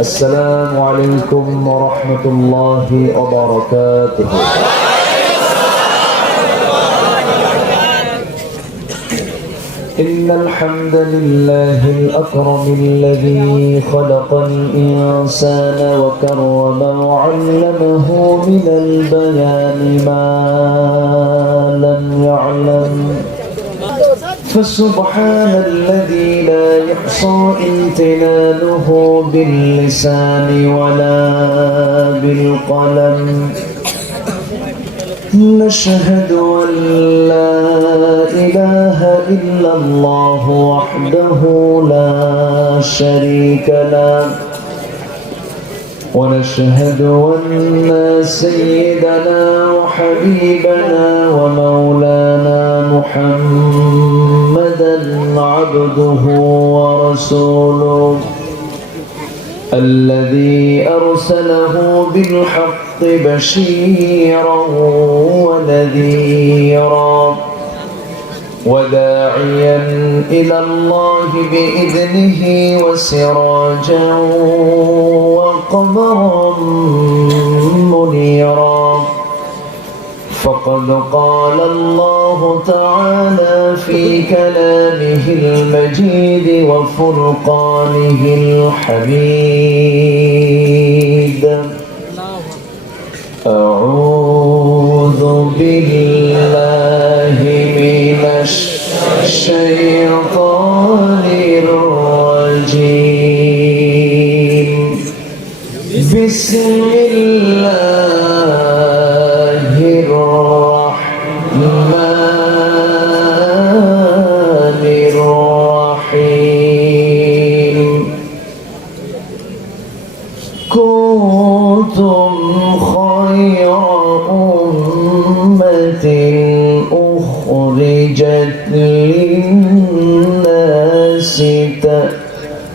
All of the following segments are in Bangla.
السلام عليكم ورحمة الله وبركاته. إن الحمد لله الأكرم الذي خلق الإنسان وكرم وعلمه من البيان ما لم يعلم، فسبحان الذي لا يحصى امتنانه باللسان ولا بالقلم. نشهد أن لا إله إلا الله وحده لا شريك له، ونشهد أن سيدنا وحبيبنا ومولانا محمدا عبده ورسوله الذي أرسله بالحق بشيرا ونذيرا وداعيا إلى الله بإذنه وسراجا وقمرا منيرا. فقد قال الله تعالى في كلامه المجيد وفرقانه الحميد: أعوذ بالله من الشيطان الرجيم. بسم الله الرحمن الرحيم. كنتم خير أمة أخرجت للناس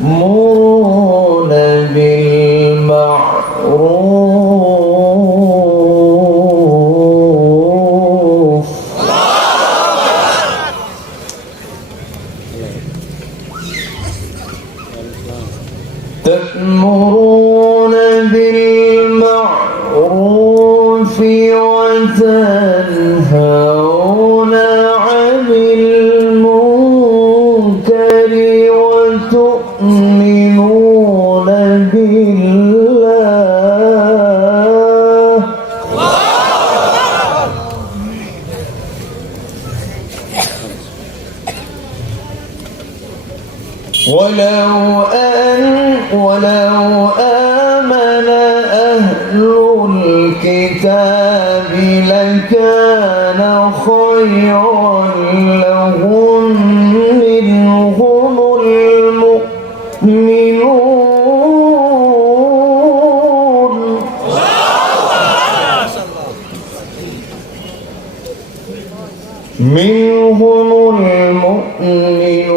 تأمرون بالمعروف وتنهون عن المنكر وتؤمنون بالله. ولو آمن أهل الكتاب لكان خيرا لهم منهم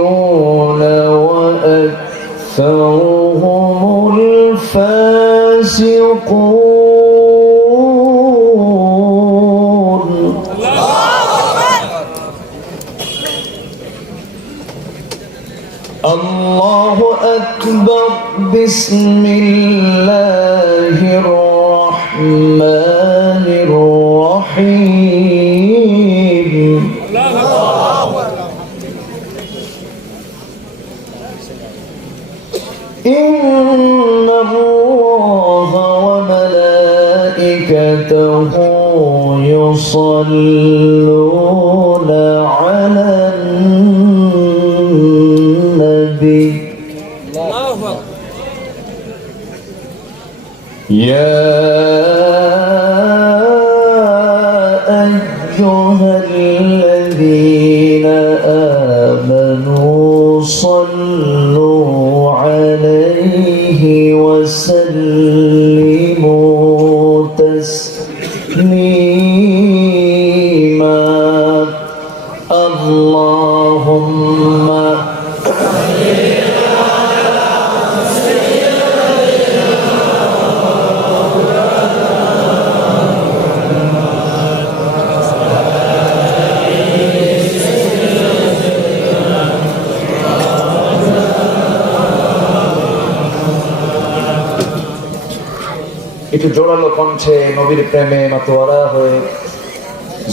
المؤمنون وأكثرهم الفاسقون. الله أكبر. بسم الله الرحمن الرحيم. إن الله وملائكته يصلون على النبي. يا أيها الذين آمنوا صلوا عليه وسلموا تسليما. اللهم একটু জোরালো কণ্ঠে নবীর প্রেমে মাতোয়ারা হয়ে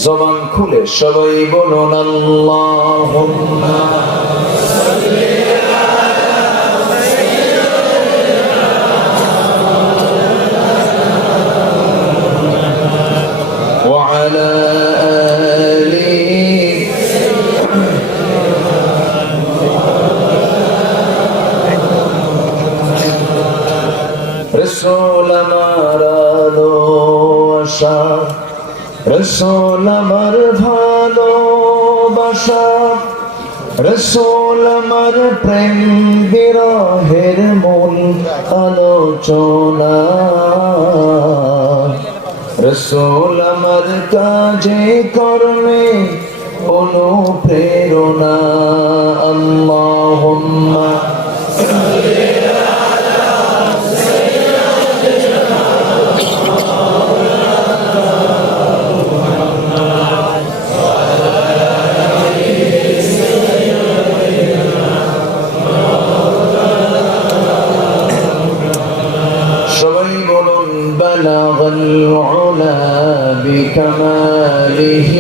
জবান খুলে সবাই বলুন আল্লাহুম্মা ওয়া আলা আলি রাসূল আমার আলোআশা, রাসূল আমার ভালোবাসা, রাসূল আমার প্রেম বিরহের মূল আলোচনা, রাসূল আমার কাজে কর্মে অনুপ্রেরণা। আল্লাহুম্মা بلغ العلا بكماله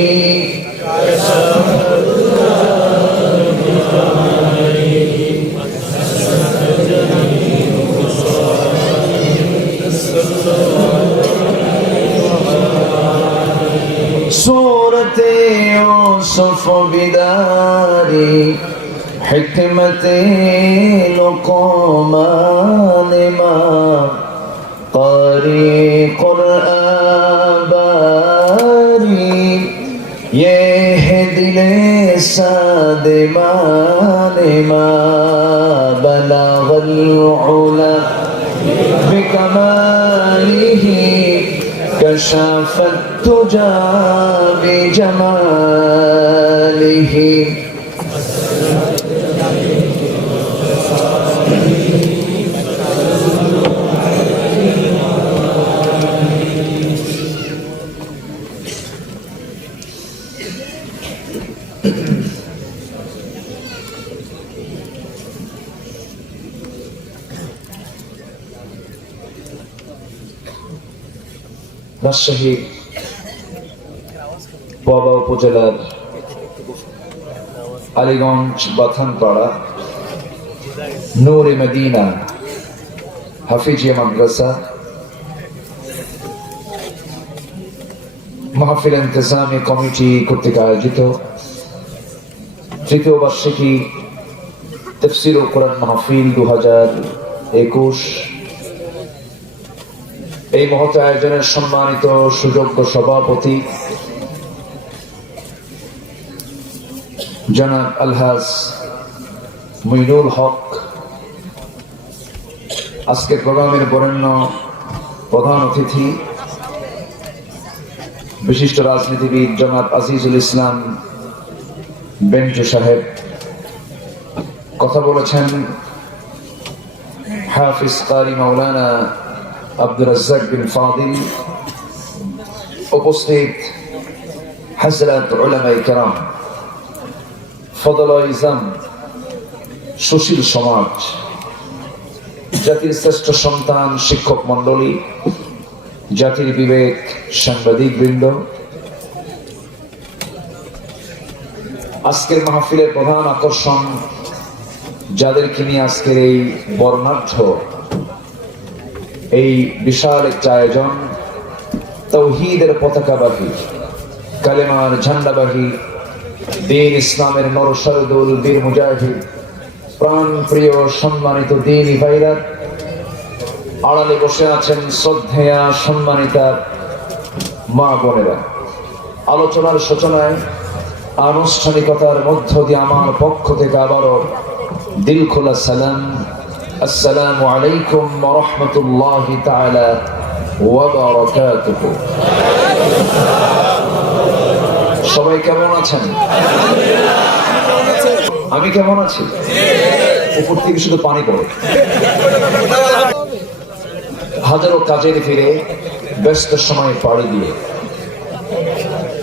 سورة يوسف بداري حكمة لقمان ما قاری قرآن باری یہ ہے دل سادمان ما بلغ العلا بکماله کشف التجا بجماله রাজশাহী পোয়াবা উপজেলার আলীগঞ্জ বাথানপাড়া নূরে মদিনা হাফিজিয়া মাদ্রাসা মাহফিল ইন্তেজামি কমিটি কর্তৃক আয়োজিত তৃতীয় বার্ষিকী তাফসীর ও কোরআন মাহফিল 2021 এই মহৎ আয়োজনের সম্মানিত সুযোগ্য সভাপতি জনাব আলহাজ মুইনুল হক, আজকের প্রোগ্রামের বরেণ্য প্রধান অতিথি বিশিষ্ট রাজনীতিবিদ জনাব আজিজুল ইসলাম বেন্টু সাহেব, কথা বলেছেন হাফিজ কারি মাওলানা আব্দুর রাজ্জাক বিন ফাদিল, উপস্থিত হযরত উলামায়ে কেরাম, ফদলায়ে ইজম, সুশীল সমাজ, জাতির শ্রেষ্ঠ সন্তান, শিক্ষক মন্ডলী, জাতির বিবেক, সাংবাদিক বৃন্দ, আজকের মাহফিলের প্রধান আকর্ষণ যাদেরকে নিয়ে আজকের এই বর্ণাঢ্য এই বিশাল একটা আয়োজন, তাওহীদের পতাকাবাহী, কালেমার ঝান্ডাবাহী, দ্বীন ইসলামের নরসরদুল বীর মুজাহিদ, প্রাণ প্রিয় সম্মানিত দ্বীনী ভাইরা, আড়ালে বসে আছেন শ্রদ্ধেয়া সম্মানিতা মা বোনেরা। আলোচনার সূচনায় আনুষ্ঠানিকতার মধ্য দিয়ে আমার পক্ষ থেকে আবারও দিল খোলা সালাম, আসসালামু আলাইকুম ওয়া রাহমাতুল্লাহি তাআলা ওয়া বারাকাতুহু। সবাই কেমন আছেন? আমি কেমন আছি? উপর থেকে শুধু পানি পড়ে। হাজারো কাজের ফিরে ব্যস্ত সময় পাড়ি দিয়ে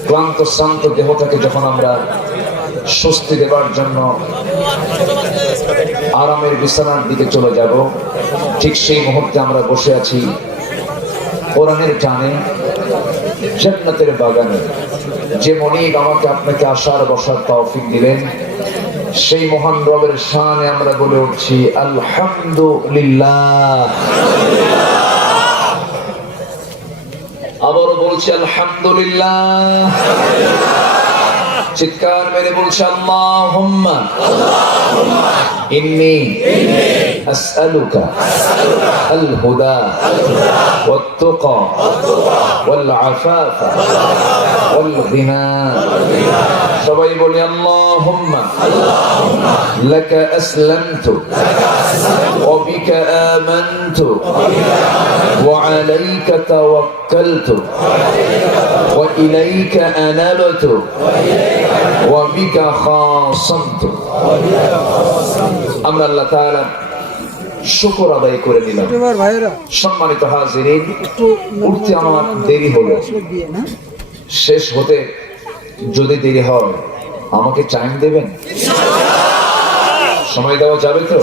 ক্লান্ত শ্রান্ত দেহটাকে যখন আমরা স্বস্তি দেবার জন্য আরামের বিছানার দিকে চলে যাব, ঠিক সেই মুহূর্তে আমরা বসে আছি কোরআনের টানে জান্নাতের বাগানে যে মনিব আমাকে আপনাকে আসার বসার তৌফিক দিলেন, সেই মহান রবের শানে আমরা বলে উঠছি আলহামদুলিল্লাহ। আবারও বলছি আলহামদুলিল্লাহ। চিৎকার মেরে বলছে আল্লাহুম্মা ইন্নী আসআলুকা আল হুদা ওয়াত তুকা ওয়াল আফাফা ওয়াল গিনা। সবাই বলি আল্লাহুম্মা লাকা আসলামতু ওয়া বিকা আমানতু ওয়া আলাইকা তাওয়াক্কালতু ওয়া ইলাইকা আনাবতু ওয়া বিকা খাসামতু। আমরা আল্লাহ তাআলা শুকর আদায় করে নিলাম। সম্মানিত হাজিরিন, উঠতে আমার দেরি হলো, শেষ হতে যদি দেরি হয় আমাকে টাইম দেবেন? সময় দেওয়া যাবে তো?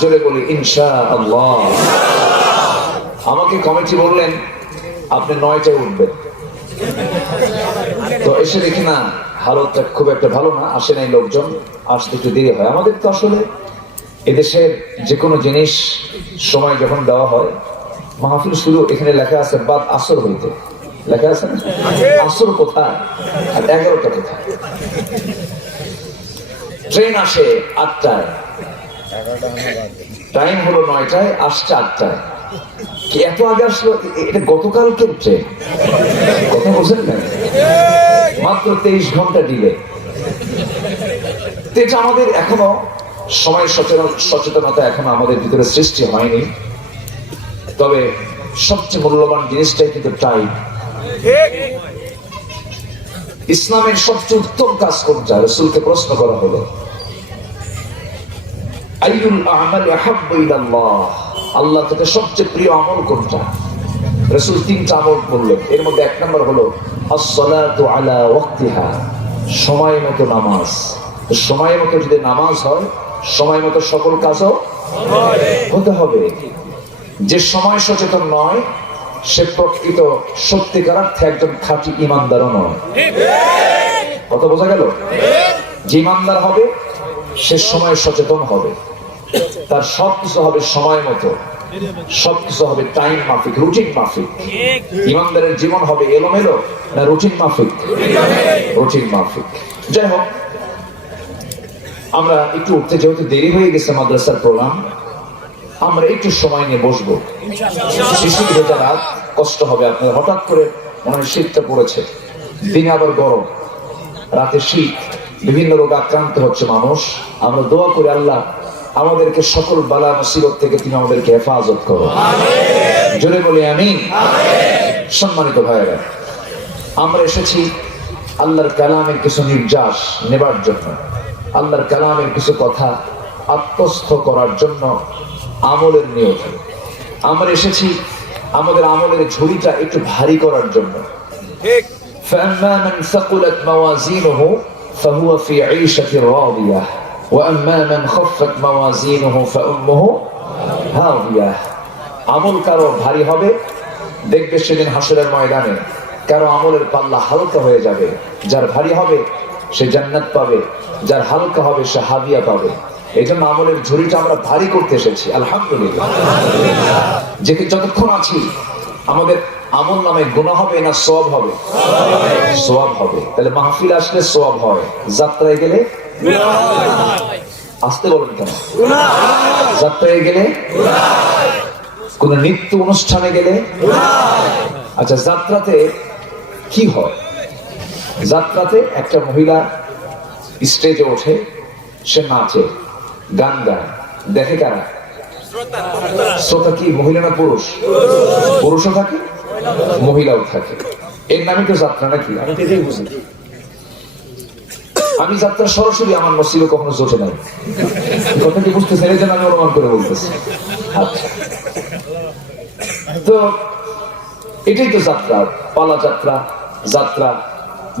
জোরে বলি ইনশাআল্লাহ। আমাকে কমিটি বললেন আপনি 9টায় উঠবেন, তো এসে দেখি না হালতটা খুব একটা ভালো না, আসে নাই লোকজন, আসতে একটু দেরি হয়। আমাদের তো আসলে এদেশের যে কোনো জিনিস সময় যখন দেওয়া হয়, মাহফিল শুরু এখানে লেখা আছে বাদ আসর হইতে, লেখা আছে না? আসর কোথায় আর 11টা কোথায়? ট্রেন আসে 8টায়, টাইম হলো 9টায়, আসছে 8টায়। কি এত আগে আসলো? এটা গতকালকের ট্রেন, কথা বলছেন না? মাত্র 23 ঘন্টা ডিলে। এটা আমাদের এখনো সময় সচেতনতা এখনো আমাদের ভিতরে সৃষ্টি হয়নি। তবে সবচেয়ে মূল্যবান জিনিসটাই কিন্তু টাইম। ইসলামের সবচেয়ে উত্তম কাজ কোনটা? রাসূলকে প্রশ্ন করা হলো আইয়ুল আমালি আহাব্বু ইলাল্লাহ, আল্লাহ থেকে সবচেয়ে প্রিয় আমল কোনটা? রাসূল 3টা আমল বললেন, এর মধ্যে 1 নম্বর হলো আস-সালাতু আলা ওয়াক্তিহা, সময় মতো নামাজ। সময় মতো যদি নামাজ হয়, সময় মতো সকল কাজও হতে হবে। যে সময় সচেতন নয় সে প্রকৃত সত্যিকার অর্থে একজন খাঁটি ইমানদারও নয়। কথা বোঝা গেল? যে ইমানদার হবে সে সময় সচেতন হবে, তার সবকিছু হবে সময় মতো, সবকিছু হবে টাইম মাফিক, রুটিন মাফিক। ইমানদারের জীবন হবে এলোমেলো না রুটিন মাফিক? রুটিন মাফিক। যাই হোক, আমরা একটু উঠতে যেহেতু দেরি হয়ে গেছে মাদ্রাসার প্রোগ্রাম, আমরা একটু সময় নিয়ে বসবো। শিশু ভেজা রাত, কষ্ট হবে আপনার। হঠাৎ করে মনে হয় শীতটা পড়েছে, দিনে আবার গরম, রাতে শীত, বিভিন্ন রোগ আক্রান্ত হচ্ছে মানুষ। আমরা দোয়া করি আল্লাহ আমাদেরকে সকল বালা মুসিবত থেকে তুমি আমাদেরকে হেফাজত করো, জোরে বলি আমিন। সম্মানিত ভাইয়েরা, আমরা এসেছি আল্লাহর কালামের কিছু নির্যাস নেবার জন্য, আল্লাহর কালামের কিছু কথা আত্মস্থ করার জন্য, আমলের নিয়তে। আমরা এসেছি আমাদের আমলের ঝুড়িটা একটু ভারী করার জন্য। فَأَمَّا مَنْ ثَقُلَتْ مَوَازِينُهُ فَهُوَ فِي عِيشَةٍ رَاضِيَةٍ وَأَمَّا مَنْ خَفَّتْ مَوَازِينُهُ فَأُمُّهُ هَاوِيَةٌ। আমল কারো ভারী হবে, দেখবে সেদিন হাসরের ময়দানে কারো আমলের পাল্লা হালকা হয়ে যাবে। যার ভারী হবে সে জান্নাত পাবে, যার হালকা হবে সে হাদিয়া পাবে। এই জন্য আমলের ঝুড়িটা আমরা ভারী করতে এসেছি আলহামদুলিল্লাহ। যে যতক্ষণ আছি আমাদের আমল নামে গুনাহ হবে না সওয়াব হবে? সওয়াব হবে। তাহলে মাহফিল আসলে সওয়াব হয়, যাত্রায় গেলে আসতে বলেন কেন? যাত্রায় গেলে, কোন নৃত্য অনুষ্ঠানে গেলে। আচ্ছা, যাত্রাতে কি হয়? যাত্রাতে একটা মহিলা স্টেজে ওঠে, সে নাচে, গান গায়, দেখে কারা? শ্রোতা। কি মহিলা না পুরুষ? পুরুষও থাকে, মহিলাও থাকে। এর নামই তো যাত্রা, নাকি? আমি যাত্রা সরাসরি আমার নসিবে কখনো জোটে নাই, কথা কি বুঝতেছেন? এই জন্য আমি অনুমান করে বলতেছি। আচ্ছা, তো এটাই তো যাত্রা, পালা যাত্রা, যাত্রা,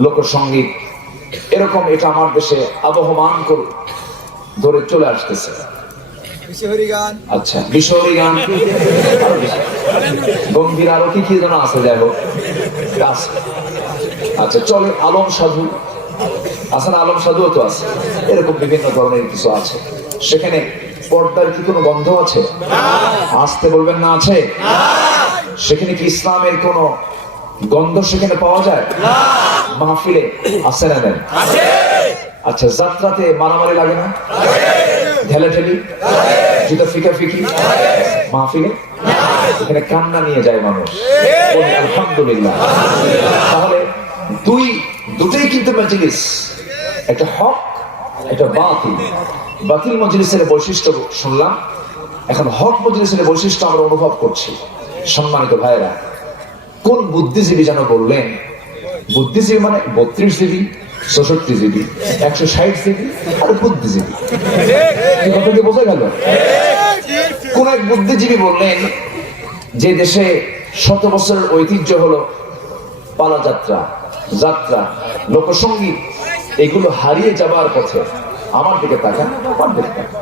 লোকসঙ্গীত, এরকম এটা আমার দেশে আবহমান করে ধরে চলে আসতেছে। আচ্ছা, বিশহরী গান, গম্ভীর আরো কি কি যেন আছে, যাই হোক আছে। আচ্ছা চলে, আলম সাধু আছে না, আলম সাধুও তো আছে, এরকম বিভিন্ন ধরনের কিছু আছে। সেখানে পর্দার কি কোনো গন্ধ আছে? আসতে বলবেন না আছে? সেখানে কি ইসলামের কোন গন্ধ সেখানে পাওয়া যায়? মাহফিলে আছে না নেই? আচ্ছা যাত্রাতে মারামারি লাগে না? ঠেলাঠেলি, জুতা ফিকাফিকি, মাহফিলে এখানে কান্না নিয়ে যায় মানুষ, আলহামদুলিল্লাহ। তাহলে দুটোই কিন্তু মজলিস, একটা হক একটা বাতিল। বাতিল মজলিসের বৈশিষ্ট্য শুনলাম, এখন হক মজলিসের বৈশিষ্ট্য আমরা অনুভব করছি। সম্মানিত ভাইরা, কোন বুদ্ধিজীবী যেন বললেন, বুদ্ধিজীবী মানে 32 জিবি, 64 জিবি, 160 জিবি আর বুদ্ধিজীবী, কথা কি বোঝা গেল? কোন এক বুদ্ধিজীবী বললেন যে দেশে 100 বছরের ঐতিহ্য হলো পালা যাত্রা, যাত্রা, লোকসঙ্গীত, এগুলো হারিয়ে যাবার পথে। আমার দিকে তাকান, আমার দিকে তাকান,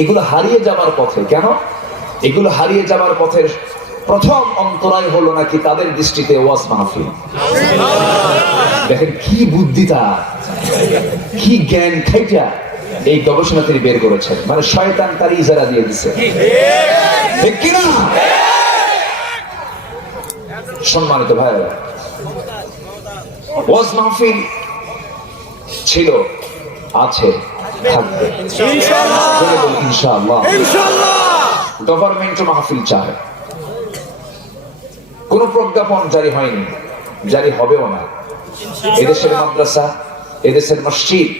এগুলো হারিয়ে যাবার পথে। কেন এগুলো হারিয়ে যাবার পথের প্রথম অন্তরায় হলো নাকি তাদের দৃষ্টিতে ওয়াজ মাহফিল। দেখেন কি বুদ্ধি তার, কি জ্ঞান খাইটা এই গবেষণা তিনি বের করেছেন, মানে শয়তান তার ইজারা দিয়ে দিছে, ঠিক কিনা? সম্মানিত ভাইরা, ওয়াজ মাহফিল ছিল, আছে, থাকবে ইনশাআল্লাহ। গভর্নমেন্ট মাহফিল চায়, কোন প্রজ্ঞাপন জারি হয়নি, জারি হবেও না। এদেশের মাদ্রাসা, এদেশের মসজিদ,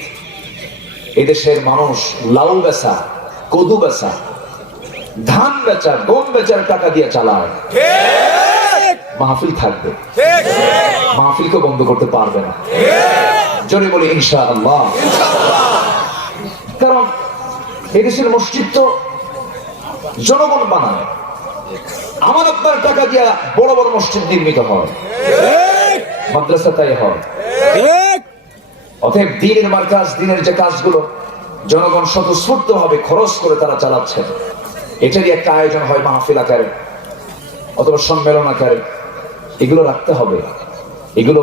এদেশের মানুষ লাউ বেচা, কদু বেচা, ধান বেচা, গম বেচার টাকা দিয়ে চালায়। মাহফিল থাকবে, মাহফিলকে বন্ধ করতে পারবে না, জোরে বলি ইনশাআল্লাহ। কারণ এদেশের মসজিদ তো জনগণ বানায়, আমার আপনার টাকা দিয়া বড় বড় মসজিদ নির্মিত হয়, মাদ্রাসা তাই হয়। অতএব দিনের মার্কাজ, দিনের যে কাজগুলো জনগণ স্বতঃস্ফূর্ত ভাবে খরচ করে তারা চালাচ্ছেন, এটারই একটা আয়োজন হয় মাহফিল আকারে অথবা সম্মেলন আকারে। এগুলো রাখতে হবে, এগুলো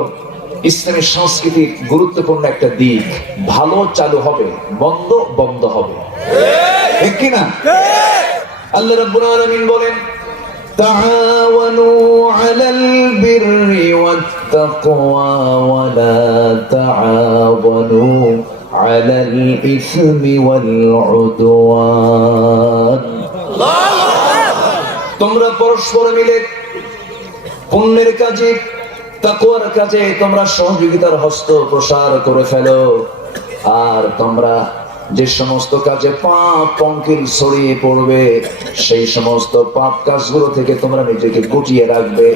ইসলামী সংস্কৃতির গুরুত্বপূর্ণ একটা দিক। ভালো চালু হবে, মন্দ বন্ধ হবে, ঠিক কিনা? আল্লাহ রাব্বুল আলামিন বলেন, তাআওয়ানু আলাল বিররি ওয়াত তাকওয়া ওয়া লা তাআওয়ানু আলাল ইসমি ওয়াল উদওয়ান। তোমরা পরস্পর মিলে পুণ্যের কাজে, তাকওয়ার কাজে তোমরা সহযোগিতার হস্ত প্রসার করে ফেলো। আর তোমরা যে সমস্ত কাজে পাপ পঙ্কিল ছড়িয়ে পড়বে, সেই সমস্ত পাপ কাজগুলো থেকে তোমরা নিজেকে গুটিয়ে রাখবে।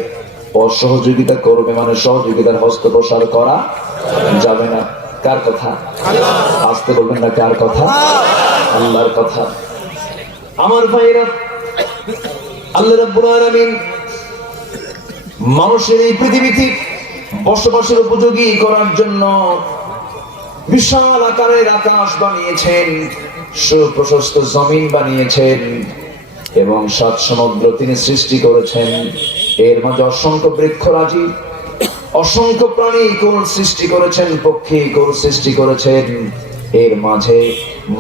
অসহযোগিতা করবে মানে সহযোগিতার হস্ত প্রসার করা যাবে না। কার কথা? আসতে বলবেন না, কার কথা? আল্লাহর কথা। আমার ভাইরা, আল্লাহ রাব্বুল আলামিন মানুষের এই পৃথিবীতে বসবাসের উপযোগী করার জন্য বিশাল আকারের আকাশ বানিয়েছেন, সুপ্রশস্ত জমিন বানিয়েছেন এবং 7 সমুদ্র তিনি সৃষ্টি করেছেন। এর মাঝে অসংখ্য বৃক্ষরাজি, অসংখ্য প্রাণী কোন সৃষ্টি করেছেন, পক্ষী কোন সৃষ্টি করেছেন। এর মাঝে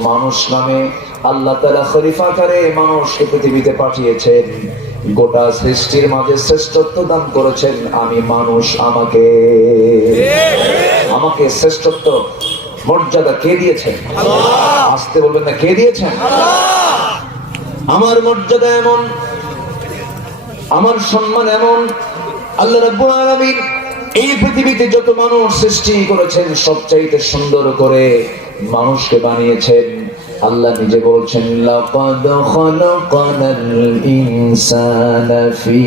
মানুষ নামে আল্লাহ তাআলা খলিফা আকারে মানুষকে পৃথিবীতে পাঠিয়েছেন। গোটা সৃষ্টির মাঝে শ্রেষ্ঠত্ব দান করেছেন আমি মানুষ। আমাকে শ্রেষ্ঠত্ব মর্যাদা কে দিয়েছেন? আসতে বলবেন না, কে দিয়েছেন? আমার মর্যাদা এমন, আমার সম্মান এমন, আল্লাহ রাব্বুল আলামিন এই পৃথিবীতে যত মানুষ সৃষ্টি করেছেন সবচাইতে সুন্দর করে মানুষকে বানিয়েছেন। আল্লাহ নিজে বলছেন, লাকাদ খালাকানাল ইনসানা ফি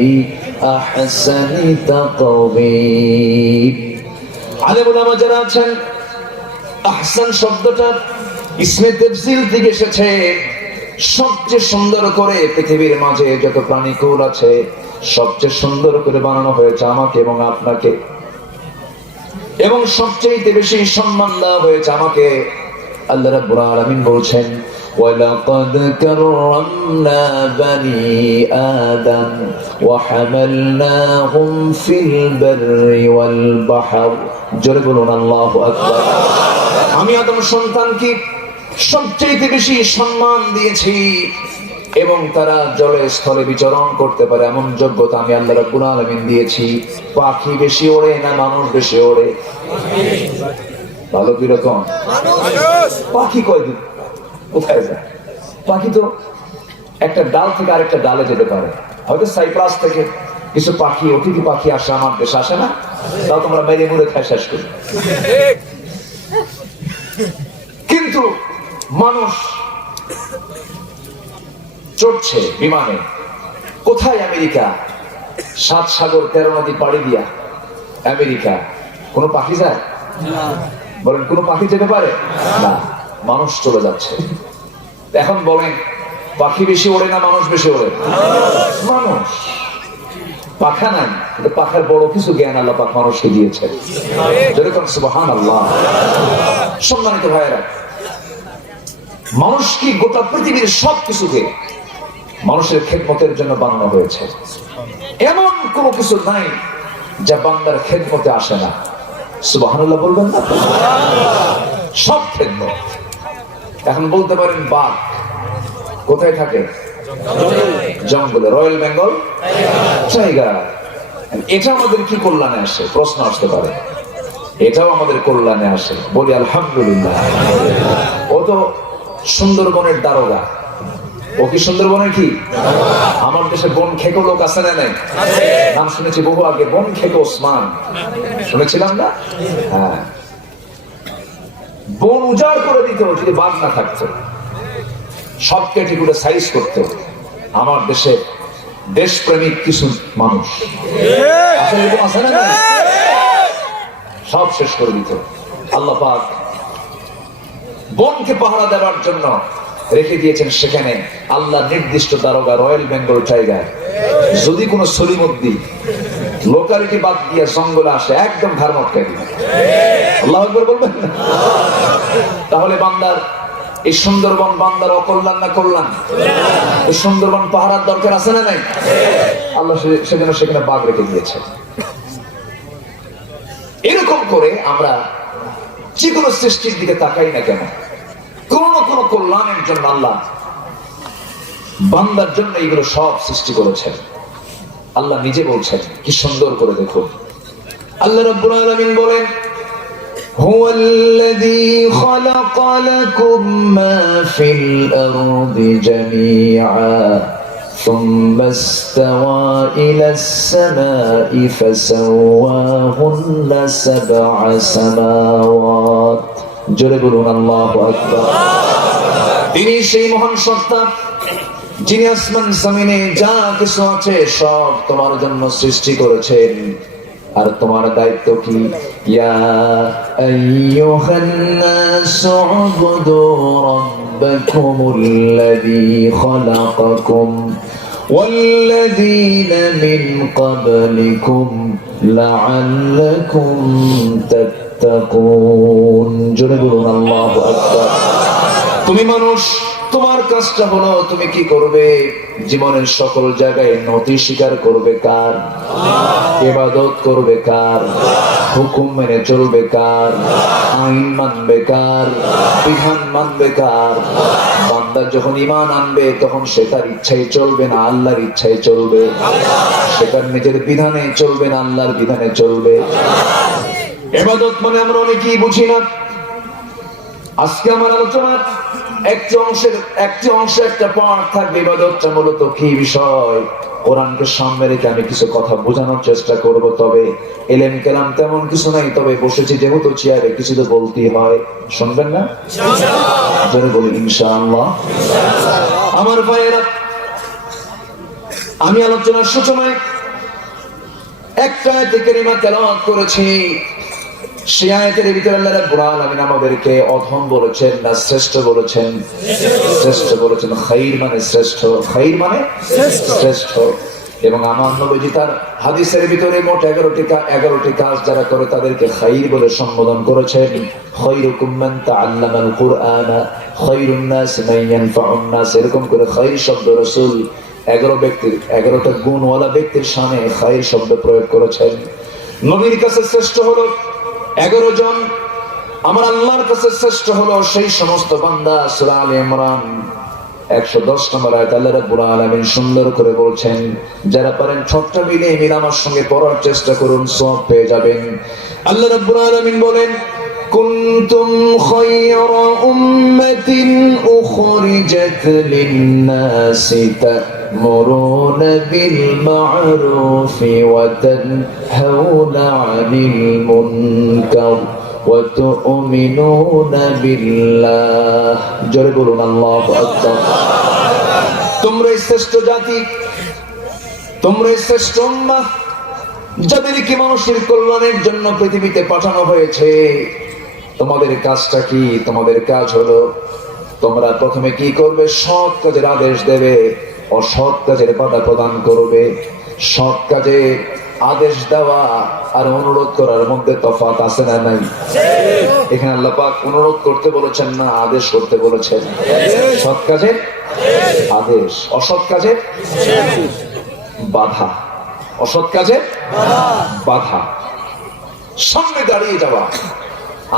আহসানি তাকওয়িম। আলেম উলামা যারা আছেন, আহসান শব্দটা ইসমে তাফসীল থেকে এসেছে। সবচেয়ে সুন্দর করে পৃথিবীর মাঝে যত প্রাণীকুল আছে সবচেয়ে সুন্দর করে বানানো হয়েছে আমাকে এবং আপনাকে, এবং সবচেয়ে বেশি সম্মান দেওয়া হয়েছে আমাকে। আল্লাহ রাব্বুল আলামিন বলছেন, ولقد كرمنا بني آدم وحملناهم في البر والبحر جربنا الله أكبر আমি আদম সন্তানকে সবচেয়ে বেশি সম্মান দিয়েছি এবং তারা জলে স্থলে বিচরণ করতে পারে এমন যোগ্যতা আমি আল্লাহ রাব্বুল আলামিন দিয়েছি। পাখি বেশি ওড়ে না মানুষ বেশি ওড়ে? ভালো কিরকম পাখি কয়দিন কোথায় যায়? পাখি তো একটা ডাল থেকে আরেকটা ডালে যেতে পারে। হয়তো সাইপ্রাস থেকে কিছু পাখি অতিথি পাখি আসে, আমার দেশে আসে না, তাও তোমরা মেরে মুড়ে খায় শেষ করি। কিন্তু মানুষ চড়ছে বিমানে, কোথায়? আমেরিকা, 7 সাগর 13 নদী পাড়ি দিয়া আমেরিকা। কোন পাখি যায়? বলেন কোন পাখি যেতে পারে না, মানুষ চলে যাচ্ছে। এখন বলেন পাখি বেশি ওড়ে না মানুষ বেশি ওড়ে? মানুষ। পাখা নাই, কিন্তু পাখার বড় কিছু জ্ঞান আল্লাহ পাক মানুষকে দিয়েছে। যেরকম সুবহানাল্লাহ। সম্মানিত ভাইয়েরা, মানুষ কি গোটা পৃথিবীর সবকিছুকে মানুষের খেদমতের জন্য বানানো হয়েছে। এমন কোনো কিছু নাই যা বান্দার খেদমতে আসে না। সুবহানাল্লাহ বলবেন না? সব খেদমত। এখন বলতে পারেন বাঘ কোথায় থাকে? জঙ্গলে, রয়্যাল বেঙ্গল টাইগার। এটা আমাদের কি কল্যাণে আসে? প্রশ্ন আসতে পারে। এটাও আমাদের কল্যাণে আসে, বলি আলহামদুলিল্লাহ। ও তো সুন্দরবনের দারোগা। ও কি সুন্দরবনের কি? আমার দেশে বন খেকো লোক আছে না নাই? নাম শুনেছি বহু আগে, বন খেকো ওসমান, শুনেছিলাম না? হ্যাঁ, বন উজাড় করে দিত যদি বাঘ না থাকতো, সব কেটে কুটে সাইজ করতো। আমার দেশে দেশপ্রেমিক কিছু মানুষ আছে না, সব শেষ করে দিত। আল্লাহ পাক বনকে পাহারা দেওয়ার জন্য রেখে দিয়েছেন সেখানে আল্লাহ নির্দিষ্ট দারোগা, রয়্যাল বেঙ্গল টাইগার। যদি কোনো সলিমুদ্দি লোকালিটি বাদ দিয়ে জঙ্গলে আসে, একদম ঘাড় মটকাই দিবে। আল্লাহু আকবার বলবেন? তাহলে বান্দার এই সুন্দরবন বান্দার অকল্যাণ না কল্যাণ? এই সুন্দরবন পাহারার দরকার আছে না নাই? আল্লাহ সেজন্য সেখানে বাঘ রেখে দিয়েছে। এরকম করে আমরা যে কোনো সৃষ্টির দিকে তাকাই না কেন, কোন না কোন কল্যাণের জন্য আল্লাহ বান্দার জন্য এগুলো সব সৃষ্টি করেছেন। আল্লাহ নিজে বলছেন, কি সুন্দর করে দেখো। আল্লাহ রাব্বুল আলামিন বলেন, হুয়াল্লাযী খালাকা লাকুম মা ফিল আরদি জামিআ সুম্মা ইসতাওয়া ইলাস সামাই ফাসাওয়াহুন্না সাবআ সামাওয়াত। জোরে বলুন আল্লাহু আকবার। তিনি সেই মহান সত্তা যিনি আসমান জমিনে যা কিছু আছে সব তোমার জন্য সৃষ্টি করেছেন। আর তোমার দায়িত্ব কি? ইয়া আইয়ুহান নাসু উবুদু রাব্বাকুমুল্লাযী খালাকাকুম ওয়াল্লাযীনা মিন ক্বাবলিকুম লাআল্লাকুম তাত্তাকুন। জোরে বলুন আল্লাহু আকবার। তুমি মানুষ, তোমার কাজটা হলো তুমি কি করবে? জীবনের সকল জায়গায় নতি স্বীকার করবে কার? ইবাদত করবে কার? হুকুম মেনে চলবে কার? আইন মানবে কার? বিধান মানবে কার? বান্দা যখন ঈমান আনবে তখন সে তার ইচ্ছায় চলবে না, আল্লাহর ইচ্ছায় চলবে। সে তার নিজের বিধানে চলবে না, আল্লাহর বিধানে চলবে। ইবাদত মানে আমরা অনেকেই বুঝি না। আজকে আমার আলোচনার একটি অংশে একটা পাঠ থাকবে। ইবাদতটা মূলত কি বিষয়, কোরআনকে সামনে রেখে আমি কিছু কথা বোঝানোর চেষ্টা করব। তবে এলেম কেলাম তেমন কিছু নাই, তবে বসেছি যেহেতু চেয়ারে, কিছু তো বলতেই হয়। শুনবেন না? জোরে বলি ইনশাআল্লাহ। আমার ভাইয়েরা, আমি আলোচনার সূচনায় একটা আয়াতে কারিমা তেলাওয়াত করেছি। সেই আয়াতের ভিতরে আল্লাহ রাব্বুল আলামিন আমাদেরকে অধম বলেছেন না শ্রেষ্ঠ বলেছেন? শ্রেষ্ঠ বলেছেন। খাইর মানে শ্রেষ্ঠ, খাইর মানে শ্রেষ্ঠ। এবং আমার নবীজি তার হাদিসের ভিতরে মোট 11টি কাজ যারা করে তাদেরকে খাইর বলে সম্বোধন করেছেন। খায়রুকুম মান তাআল্লামাল কুরআনা খায়রুন নাস মান ইয়ানফাউন নাস, এরকম করে খাইর শব্দ রাসূল 11টা গুণওয়ালা ব্যক্তির শানে খাইর শব্দ প্রয়োগ করেছেন। নবীর কাছে শ্রেষ্ঠ হলো 11 জন, আমার আল্লাহর কাছে শ্রেষ্ঠ হলো সেই সমস্ত বান্দা। সূরা আলে ইমরান 110 নম্বর আয়াত আল্লাহ রাব্বুল আলামিন সুন্দর করে বলছেন, যারা পারেন ঠোঁটটা মিলিয়ে আমার সঙ্গে পড়ার চেষ্টা করুন, সওয়াব পেয়ে যাবেন। আল্লাহ রাব্বুল আলামিন বলেন, কুনতুম খায়রা উম্মাতিন উখরিজাত লিন-নাসি তা'মুরুনা বিল মা'রুফি ওয়া তানহাউনা 'আনিল মুনকার ওয়া তু'মিনুনা বিল্লাহ। জোরে বলুন আল্লাহু আকবার। তোমরা শ্রেষ্ঠ জাতি, তোমরা শ্রেষ্ঠ উম্মাহ, যাদেরকে মানুষের কল্যাণের জন্য পৃথিবীতে পাঠানো হয়েছে। তোমাদের কাজটা কি? তোমাদের কাজ হলো তোমরা প্রথমে কি করবে? সৎ কাজের আদেশ দেবে, অসৎ কাজের বাধা প্রদান করবে। সৎ কাজে আদেশ দেওয়া আর অনুরোধ করার মধ্যে তফাৎ আছে না নাই? এখানে আল্লাহ পাক অনুরোধ করতে বলেছেন না আদেশ করতে বলেছেন? সৎ কাজে আদেশ, অসৎ কাজে বাধা। অসৎ কাজে বাধা। সামনে দাঁড়িয়ে যাওয়া,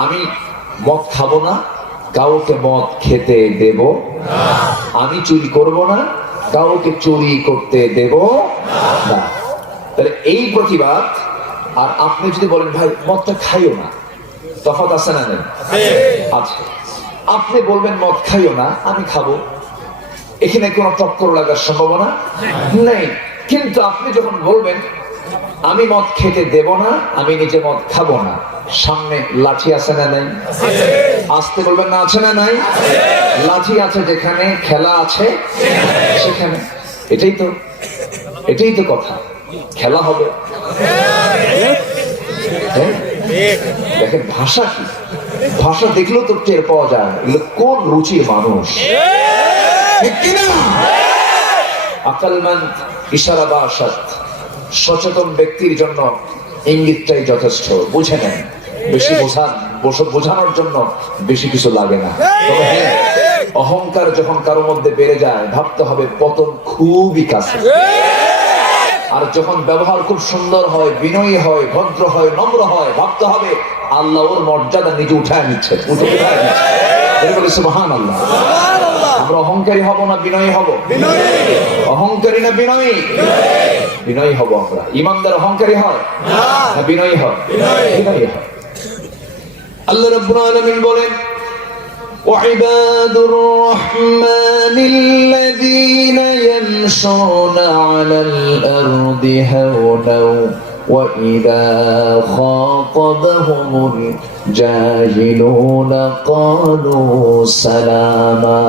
আমি মদ খাবো না, কাউকে মদ খেতে দেব না। আমি চুরি করব না, কাউকে চুরি করতে দেব না। তাহলে এই প্রতিবাদ। আর আপনি যদি বলেন ভাই মদটা খাইও না, তফাৎ আছে না নেই? আচ্ছা, আপনি বলবেন মদ খাইও না, আমি খাবো, এখানে কোনো টক্কর লাগার সম্ভাবনা নেই। কিন্তু আপনি যখন বলবেন আমি মদ খেতে দেব না, আমি নিজে মদ খাবো না, সামনে লাঠি আছে না নাই? আসতে বলবেন না আছে না নাই? লাঠি আছে যেখানে, খেলা আছে সেখানে। এটাই তো কথা। খেলা হবে। দেখেন ভাষা কি, ভাষা দেখলেও তো টের পাওয়া যায় এগুলো কোন রুচির মানুষ। আকলমন্দ ইশারা বা আশাত, সচেতন ব্যক্তির জন্য ইঙ্গিতটাই যথেষ্ট। বুঝে নেন, বেশি বোঝানোর জন্য বেশি কিছু লাগে না। তবে হ্যাঁ, অহংকার যখন কারোর মধ্যে বেড়ে যায় ভাবতে হবে পতন খুবই কাছে। আর যখন ব্যবহার খুব সুন্দর হয়, বিনয়ী হয়, ভদ্র হয়, নম্র হয়, ভাবতে হবে আল্লাহ ওর মর্যাদা নিজে উঠায় নিচ্ছে। সুবহানাল্লাহ। আমরা অহংকারী হব না বিনয়ী হব? অহংকারী না বিনয়ী? বিনয়ী হব আমরা। ইমানদার অহংকারী হয় না বিনয়ী হয়? বিনয়ী হয়। আল্লাহ রাব্বুল আলামিন বলেন, وعباد الرحمن الذين يمشون على الأرض هونا وإذا خاطبهم الجاهلون قالوا سلاما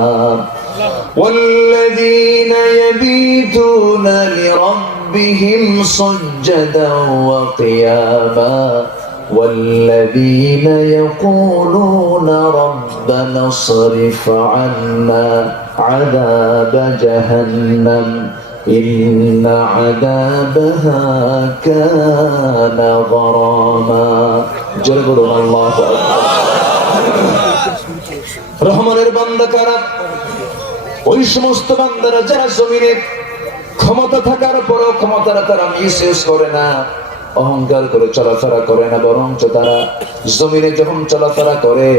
والذين يبيتون لربهم سجدا وقياما والذين يقولون ربنا اصرف عنا عذاب جهنم إن عذابها كان غراما جرب الله রহমানের বান্দা কারা? ওই সমস্ত বান্দারা যারা জমিনে ক্ষমতা থাকার পরও ক্ষমতারা তারা মিসইউজ করে না, অহংকার করে চলাফেরা করে না, বরঞ্চ তারা জমিনে যখন চলাফেরা করে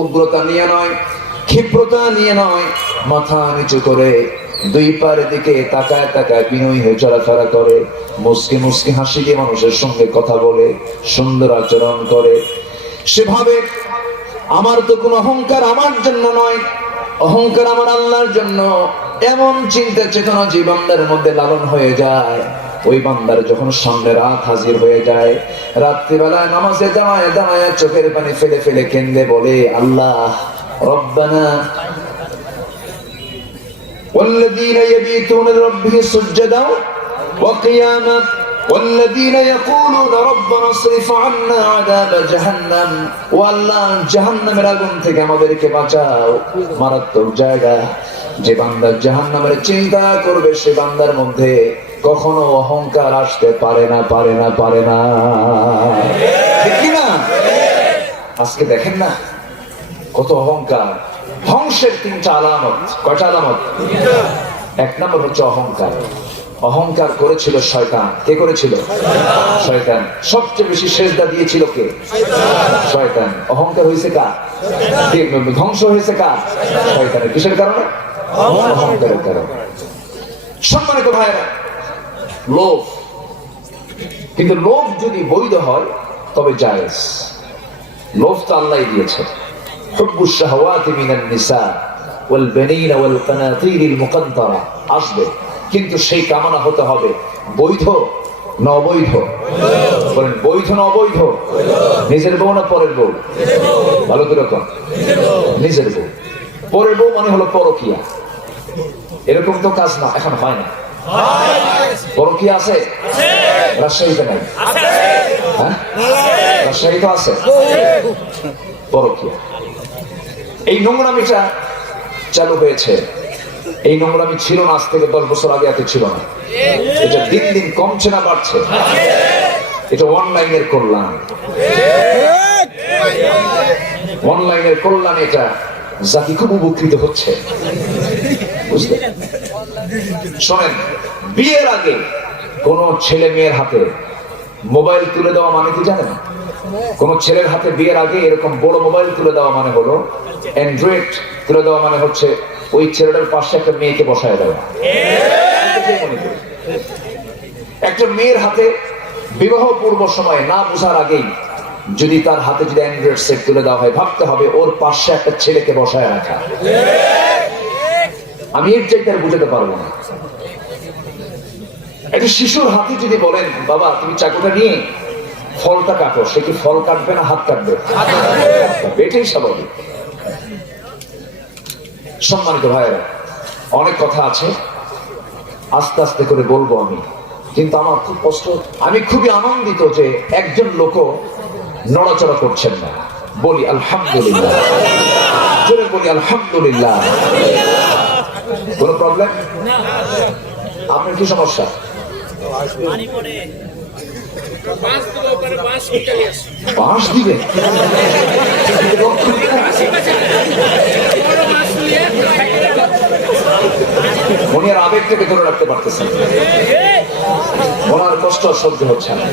উগ্রতা নিয়ে নয়, ক্ষিপ্রতা নিয়ে নয়, মাথা নিচু করে দুই পায়ের দিকে তাকায় তাকায় বিনয়ী হয়ে চলাফেরা করে, মুস্কি মুস্কি হাসি দিয়ে মানুষের সঙ্গে কথা বলে, সুন্দর আচরণ করে। সেভাবে আমার তো কোনো অহংকার আমার জন্য নয়, অহংকার আমার আল্লাহর জন্য। এমন চিন্তা চেতনা যে বান্দার মধ্যে লালন হয়ে যায়, ওই বান্দার যখন সামনে রাত হাজির হয়ে যায়, রাত্রিবেলায় নামাজে দাঁড়ায় দাঁড়ায় চোখের পানি ফেলে ফেলে কেন্দে বলে, আল্লাহ রব্বানা والذين يبيتون لربهم سجدا وقياما والذين يقولون ربنا اصرف عنا عذاب جهنم والله জাহান্নামের আগুন থেকে আমাদেরকে বাঁচাও। মারাত্মক জায়গা। যে বান্দা জাহান্নামের চিন্তা করবে সে বান্দার মধ্যে কখনো অহংকার আসতে পারে না, পারে না, পারে না, ঠিক কি না? আজকে দেখেন না কত অহংকার। ধ্বংসের তিনটা আলামত। কয়টা আলামত? এক নম্বর হচ্ছে অহংকার। অহংকার করেছিল শয়তান। কে করেছিল? শয়তান। সবচেয়ে বেশি সেজদা দিয়েছিল কে? শয়তান। অহংকার হয়েছে কার? ধ্বংস হয়েছে কার? শয়তানের। কিসের কারণে? অহংকারের কারণে। সম্মানিত ভাইরা, লোভ, কিন্তু লোভ যদি বৈধ হয় তবে জায়েজ। লোভ তো আল্লাহই দিয়েছে। হুব্বুশ শাহাওয়াতি মিনান নিসা ওয়াল বানিনা ওয়াল কানাতিরিল মুকান্তারা আসবে, কিন্তু সেই কামনা হতে হবে বৈধ না অবৈধ? বলেন বৈধ না অবৈধ? নিজের বউ না পরের বউ? ভালো করে কন। নিজের বউ। পরের বউ মানে হলো পরকিয়া। এরকম তো কাজ না, এখন হয় না। পরকিয়া আছে? রাজশাহীতে নাই? হ্যাঁ, রাজশাহী তো আছে পরকিয়া। এই নোংরামিটা চালু হয়েছে। এই নোংরামি ছিল না আজ থেকে 10 বছর আগে, এত ছিল না। এটা দিন দিন কমছে না বাড়ছে? এটা অনলাইনের কল্যাণ। অনলাইনের কল্যাণ, এটা জাতি খুব উপকৃত হচ্ছে। বুঝলেন? শোনেন, বিয়ের আগে কোন ছেলে মেয়ের হাতে মোবাইল তুলে দেওয়া মানে কি জানেন? কোন ছেলের হাতে বিয়ের আগে এরকম বড় মোবাইল তুলে দেওয়া মানে হলো, অ্যান্ড্রয়েড তুলে দেওয়া মানে হচ্ছে ওই ছেলেটার পাশে একটা মেয়েকে বসায় দেওয়া। একটা মেয়ের হাতে বিবাহ পূর্ব সময় না বোঝার আগেই যদি তার হাতে যদি অ্যান্ড্রয়েড সেট তুলে দেওয়া হয়, ভাবতে হবে ওর পাশে একটা ছেলেকে বসায় রাখা। আমি এর চাইতে আর বুঝাতে পারবো না। একটা শিশুর হাতে যদি বলেন বাবা তুমি চাকুটা নিয়ে ফলটা কাটো, সে কি ফল কাটবে না হাত কাটবে? এটাই স্বাভাবিক। সম্মানিত ভাইয়েরা, অনেক কথা আছে, আস্তে আস্তে করে বলবো আমি, কিন্তু আমার খুব কষ্ট। আমি খুবই আনন্দিত যে একজন লোকও নড়াচড়া করছেন না। বলি আলহামদুলিল্লাহ, জোরে বলি আলহামদুলিল্লাহ। কোন প্রবলেম? আপনার কি সমস্যা? বাঁশ দিবে? মনের আবেগটাকে ধরে রাখতে পারতেছেন, মনের কষ্ট সহ্য হচ্ছে না।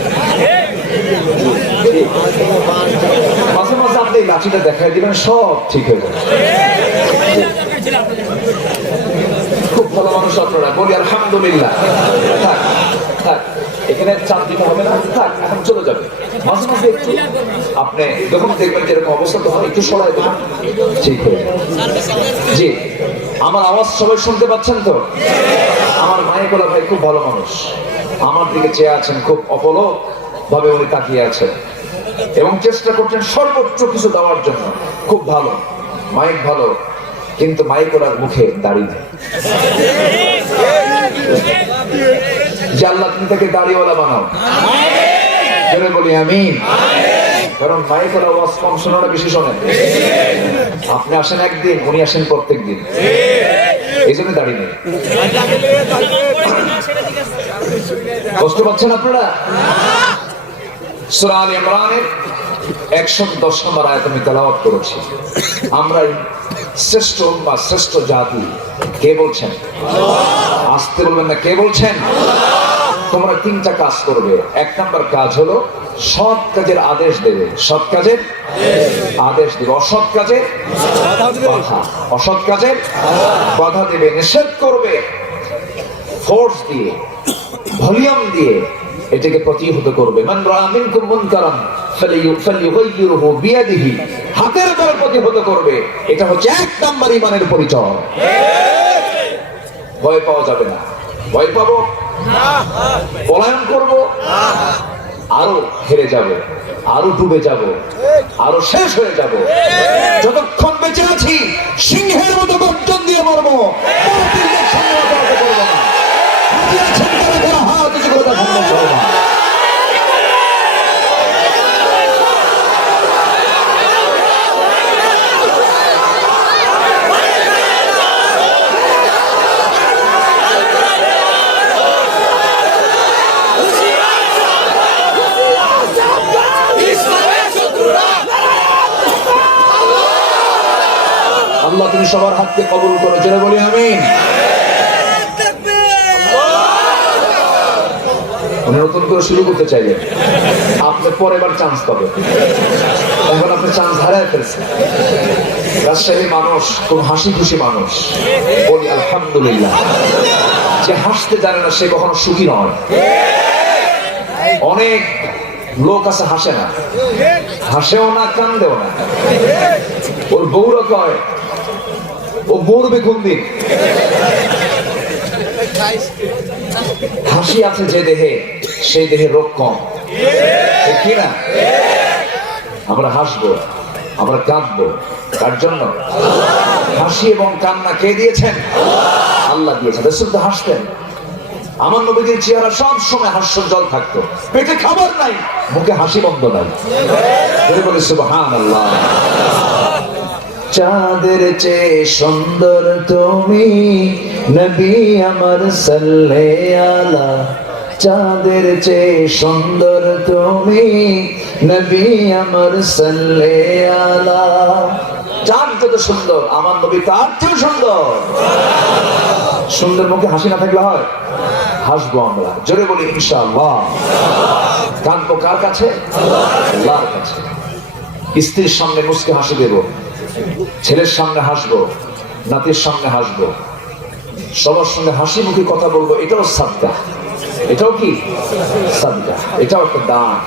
মাঝে মাঝে আপনি লাঠিটা দেখাই দিবেন, সব ঠিক হয়ে যাবে। খুব ভালো মানুষ আপনারা, বলি আলহামদুলিল্লাহ। থাক থাক, এখানে চাপ দিতে হবে না, থাক, এখন চলে যাবে। মাঝে মাঝে একটু আপনি যখন দেখবেন যেরকম অবস্থা, তখন একটু সরাই দেবেন, ঠিক হয়ে যাবে। জি, আমার আওয়াজ সবাই শুনতে পাচ্ছেন তো? আমার মায়ের ভাই খুব ভালো মানুষ, আমার দিকে চেয়ে আছেন, খুব অপলক ভাবে উনি তাকিয়ে আছেন এবং চেষ্টা করছেন সর্বোচ্চ কিছু দেওয়ার জন্য। খুব ভালো মাইক, ভালো, কিন্তু মাইকোলার মুখে দাড়ি নেই। যে আল্লাহ তুমি তাকে দাড়িওয়ালা বানাও, জোরে বলি আমিন। কারণ মাইকোলা ওয়াজ কম শোনাটা বেশি শোনেন। আপনি আসেন একদিন, উনি আসেন প্রত্যেক দিন, এই জন্য দাড়ি নেই। কষ্ট পাচ্ছেন আপনারা? সূরা আলে ইমরানের 110 নম্বর আয়াত আমি তেলাওয়াত করেছি। আমরাই শ্রেষ্ঠ বা শ্রেষ্ঠ জাতি। কে বলছেন? আসতে বলবেন না, কে বলছেন? তোমরা তিনটা কাজ করবে। এক নাম্বার কাজ হলো সৎ কাজের আদেশ দেবে, সৎ কাজের আদেশ দেবে, অসৎ কাজের বাধা, অসৎ কাজের বাধা দেবে, নিষেধ করবে। ফোর্স দিয়ে, ভলিউম দিয়ে এটাকে প্রতিহত করবে। মান রাআ মিনকুম মুনকারান ফালইয়ুগাইয়িরহু বিয়াদিহি, হাতের দ্বারা প্রতিহত করবে। এটা হচ্ছে এক নাম্বার ঈমানের পরিচয়। ভয় পাওয়া যাবে না। ভয় পাবো না, পলায়ন করব, আরো হেরে যাব, আরো ডুবে যাব, আরো শেষ হয়ে যাব। যতক্ষণ বেঁচে আছি সিংহের মতো গর্জন দিয়ে মরবো। আল্লাহ তুমি সবার হাতকে কবুল করো, জোরে বলি আমিন। উনি নতুন করে শুরু করতে চাইলেন, আপনি পরে এবার চান্স পাবেন, এখন আপনি চান্স হারায় ফেলছেন। রাজশাহীর মানুষ খুব হাসি খুশি মানুষ, বলি আলহামদুলিল্লাহ। যে হাসতে জানে না সে কখনো সুখী নয়। অনেক লোক আছে হাসে না, হাসেও না কান্দেও না। ওর বউরা কয় ও মরবে কোন দিন। হাসি আছে যে দেহে, সেই দেহে রোগ কম, ঠিক কি না? আমরা হাসবো, আমরা কাঁদবো, কার জন্য? হাসি এবং কান্না কে দিয়েছেন? আল্লাহ দিয়েছেন। রাসূল তো হাসতেন। আমার নবীর চেহারা সব সময় হাস্যোজ্জ্বল থাকতো, পেটে খাবার নাই, মুখে হাসি বন্ধ নাই। বলে সুবহানাল্লাহ। চাঁদের চেয়ে সুন্দর তুমি নবী আমার সাল্লাল্লাহু আলা। চাঁদের চেয়ে সুন্দর তুমি নবী আমার সাল্লাল্লাহু আলা। চাঁদ যত সুন্দর আমার নবী তার চেয়েও সুন্দর। সুন্দর মুখে হাসি না থাকলে হয়? হাসবো আমরা, জোরে বলি ইনশাআল্লাহ। কাঁদবো কার কাছে? আল্লাহর কাছে। স্ত্রীর সামনে মুস্কে হাসি দেব, ছেলের সামনে হাসবো, নাতির সামনে হাসবো, সবার সঙ্গে হাসি মুখে কথা বলবো। এটাও সাদকা, এটাও কি সাদকা, এটাও একটা দান।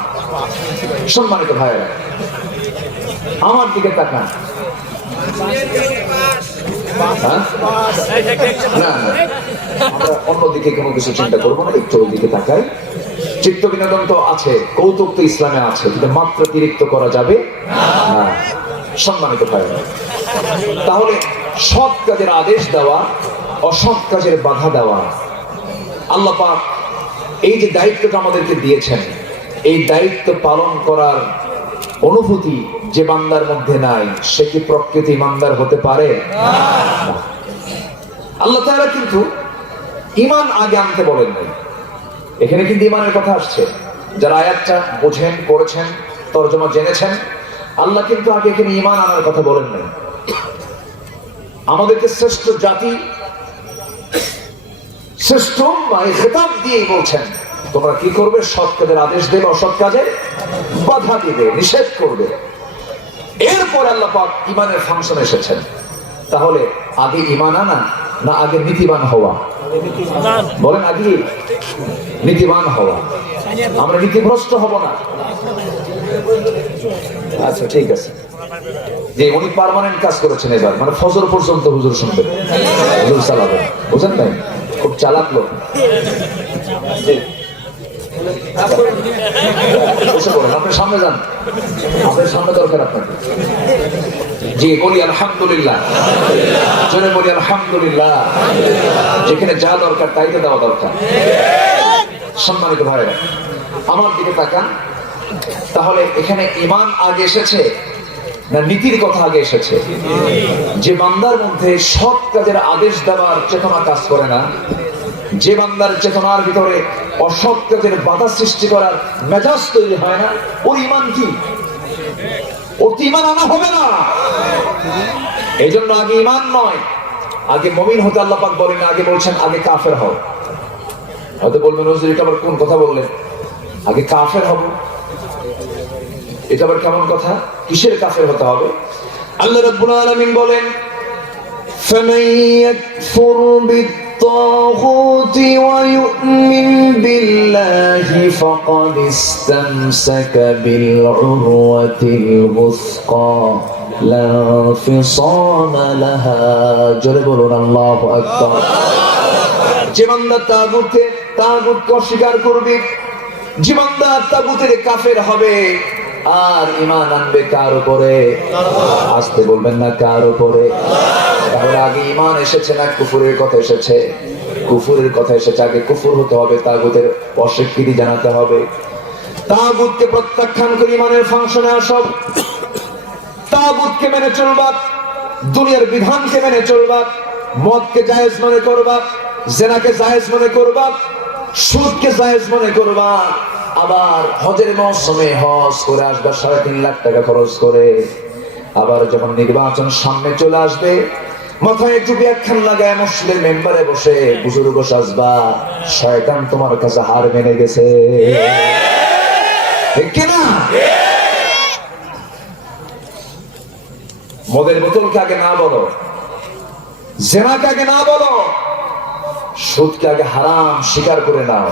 সম্মানিত ভাইয়েরা, আমার দিকে তাকান। না না, আমরা অন্যদিকে কোনো কিছু চিন্তা করবো না, একটু ওই দিকে তাকাই। চিত্ত বিনোদন তো আছে, কৌতুক তো ইসলামে আছে, কিন্তু মাত্রাতিরিক্ত করা যাবে না। সম্মানিত ভাইয়েরা, তাহলে সৎ কাজের আদেশ দেওয়া, অসৎ কাজের বাধা দেওয়া, আল্লাহ পাক এই যে দায়িত্বটা আমাদেরকে দিয়েছেন, এই দায়িত্ব পালন করার অনুভূতি যে বান্দার মধ্যে নাই, সে কি প্রকৃত ঈমানদার হতে পারে? আল্লাহ তাআলা কিন্তু ঈমান আগে আনতে বলেন নাই। এখানে কিন্তু ঈমানের কথা আসছে। যারা আয়াতটা বোঝেন, পড়েছেন, তরজমা জেনেছেন, আল্লাহ কিন্তু আগে এখানে ঈমান আনার কথা বলেন নাই। আমাদেরকে শ্রেষ্ঠ জাতি, শ্রেষ্ঠ খেতাব দিয়েই বলছেন তোমরা কি করবে? সৎ কাজের আদেশ দেবে, অসৎ কাজে বাধা দিবে, নিষেধ করবে। এরপর আল্লাহ পাক ঈমানের ফাংশন এসেছেন। তাহলে আগে ঈমান আনা না আগে নীতিবান হওয়া? বলেন আগে নীতিবান হওয়া। আমরা নীতিভ্রষ্ট হব না। আচ্ছা ঠিক আছে, যে উনি পার্মানেন্ট কাজ করেছেন এবার, মানে ফজর পর্যন্ত হুজুর শুনবেন, হুজুর চালাবেন, বুঝেন নাই? খুব চালাক লোক। আপনার সামনে যান, আপনার সামনে দরকার আপনাকে। জি বলি আলহামদুলিল্লাহ, জোরে বলি আলহামদুলিল্লাহ। যেখানে যা দরকার তাই তো দেওয়া দরকার। সম্মানিত ভাইরা, আমার দিকে তাকান। তাহলে এখানে ঈমান আগে এসেছে না নীতির কথা আগে এসেছে? যে বান্দার মধ্যে সৎ কাজের আদেশ দেওয়ার চেতনা কাজ করে না, যে বান্দার চেতনার ভিতরে অসৎ কাজের বাধা সৃষ্টি করার মেজাজ তৈরি হয় না, ওর ঈমান কি? ওর তো ঈমান আনা হবে না। এই জন্য আগে ঈমান নয়, আগে মুমিন হতে আল্লাহ পাক বলেন, আগে বলছেন আগে কাফের হও। হয়তো বলবেন হুজুর এটা আবার কোন কথা বললেন? আগে কাফের হব, এটা আবার কেমন কথা? কিসের কাফের হতে হবে? আল্লাহ রাব্বুল আলামিন বলেন, ফামান ইয়াকফুর বিত-তাগুতি ওয়া ইউমিন বিল্লাহি ফাকাদ ইসতামসাকা বিল-উরওয়াতিল মুসকা লা ফিসামা লাহা। জোরে বলুন আল্লাহু আকবার। যে বান্দা তাগুতকে অস্বীকার করবে, যে বান্দা তাগুতের কাফের হবে আর ঈমান আনবে কার উপরে? আসতে বলবেন না, কার উপরে? তাহলে আগে ঈমান এসেছে না কুফরের কথা এসেছে? কুফরের কথা এসেছে। আগে কুফর হতে হবে, তাগুতের অস্বীকৃতি জানাতে হবে। তাগুতকে প্রত্যাখ্যান করে ঈমানের ফাংশনে আসো। তাগুতকে মেনে চলবা, দুনিয়ার বিধানকে মেনে চলবা, মদকে জায়েজ মনে করবা, জিনাকে জায়েজ মনে করবা, সুদকে জায়েজ মনে করবা। আবার হজের মৌসুমে হজ করে আসবা 3.5 লাখ টাকা খরচ করে। আবার যখন নির্বাচন সামনে চলে আসবে, মাথায় টুপি একখান লাগায় মসজিদের মেম্বারে বসে বুজুর্গ সাজবা, শয়তান তোমার কাছে হার মেনে গেছে, ঠিক কিনা? মদের বোতলকে আগে না বলো, জেনাকে আগে না বলো, সুদকে আগে হারাম স্বীকার করে নাও,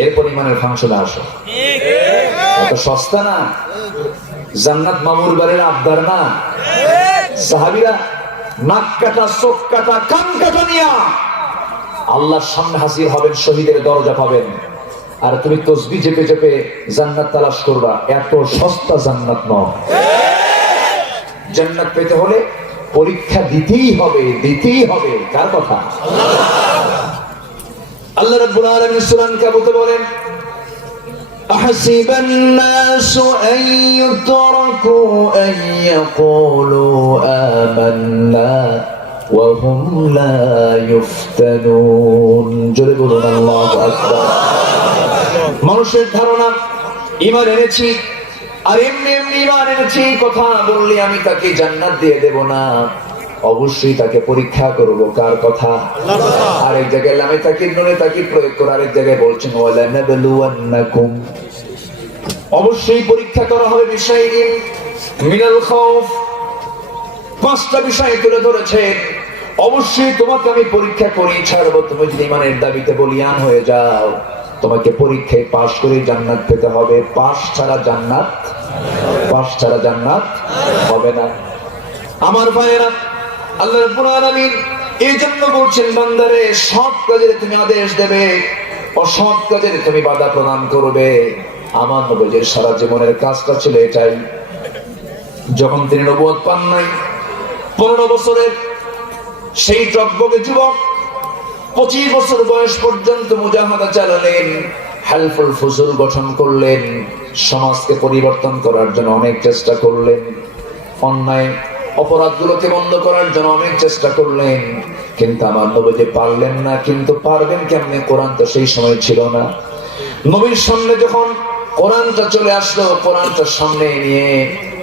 এরপর ইমানের ফাংশনে আসো। এত সস্তা না, জান্নাত মামুর বাড়ির আবদার না। সাহাবীরা নাক কাটা, চোখ কাটা, কান কাটা নিয়া আল্লাহর সামনে হাজির হবেন, শহীদের দরজা পাবেন। আর তুমি তসবিহ চেপে চেপে জান্নাত তালাশ করবা, এত সস্তা জান্নাত নয়। জান্নাত পেতে হলে পরীক্ষা দিতেই হবে, দিতেই হবে। কার কথা? আল্লাহ রাব্বুল আলামিন সূরা আনকাবুতে বলেন, أحسب الناس أن يتركوا أن يقولوا آمنا وهم لا يفتنون। জোরে বলুন আল্লাহু আকবার। মানুষের ধারণা ঈমান এনেছি আর এমনি এমনি ঈমান এনেছি কথা বললে আমি তাকে জান্নাত দিয়ে দেব না, অবশ্যই তাকে পরীক্ষা করব। কার কথা? আল্লাহর কথা। আরেক জায়গায় লামে তাকিদ নুনে তাকিদ প্রয়োগ করে আরেক জায়গায় বলছেন ওয়ালা নাবলুওয়ান্নাকুম, অবশ্যই পরীক্ষা করা হবে বিশাইইন মিনাল খাউফ। পাঁচটা বিষয় তুলে ধরেছেন, অবশ্যই তোমাকে আমি পরীক্ষা করি ছাড়বো। তুমি যদি ঈমানের দাবিতে বলিয়ান হয়ে যাও, তোমাকে পরীক্ষায় পাশ করে জান্নাত পেতে হবে। পাশ ছাড়া জান্নাত হবে না। আমার ভাইয়েরা, আল্লাহ রাব্বুল আলামিন এই জন্য বলছেন, বান্দারে সৎ কাজের তুমি আদেশ দেবে, অসৎ কাজের তুমি বাধা প্রদান করবে। আমার নবীর সারা জীবনের কাজটা ছিল এটাই। যখন তিনি নবুয়ত পান নাই, 15 বছরের সেই টকবকে যুবক 25 বছর বয়স পর্যন্ত মুজাহাদা চালালেন, হালফুল ফুজুল গঠন করলেন, সমাজকে পরিবর্তন করার জন্য অনেক চেষ্টা করলেন, অন্যায় অপরাধগুলোকে বন্ধ করার জন্য অনেক চেষ্টা করলেন, কিন্তু আমার নবী পারলেন না। কিন্তু পারবেন কেমনে? কোরআন তো সেই সময় ছিল না। নবীর সামনে যখন কোরআনটা চলে আসলো, কোরআনটা সামনে নিয়ে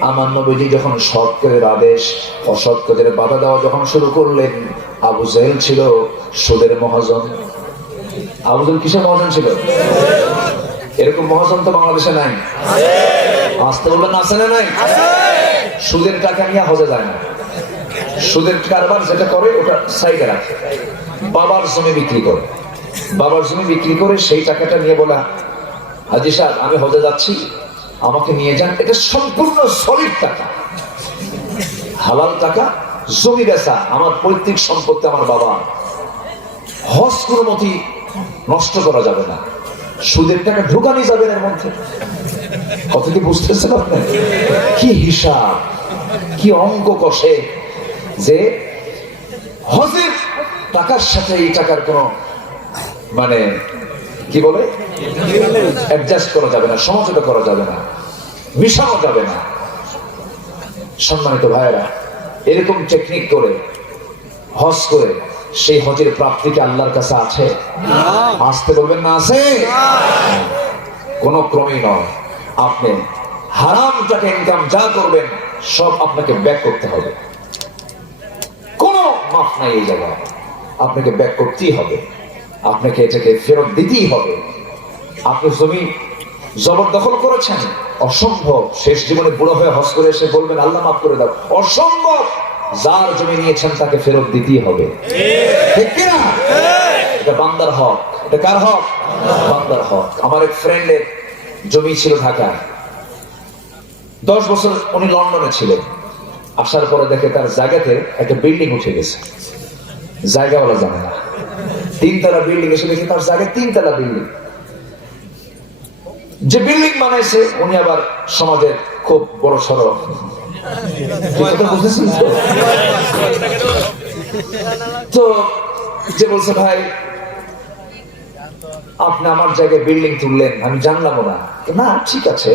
আমার নবীজি যখন সৎ কাজের আদেশ, অসৎ কাজের বাধা দেওয়া যখন শুরু করলেন, আবু জেহেল ছিল সুদের মহাজন। আবু জেহেল কিসের মহাজন ছিল? এরকম মহাজন তো বাংলাদেশে নাই। আসতে বলবেন আছে না? নাই। সুদের টাকা নিয়ে হজে যায় না। সুদের কারবার যেটা করে ওটা সাইডে রাখে, বাবার জমি বিক্রি করে, বাবার জমি বিক্রি করে সেই টাকাটা নিয়ে বলা, হাজী সাহেব আমি হজে যাচ্ছি, আমাকে নিয়ে যান। এটা সম্পূর্ণ সলিড টাকা, হালাল টাকা, জমি বেচা, আমার পৈতৃক সম্পত্তি, আমার বাবা। হজ কোনো মতেই নষ্ট করা যাবে না, সুদের টাকা ঢুকানি যাবে এর মধ্যে। কথা কি বুঝতেছেন আপনি? কি হিসাব, কি অঙ্ক কষে যে হজের টাকার সাথে এই টাকার কোন মানে কি বলে অ্যাডজাস্ট করা যাবে না, সমঝোতা করা যাবে না, মিশানো যাবে না। সম্মানিত ভাইয়েরা, এরকম টেকনিক করে হজ করে সেই হজের প্রাপ্তিকে আল্লাহর কাছে আছে? আসতে বলবেন না আছে? কোন ক্রমেই নয়। আপনি হারাম টাকা ইনকাম যা করবেন সব আপনাকে ব্যাক করতে হবে, কোনো মাফ নাই এই জায়গায়। আপনাকে ব্যাক করতেই হবে, আপনাকে এটাকে ফেরত দিতেই হবে। আপনি জমি জবরদখল করেছেন, অসম্ভব। শেষ জীবনে বুড়ো হয়ে হজ করে এসে বলবেন আল্লাহ মাফ করে দাও, অসম্ভব। যার জমি নিয়েছেন তাকে ফেরত দিতেই হবে, ঠিক কিনা? এটা বান্দার হক। এটা কার হক? বান্দার হক। আমার এক ফ্রেন্ডের জমি ছিল ঢাকায়, 10 বছর উনি লন্ডনে ছিলেন। আসার পরে দেখে তার জায়গাতে একটা বিল্ডিং উঠে গেছে, জায়গাওয়ালা জানে না। 3 তলা বিল্ডিং, এসে দেখে তার জায়গায় 3 তলা বিল্ডিং। যে বিল্ডিং বানাইছে উনি আবার সমাজের খুব বড় সড়ো, তো যে বলছে ভাই আপনি আমার জায়গায় বিল্ডিং তুললেন, আমি জানলাম না। না ঠিক আছে,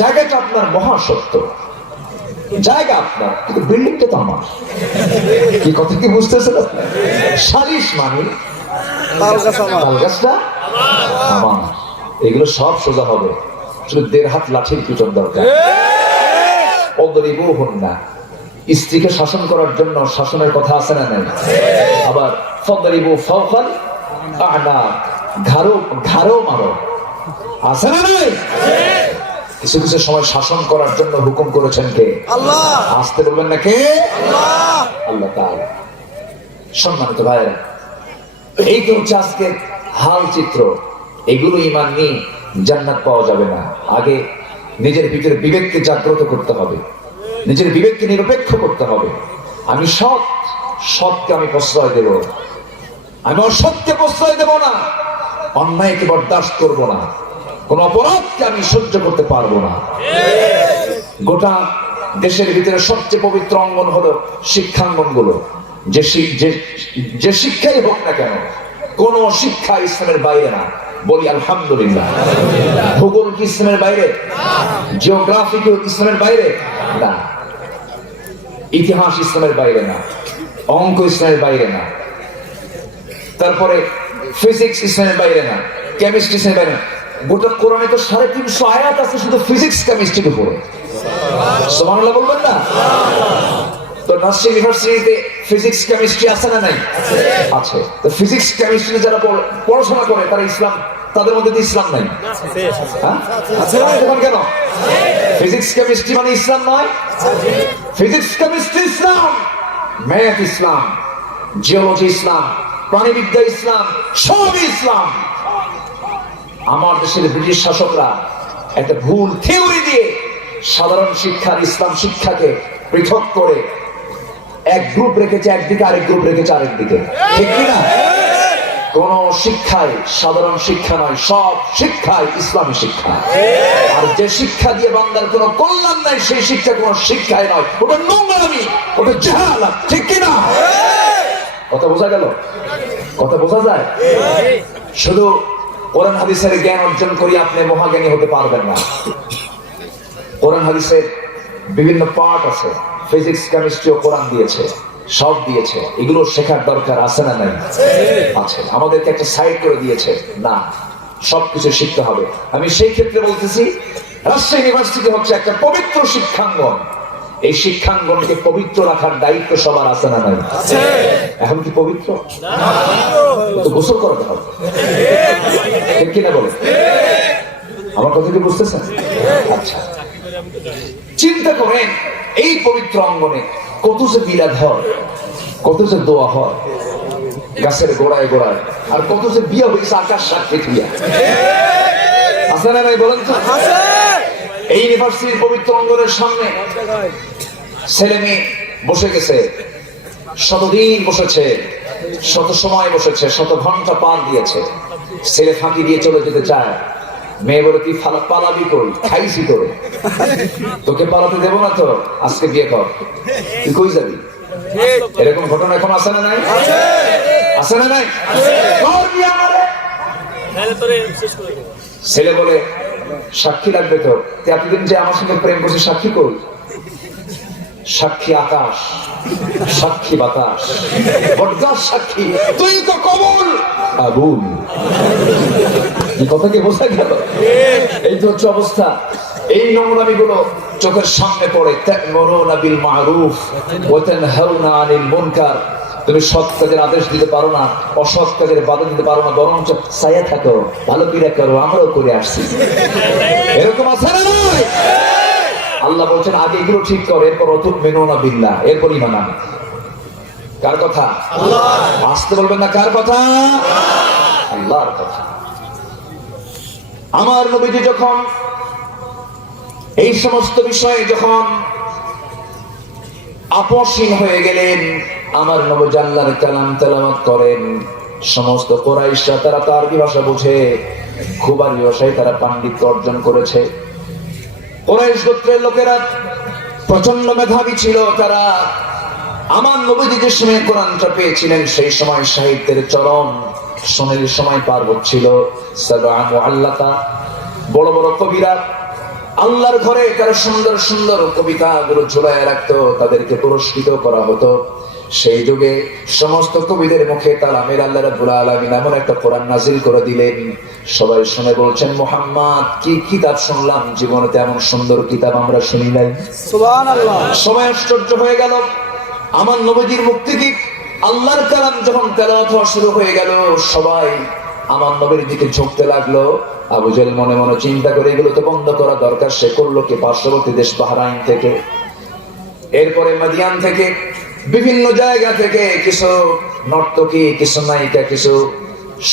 জায়গাটা আপনার মহাসত্য, জায়গা আপনার, কিন্তু বিল্ডিংটা তো আমার। কি কথা কি বুঝতেছেন? সালিশ মানি তালগাছটা আমার। এগুলো সব সোজা হবে, শুধু 1.5 হাত লাঠির পিছন দরকার। অদরিবুহুন্না, স্ত্রীকে শাসন করার জন্য শাসনের কথা আছে না নাই? আবার ফাদরিবু ফাওকাল আ'নাক, ঘাড়ও মারো, আছে না নাই? কিছু কিছু সময় শাসন করার জন্য হুকুম করেছেন কে? আল্লাহ। আসতে বলবেন না কে? আল্লাহ। আল্লাহ তাআলা। সম্মানিত ভাইরা, এই তো হচ্ছে আজকের হাল চিত্র। এগুলো ঈমান নিয়ে জান্নাত পাওয়া যাবে না। আগে নিজের ভিতরে বিবেককে জাগ্রত করতে হবে, নিজের বিবেককে নিরপেক্ষ করতে হবে। আমি সৎকে আমি প্রশ্রয় দেব, আমি অসৎকে প্রশ্রয় দেব না, অন্যায়কে বরদাস্ত করব না, কোন অপরাধকে আমি সহ্য করতে পারবো না। গোটা দেশের ভিতরে সবচেয়ে পবিত্র অঙ্গন হলো শিক্ষাঙ্গন গুলো। যে শিক্ষাই হোক না কেন, কোন শিক্ষা ইসলামের বাইরে না। বলি আলহামদুলিল্লাহ। ভূগোল কি ইসলামের বাইরে? জিওগ্রাফি কি ইসলামের বাইরে? না। ইতিহাস ইসলামের বাইরে না, অঙ্ক ইসলামের বাইরে না, তারপরে ফিজিক্স ইসলামের বাইরে না, কেমিস্ট্রি ইসলামের বাইরে না। গোটা কোরআনে তো 350 আয়াত আছে শুধু ফিজিক্স কেমিস্ট্রির উপরে। সুবহানাল্লাহ বলবেন না? তো নাসির ইউনিভার্সিটিতে ফিজিক্স কেমিস্ট্রি আছে না নাই? আছে। তো ফিজিক্স কেমিস্ট্রি যারা পড়াশোনা করে তারা ইসলাম, তাদের মধ্যে তো ইসলাম নাই। কেন? ফিজিক্স কেমিস্ট্রি মানে ইসলাম নয়? ফিজিক্স কেমিস্ট্রি ইসলাম, ম্যাথ ইসলাম, জিওলজি ইসলাম, প্রাণীবিদ্যা ইসলাম, সবই ইসলাম। আমার দেশের ব্রিটিশ শাসকরা একটা ভুল থিওরি দিয়ে সাধারণ শিক্ষার ইসলাম শিক্ষাকে পৃথক করে এক গ্রুপ রেখেছে একদিকে, আরেক গ্রুপ রেখেছে আরেক দিকে। ঠিক কিনা? কোন শিক্ষায় সাধারণ শিক্ষা নয়, সব শিক্ষায় ইসলামী শিক্ষা। আর যে শিক্ষা দিয়ে বান্দার কোনো কল্যাণ নাই সেই শিক্ষা কোন শিক্ষায় নয়, ওটা নোংরামি, ওটা জাহালাত। ঠিক কিনা? কথা বোঝা গেল? কথা বোঝা যায়? শুধু কোরআন হাদিসের জ্ঞান অর্জন করি আপনি মহাজ্ঞানী হতে পারবেন না। কোরআন হাদিসের বিভিন্ন পার্ট আছে, ফিজিক্স কেমিস্ট্রিও কোরআন দিয়েছে, সব দিয়েছে। এগুলো শেখার দরকার আছে না নাই? আছে। আমাদেরকে একটা সাইড করে দিয়েছে না, সবকিছু শিখতে হবে। আমি সেই ক্ষেত্রে বলতেছি, রাজশাহী ইউনিভার্সিটি হচ্ছে একটা পবিত্র শিক্ষাঙ্গন। এই শিক্ষাঙ্গনকে পবিত্র রাখার দায়িত্ব সবার আছে না নাই? এখন কি পবিত্র? তো গোসল করাতে হবে। ঠিক কিনা বলে? আমার কথা কি বুঝতেছেন? আচ্ছা, চিন্তা করেন এই পবিত্র অঙ্গনে কত যে বিলাদ হয়, কত যে দোয়া হয় গাছের গোড়ায় গোড়ায়, আর কত যে বিয়ে হয়েছে আকাশ সাক্ষী দিয়া। আছে না ভাই? বলেন তো। এই ইউনিভার্সিটির পবিত্র অঙ্গনের সামনে ছেলে মেয়ে বসে গেছে, শতদিন বসেছে, শত সময় বসেছে, শত ঘন্টা পার দিয়েছে। ছেলে ফাঁকি দিয়ে চলে যেতে চায়, মেয়ে বলে তুই পালাবি কই, খাইছি তোরে, তোকে পালাতে দেবো না তো, আজকে বিয়ে কর, তুই কই যাবি? এরকম ঘটনা এখন আছে না নাই? আছে না নাই? ছেলে বলে সাক্ষী লাগবে তো, এতদিন যে আমার সঙ্গে প্রেম করছে সাক্ষী কই? সাক্ষী আকাশ, সাক্ষী বাতাস, বরদাস সাক্ষী, তুই তো কবুল আবুল। এই কথা কি বোঝা গেল? এই তো হচ্ছে অবস্থা। এই নোংরামি গুলো চোখের সামনে পড়ে। তা'মুরুনা বিল মা'রুফ ওয়া তানহাউনা আনিল মুনকার। তুমি সৎ কাজের আদেশ দিতে পারো না, অসৎ কাজের বাধা দিতে পারো না, বরঞ্চ ছায়া থাকো, ভালো করে করো, আমরাও করে আসছি। এরকম আছে না নয়? আল্লাহ বলছেন আগে এগুলো ঠিক করো, এরপর তু'মিনুনা বিল্লাহ, এরপর ঈমান আনো। কার কথা? আল্লাহ। আসতে বলবেন না, কার কথা? আল্লাহর কথা। আমার নবীজি যখন এই সমস্ত বিষয়ে যখন আপোষহীন হয়ে গেলেন, আমার নবী আল্লাহর কালাম তেলাওয়াত করেন, সমস্ত কুরাইশরা তারা তো আরবি ভাষা বুঝে, খুব আরবি ভাষায় তারা পাণ্ডিত্য অর্জন করেছে। কুরাইশ গোত্রের লোকেরা প্রচন্ড মেধাবী ছিল। তারা আমার নবীজি যে সময় কোরআনটা পেয়েছিলেন সেই সময় সাহিত্যের চরম সোনালি সময় পার হচ্ছিল। সাবআ মুআল্লাকা, বড় বড় কবিরা আল্লাহর ঘরে তারা সুন্দর সুন্দর কবিতা গুলো ঝুলায় রাখতো, তাদেরকে পুরস্কৃত করা হতো। সেই যুগে সমস্ত কবিদের মুখে তালামের আল্লাহ রাব্বুল আলামিন এমন একটা কোরআন নাজিল করে দিলেন, সবাই শুনে বলছেন মুহাম্মদ কি কিতাব শুনলাম, জীবনে এমন সুন্দর কিতাব আমরা শুনি নাই। সুবহানাল্লাহ। সবাই আশ্চর্য হয়ে গেল। আমার নবীজির মুখ থেকে আল্লাহর কালাম যখন তেলাওয়াত হওয়া শুরু হয়ে গেল, সবাই আমার নবীর দিকে ঝুঁকতে লাগলো। আবু জেহেল মনে মনে চিন্তা করে এগুলো তো বন্ধ করা দরকার। সে করলো কি, পার্শ্ববর্তী দেশ বাহরাইন থেকে, এরপরে মাদিয়ান থেকে, বিভিন্ন জায়গা থেকে কিছু নর্তকী, কিছু নায়িকা, কিছু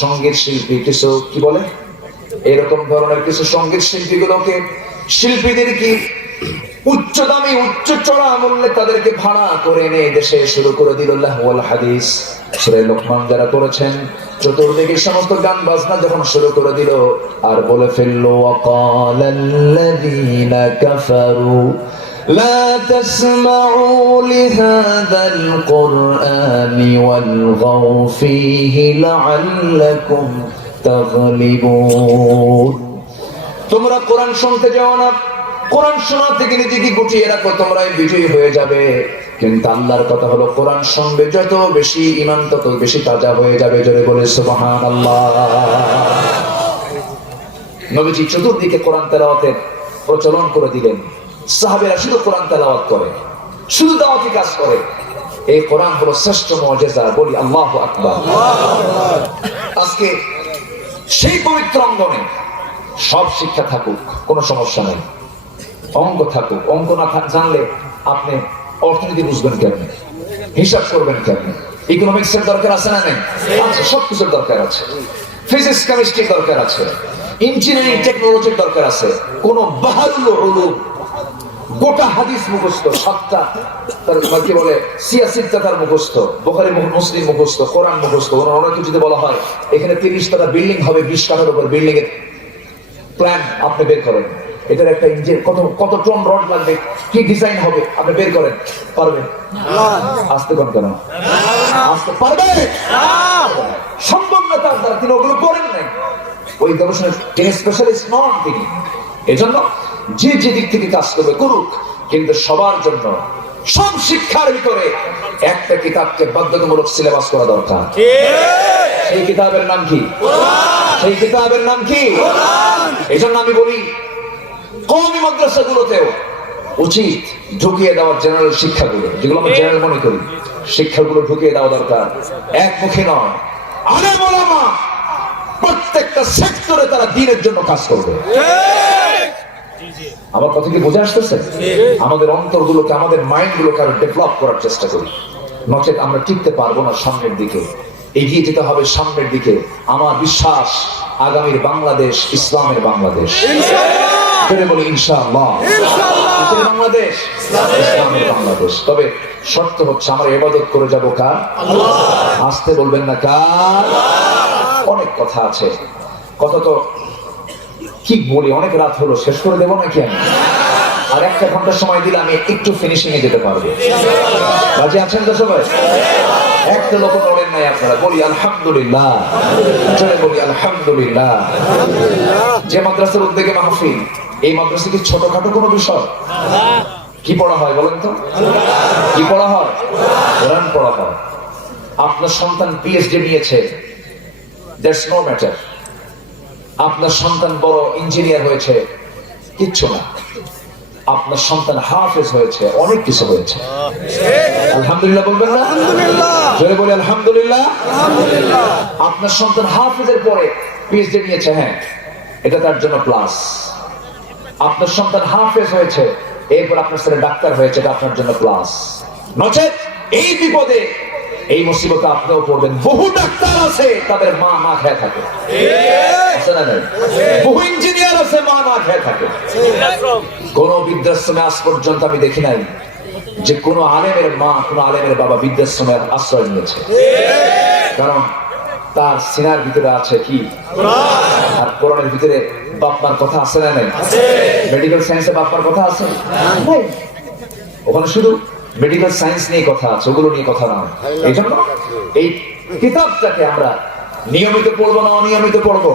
সঙ্গীত শিল্পী, কিছু কি বলে এরকম ধরনের কিছু সঙ্গীত শিল্পীগুলোকে, শিল্পীদের কি উচ্চ দামি উচ্চ চড়া মূল্যে তাদেরকে ভাড়া করে এনে দেশে শুরু করে দিল লাহওয়াল হাদিস। সূরা লোকমান যারা করেছেন, চতুর্দিকে সমস্ত গান বাজনা যখন শুরু করে দিল, আর বলে ফেললো ওয়াকালাল্লাযীনা কাফারু لا تسمعوا لهذا القرآن والغوا فيه لعلكم تغلبون। তোমরা কোরআন শুনতে যাও না, কোরআন শোনা থেকে নিজেকে গুটিয়ে রাখো, তোমরাই বিজয়ী হয়ে যাবে। কিন্তু আল্লাহর কথা হলো কোরআন শুনবে যত বেশি, ঈমান তত বেশি তাজা হয়ে যাবে। জোরে বলে সুবহানাল্লাহ। নবীজি চতুর্দিকে কোরআন তেলাওয়াতের প্রচলন করে দিলেন। সাহাবীরা শুধু কোরআন তেলাওয়াত করে, শুধু দাওয়াতি কাজ করে। এই কোরআন হলো শ্রেষ্ঠ মুজিজা। বলি আল্লাহু আকবার। আজকে সেই পবিত্র অঙ্গনে সব শিক্ষা থাকুক, কোনো সমস্যা নেই। অঙ্ক থাকুক, অঙ্ক না জানলে আপনি অর্থনীতি বুঝবেন কেমনে, হিসাব করবেন কেমনে, ইকোনমিক্স এর দরকার আছে না নেই? আছে, সবকিছুর দরকার আছে। ফিজিক্স কেমিস্ট্রির দরকার আছে, ইঞ্জিনিয়ারিং টেকনোলজির দরকার আছে। কোন বাহারুল উলুম, গোটা হাদিস মুখস্থ, 7টা কি বলে সিয়াসিত্তা তার মুখস্থ, বুখারী মুসলিম মুখস্থ, কোরআন মুখস্থ। অনেক কিছু যদি বলা হয় এখানে 30 তলা বিল্ডিং হবে, 20 কাঠার উপর বিল্ডিং এর প্ল্যান আপনি বের করেন। এটার একটা ইঞ্জিন কত টন রড লাগবে, কি ডিজাইন হবে, আপনি বের করেন। পারবেন? আসতে কোন কেন আসতে পারবে? সম্ভব না তার দ্বারা। তিনি ওগুলো করেন নাই, ওই গবেষণার তিনি স্পেশালিস্ট নন তিনি। এজন্য যে যে দিক থেকে কাজ করবে করুক, কিন্তু সবার জন্য সব শিক্ষার ভিতরে একটা কিতাবকে বাধ্যতামূলক সিলেবাস করা দরকার। সেই কিতাবের নাম কি? সেই কিতাবের নাম কি? এই জন্য আমি বলি কওমি মাদ্রাসাগুলোতেও উচিত ঢুকিয়ে দেওয়ার জেনারেল শিক্ষাগুলো, যেগুলো আমরা জেনারেল মনে করি, শিক্ষাগুলো ঢুকিয়ে দেওয়া দরকার। একমুখী নয়, আলেম ওলামা প্রত্যেকটা সেক্টরে তারা দ্বীনের জন্য কাজ করবে। আমার কথা কি বোঝা আসতেছে? আমাদের অন্তরগুলোকে, আমাদের মাইন্ডগুলোকে আরো ডেভেলপ করার চেষ্টা করি, নচেত আমরা টিকতে পারবো না। সামনের দিকে এগিয়ে যেতে হবে, সামনের দিকে। আমার বিশ্বাস আগামীর বাংলাদেশ ইসলামের বাংলাদেশ। বলি ইনশাআল্লাহ, বাংলাদেশ ইসলামের বাংলাদেশ। তবে শর্ত হচ্ছে আমরা ইবাদত করে যাবো কার? আসতে বলবেন না কার? অনেক কথা আছে, কথা তো কি বলি, অনেক রাত হলো, শেষ করে দেবো নাকি? আমি আর 1 ঘন্টা সময় দিলে আমি একটু ফিনিশিং এ যেতে পারবো। রাজি আছেন তো সবাই? একটা লোক বলেন নাই আপনারা? বলি আলহামদুলিল্লাহ, চলে বলি আলহামদুলিল্লাহ। যে মাদ্রাসার উদ্যোগে মাহফিল, এই মাদ্রাসা কি ছোটখাটো কোনো বিষয়? কি পড়া হয় বলেন তো? কি পড়া হয়? কোরআন পড়া হয়। আপনার সন্তান পিএইচডি নিয়েছে, দ্যাটস নো ম্যাটার। আপনার সন্তান বড় ইঞ্জিনিয়ার হয়েছে, কিচ্ছু না। আপনার সন্তান হাফেজ হয়েছে, অনেক কিছু হয়েছে। আলহামদুলিল্লাহ বলবেন না? জোরে বলি আলহামদুলিল্লাহ। আপনার সন্তান হাফেজের পরে পিএইচডি নিয়েছে, হ্যাঁ, এটা তার জন্য প্লাস। আপনার সন্তান হাফেজ হয়েছে, এরপর আপনার ছেলে ডাক্তার হয়েছে, এটা আপনার জন্য প্লাস। নচেত এই বিপদে, এই মুসিবতে আপনিও পড়বেন। বহু ডাক্তার আছে, তাদের মা না খেয়ে থাকে, বহু ইঞ্জিনিয়ার আছে, মা না খেয়ে থাকে। কোন বৃদ্ধাশ্রমে আজ পর্যন্ত আমি দেখি নাই যে কোন আলেমের মা, কোন আলেমের বাবা বৃদ্ধাশ্রমের আশ্রয় নিয়েছে। কারণ তার সিনার ভিতরে আছে কি? আর কোরআনের ভিতরে বাপমার কথা আছে না নাই? মেডিকেল সায়েন্সে বাপমার কথা আছে? ওখানে শুধু মেডিকেল সায়েন্স নিয়ে কথা আছে, ওগুলো নিয়ে কথা নয়। এই জন্য এই কিতাবটাকে আমরা নিয়মিত পড়বো না অনিয়মিত পড়বো?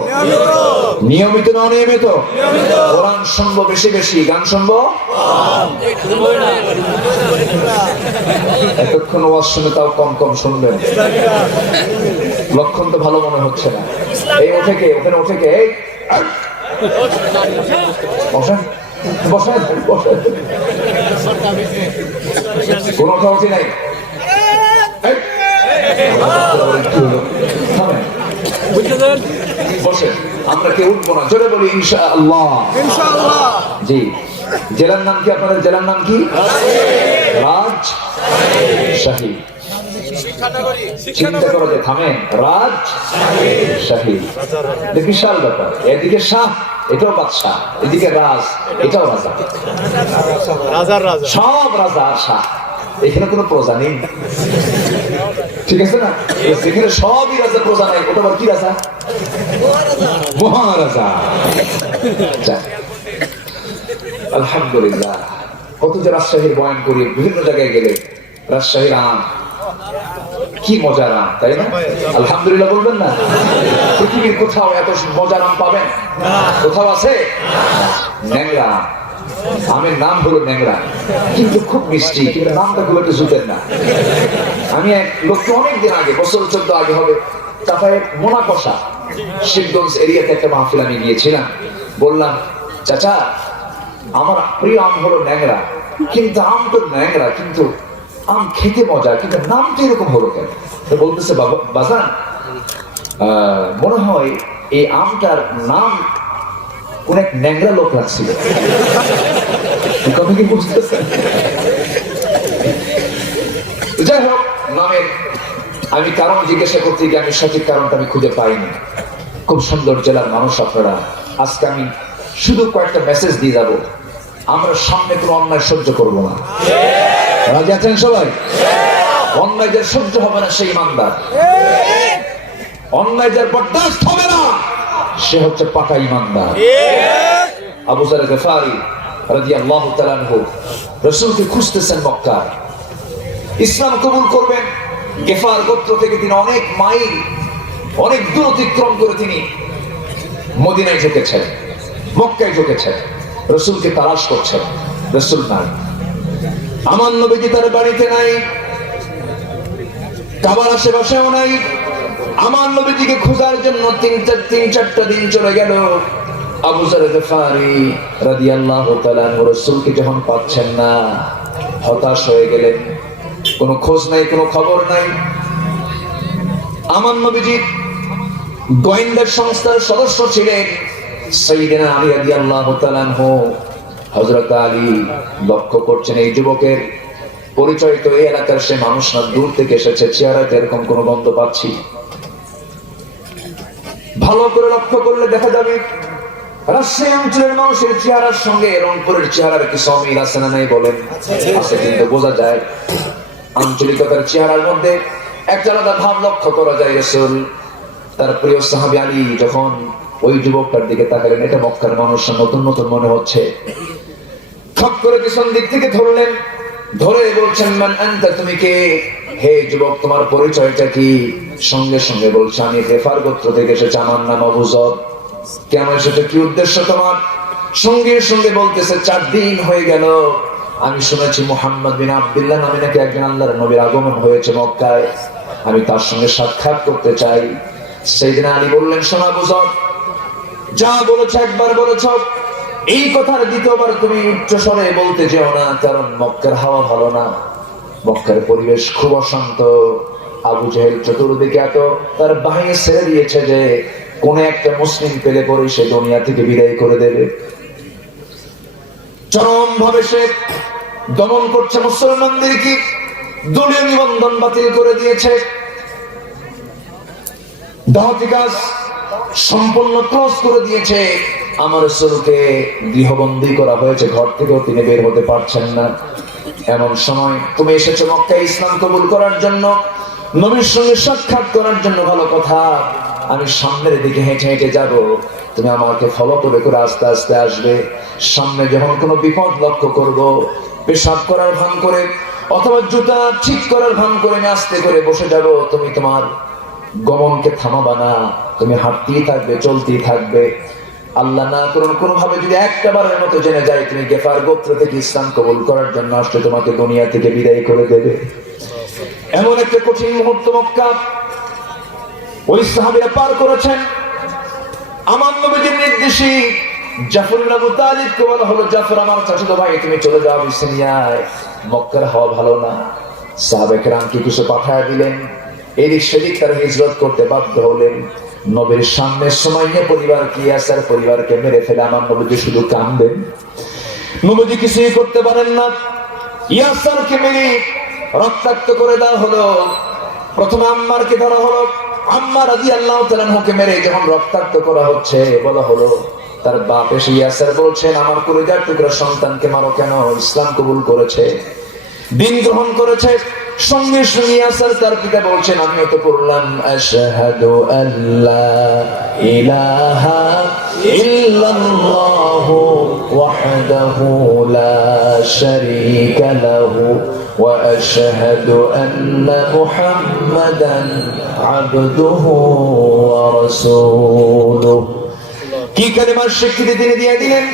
নিয়মিত না অনিয়মিত? কোরআন শুনবো বেশি বেশি, গান শুনবো এতক্ষণ ওয়াজ শুনে তাও কম কম শুনবেন, লক্ষণ তো ভালো মনে হচ্ছে না। এই ওঠে কে? ওখানে ওঠে কে? এই বসেন বসেন বসেন, কোন ওঠা উঠি নাই। বসেন, আমরা কেউ উঠবো না, জোরে বলি ইনশাআল্লাহ। জি, জেলার নাম কি আপনাদের? জেলার নাম কি? রাজশাহী। চিন্তা করো যে থামেন, রাজশাহী বিশাল ব্যাপার। এদিকে শাহ, এটাও বাদশাহ, এদিকে রাজ, এটাও রাজা, সব রাজা আর শাহ। এখানে কোনো প্রজা নেই, ঠিক আছে না? যেখানে সবই রাজা, প্রজা নেই, ওটা আবার কি রাজা? মহারাজা। আলহামদুলিল্লাহ, কত যে রাজশাহীর বয়ান করি, বিভিন্ন জায়গায় গেলে রাজশাহীর আম কি মজার আম, তাই না? আলহামদুলিল্লাহ বলবেন না? পৃথিবীর কোথাও এত মজার আম পাবেন? কোথাও আছে? ন্যাংরা আম, আমের নাম হলো ন্যাংরা, কিন্তু খুব মিষ্টি, কিন্তু নামটা খুব একটা জুতের না। আমি এক লোককে অনেকদিন আগে, বছর 14 আগে হবে, চাপায় মোনাকষা শিবগঞ্জ এরিয়াতে একটা মাহফিল আমি গিয়েছিলাম। বললাম, চাচা আমার প্রিয় আম হলো ন্যাংরা, কিন্তু আম তো ন্যাংরা, কিন্তু আম খেতে মজা, কিন্তু নামটা এরকম হলো কেন? বলতেছে, বাজান মনে হয় এই আমটার নাম কোন এক ন্যাংরা লোক রাখছিল। কথা কি বুঝতেছেন? যাই হোক, নামের আমি কারণ জিজ্ঞাসা করতে গিয়ে আমি সঠিক কারণটা আমি খুঁজে পাইনি। খুব সুন্দর জেলার মানুষ আপনারা। আজকে আমি শুধু কয়েকটা মেসেজ দিয়ে যাব। আমরা সামনে কোনো অন্যায় সহ্য করবো না। রাজি আছেন সবাই? অন্যায় যার সহ্য হবে না সেই ইমানদার, অন্যায় যার বরদাস্ত হবে না সে হচ্ছে পাকা ইমানদার। আবু যার গফারি রাদিয়াল্লাহু তাআলা আনহু রাসূলকে খুঁজতেছেন মক্কায়, ইসলাম কবুল করবেন। গেফার গোত্র থেকে তিনি অনেক মাইল, অনেক দূর অতিক্রম করে তিনি মদিনায় ঢুকেছেন, মক্কায় ঢুকেছেন, রাসূলকে তালাশ করছেন। রাসূল নাই, আমার নবীজি তার বাড়িতে নাই, কাবার আশেপাশেও নাই। আমার নবীজিকে খোঁজার জন্য তিন চারটা দিন চলে গেল। আবু যার গফারি রাদিয়াল্লাহু তাআলা আনহু রাসূলকে যখন পাচ্ছেন না, হতাশ হয়ে গেলেন। কোনো খোঁজ নাই, কোনো খবর নাই। আমার নবীজি গোয়েন্দা সংস্থার সদস্য ছিলেন সাইয়েদনা আলী রাদিয়াল্লাহু তাআলা আনহু। হযরত আলী লক্ষ্য করছেন এই যুবকের পরিচয় তো এই এলাকার সে মানুষ না, দূর থেকে এসেছে, চেহারাতে এরকম কোন গন্ধ পাচ্ছি। ভালো করে লক্ষ্য করলে দেখা যাবে রাজশাহী অঞ্চলের মানুষের চেহারার সঙ্গে রংপুরের চেহারার কি সমিল আছে না নাই বলেন? আছে, কিন্তু বোঝা যায় আঞ্চলিকতার চেহারার মধ্যে একটা আলাদা ভাব লক্ষ্য করা যায়। রাসূল তার প্রিয় সাহাবী আলী যখন ওই যুবকটার দিকে তাকালেন, এটা মক্কার মানুষ, নতুন নতুন মনে হচ্ছে। ঠক করে পিছন দিক থেকে ধরলেন, ধরে বলছেন, মান আনতা, তুমি কে? হে যুবক, তোমার পরিচয়টা কি? সঙ্গে সঙ্গে বলছে, আমি গেফার গোত্র থেকে এসেছি, আমার নাম আবু যর। কেন এসেছে, কি উদ্দেশ্য তোমার? সঙ্গে সঙ্গে বলতেছে, 4 দিন হয়ে গেল আমি শুনেছি মুহাম্মদ বিন আব্দুল্লাহ নামে নাকি একজন আল্লাহর নবীর আগমন হয়েছে মক্কায়, আমি তার সঙ্গে সাক্ষাৎ করতে চাই। সাইয়েদনা আলী বললেন, শোনো আবু যর, যা বলেছ একবার বলেছ, এই কথার দ্বিতীয়বার তুমি উচ্চ স্বরে বলতে যেও না, কারণ মক্কার হাওয়া ভালো না, মক্কার পরিবেশ খুব অশান্ত। আবু জাহেল চতুর্দিকে এত তার বাহিনী ছেড়ে দিয়েছে যে কোন একটা মুসলিম পেলে পরে সে দুনিয়া থেকে বিদায় করে দেবে। চরম ভাবে সে দমন করছে মুসলমানদেরকে, দলীয় নিবন্ধন বাতিল করে দিয়েছে, দাওয়াতি কাজ সম্পূর্ণ ক্লোজ করে দিয়েছে। আমার রাসূলকে গৃহবন্দী করা হয়েছে, ঘর থেকেও তিনি বের হতে পারছেন না। এমন সময় তুমি এসেছো মক্কায় ইসলাম কবুল করার জন্য, নবীর সঙ্গে সাক্ষাৎ করার জন্য, ভালো কথা। আমি সামনের দিকে হেঁটে হেঁটে যাব, তুমি আমাকে ফলো করে করে আস্তে আস্তে আসবে। সামনে যখন কোনো বিপদ লক্ষ্য করব, পেশাব করার ভান করে অথবা জুতা ঠিক করার ভান করে আমি আস্তে করে বসে যাব, তুমি তোমার গমনকে থামাবা না, তুমি হাঁটতেই থাকবে, চলতেই থাকবে। আল্লাহ না করুন কোনোভাবে যদি একটা বারের মতো জেনে যায় তুমি গেফার গোত্র থেকে ইসলাম কবুল করার জন্য আসলে, তোমাকে দুনিয়া থেকে বিদায় করে দেবে। এমন একটা কঠিন মুহূর্ত মক্কা ওই সাহাবীরা পার করেছেন। আমার নবীজির নির্দেশে জাফর ইবনে আবু তালিবকে বলা হলো, জাফর আমার চাচাতো ভাই, তুমি চলে যাও আবিসিনিয়ায়, মক্কার হাওয়া ভালো না। সাহাবায়ে কেরাম কি কিছু পাঠায় দিলেন, এদিক সেদিক তারা হিজরত করতে বাধ্য হলেন। নবীর সামনে সুমাইয়া পরিবার কি ইয়াসার পরিবারকে মেরে ফেলে আমার নবীজি শুধু কাঁদবেন, নবীজি কিছুই করতে পারেন না। ইয়াসারকে মেরে রক্তাক্ত করে দেওয়া হলো। প্রথমে আম্মারকে ধরা হলো, আম্মার রাদিয়াল্লাহু তাআলা আনহুকে মেরে যখন রক্তাক্ত করা হচ্ছে, বলা হলো তার বাপ এসে ইয়াসার বলছেন, আমার কলিজার টুকরা সন্তানকে মারো কেন? ইসলাম কবুল করেছে, দিন গ্রহণ করেছে। সঙ্গে সঙ্গে ইয়াসার তার পিতা বলছেন, আমিও তো করলাম আশহাদু আল্লা ইলাহা ইল্লাল্লাহু ওয়াহদাহু লা শারীকা লাহু ওয়া আশহাদু আন্না মুহাম্মাদান আবদুহু ওয়া রাসূলুহু। কি কালেমার স্বীকৃতি তিনি দিয়ে দিলেন।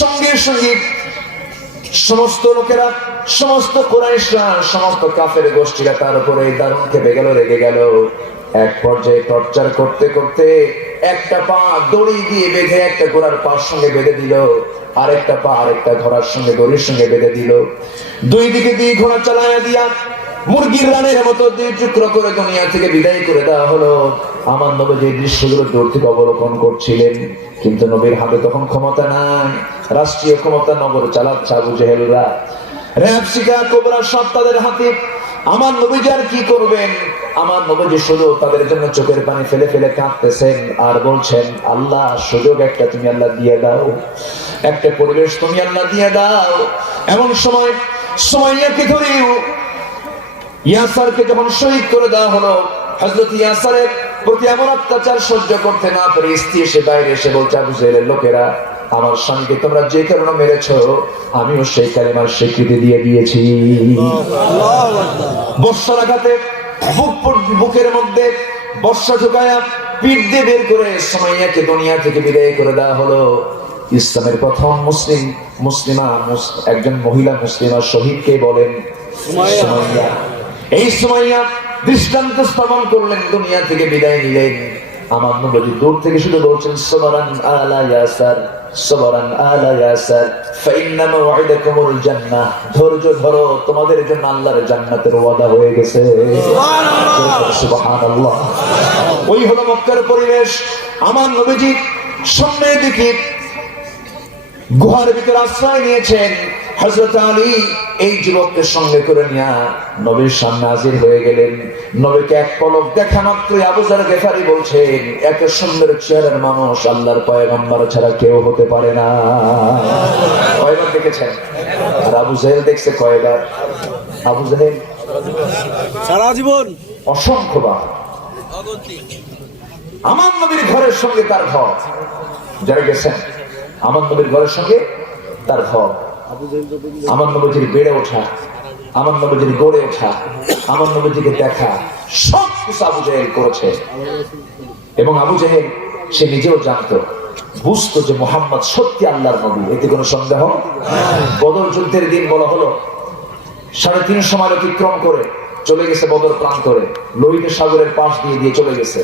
সঙ্গে সঙ্গে সমস্ত লোকেরা, সমস্ত কুরাইশরা, সমস্ত কাফের গোষ্ঠীরা তার উপরে দারুণ খেপে গেল, রেগে গেল। এক পর্যায়ে টর্চার করতে করতে একটা পা দড়ি দিয়ে বেঁধে একটা ঘোড়ার পার সঙ্গে বেঁধে দিল, আরেকটা পা আরেকটা ঘোড়ার সঙ্গে দড়ির সঙ্গে বেঁধে দিল। দুই দিকে দুই ঘোড়া চালায়া দিয়া মুরগির রানের মতো দুই টুকরো করে দুনিয়া থেকে বিদায় করে দেওয়া হলো। আমার নবী যে দৃশ্যগুলো দূর থেকে অবলোকন করছিলেন, কিন্তু নবীর হাতে তখন ক্ষমতা নাই, রাষ্ট্রীয় ক্ষমতা নগর চালাচ্ছে আবু জেহেলরা, র‍্যাব, সিকা, কোবরা সব তাদের হাতে। আমার নবীজি আর কি করবেন? আমার নবীজি শুধু তাদের জন্য চোখের পানি ফেলে ফেলে কাঁদতেছেন আর বলছেন, আল্লাহ সুযোগ একটা তুমি আল্লাহ দিয়ে দাও, একটা পরিবেশ তুমি আল্লাহ দিয়ে দাও। এমন সময় সুমাইয়াকে ধরেও ইয়াসারকে যখন শহীদ করে দেওয়া হলো, হযরত ইয়াসারের প্রতি এমন অত্যাচার সহ্য করতে না পেরে স্ত্রী এসে বাইরে এসে বলছে, আবু জেহেলের লোকেরা, আমার স্বামীকে তোমরা যে কারণে মেরেছো, আমিও সেই কালেমার স্বীকৃতি দিয়ে দিয়েছি। বর্ষার আঘাতে বুকের মধ্যে বর্ষা ঢুকায়া পিঠ দিয়ে বের করে সুমাইয়াকে দুনিয়া থেকে বিদায় করে দেওয়া হলো। ইসলামের প্রথম মুসলিমা একজন মহিলা মুসলিমা শহীদকে বলেন সুমাইয়া। এই সুমাইয়া দৃষ্টান্ত স্থাপন করলেন, দুনিয়া থেকে বিদায় নিলেন। আমার নবী দূর থেকে শুধু বলছেন, সবরান আলা ইয়াসার, সবরান আলা ইয়াসার, ফাইন্না মাওয়াইদাকুমুল জান্নাহ, ধৈর্য ধরো, তোমাদের জন্য আল্লাহর জান্নাতের ওয়াদা হয়ে গেছে। সুবহানাল্লাহ, সুবহানাল্লাহ। ওই হলো মক্কার পরিবেশ। আমার নবীজি সামনে দিকে গুহার ভিতরে আশ্রয় নিয়েছেন। হযরত আলী এই যুবককে সঙ্গে করে নিয়ে নবীর সামনে হাজির হয়ে গেলেন। নবীকে এক পলক দেখা মাত্রই আবু যার গেফারি বলছেন, এত সুন্দর চেহারার মানুষ আল্লাহর পয়গম্বর ছাড়া কেউ হতে পারে না। কয়বার দেখেছেন? আর আবু জেহেল দেখছে কয়বার? আবু জেহেল সারা জীবন অসংখ্যবার। আমার নবীর ঘরের সঙ্গে তার ঘর, যারা গেছেন আমার নবীর ঘরের সঙ্গে তার ঘর, আমার নবীজির বেড়ে ওঠা, আমার নবীজির গড়ে ওঠা, আমার নবীজিকে দেখা, সব কিছু আবু জেহেল করেছে। এবং আবু জেহেল সে নিজেও জানতো, বুঝতো যে মুহাম্মদ সত্যি আল্লাহর নবী, এতে কোনো সন্দেহ। বদর যুদ্ধের দিন বলা হলো 350 মাইল অতিক্রম করে চলে গেছে বদর প্রান্তরে, লোহিত সাগরের পাশ দিয়ে দিয়ে চলে গেছে।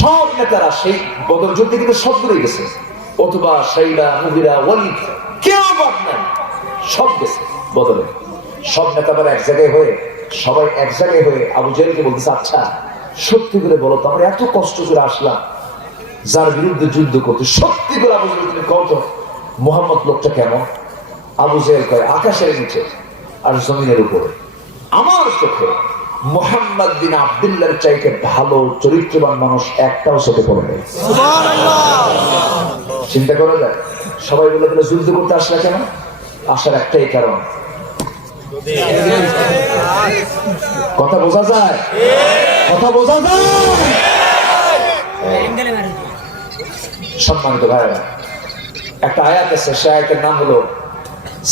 সব নেতারা সেই বদর যুদ্ধে কিন্তু সব দূরে গেছে, অথবা শাইবা, মুগিরা, ওয়ালিদ, কেউ বাদ নাই, সব গেছে বদরে। সব নেতারা এক জায়গায় হয়ে, সবাই এক জায়গায় হয়ে আবু জেহেলকে বলতেছে, আচ্ছা সত্যি করে বলো তো, আমরা এত কষ্ট করে আসলাম যার বিরুদ্ধে যুদ্ধ করতে, সত্যি করে আবু জেহেল তুমি কও তো মুহাম্মদ লোকটা কেমন? আবু জেহেল কয়, আকাশের নিচে আর জমিনের উপরে আমার চোখে মুহাম্মদ বিন আব্দুল্লাহর চাইতে ভালো চরিত্রবান মানুষ একটাও চোখে পড়ে নাই। চিন্তা করা যায়? সবাই বলে তাহলে যুদ্ধ করতে আসলে কেন? আসার একটাই কারণ, কথা বোঝা যায়? কথা বোঝা যায়? সম্মানিত ভাইরা, একটা আয়াত আছে, সে আয়াতের নাম হলো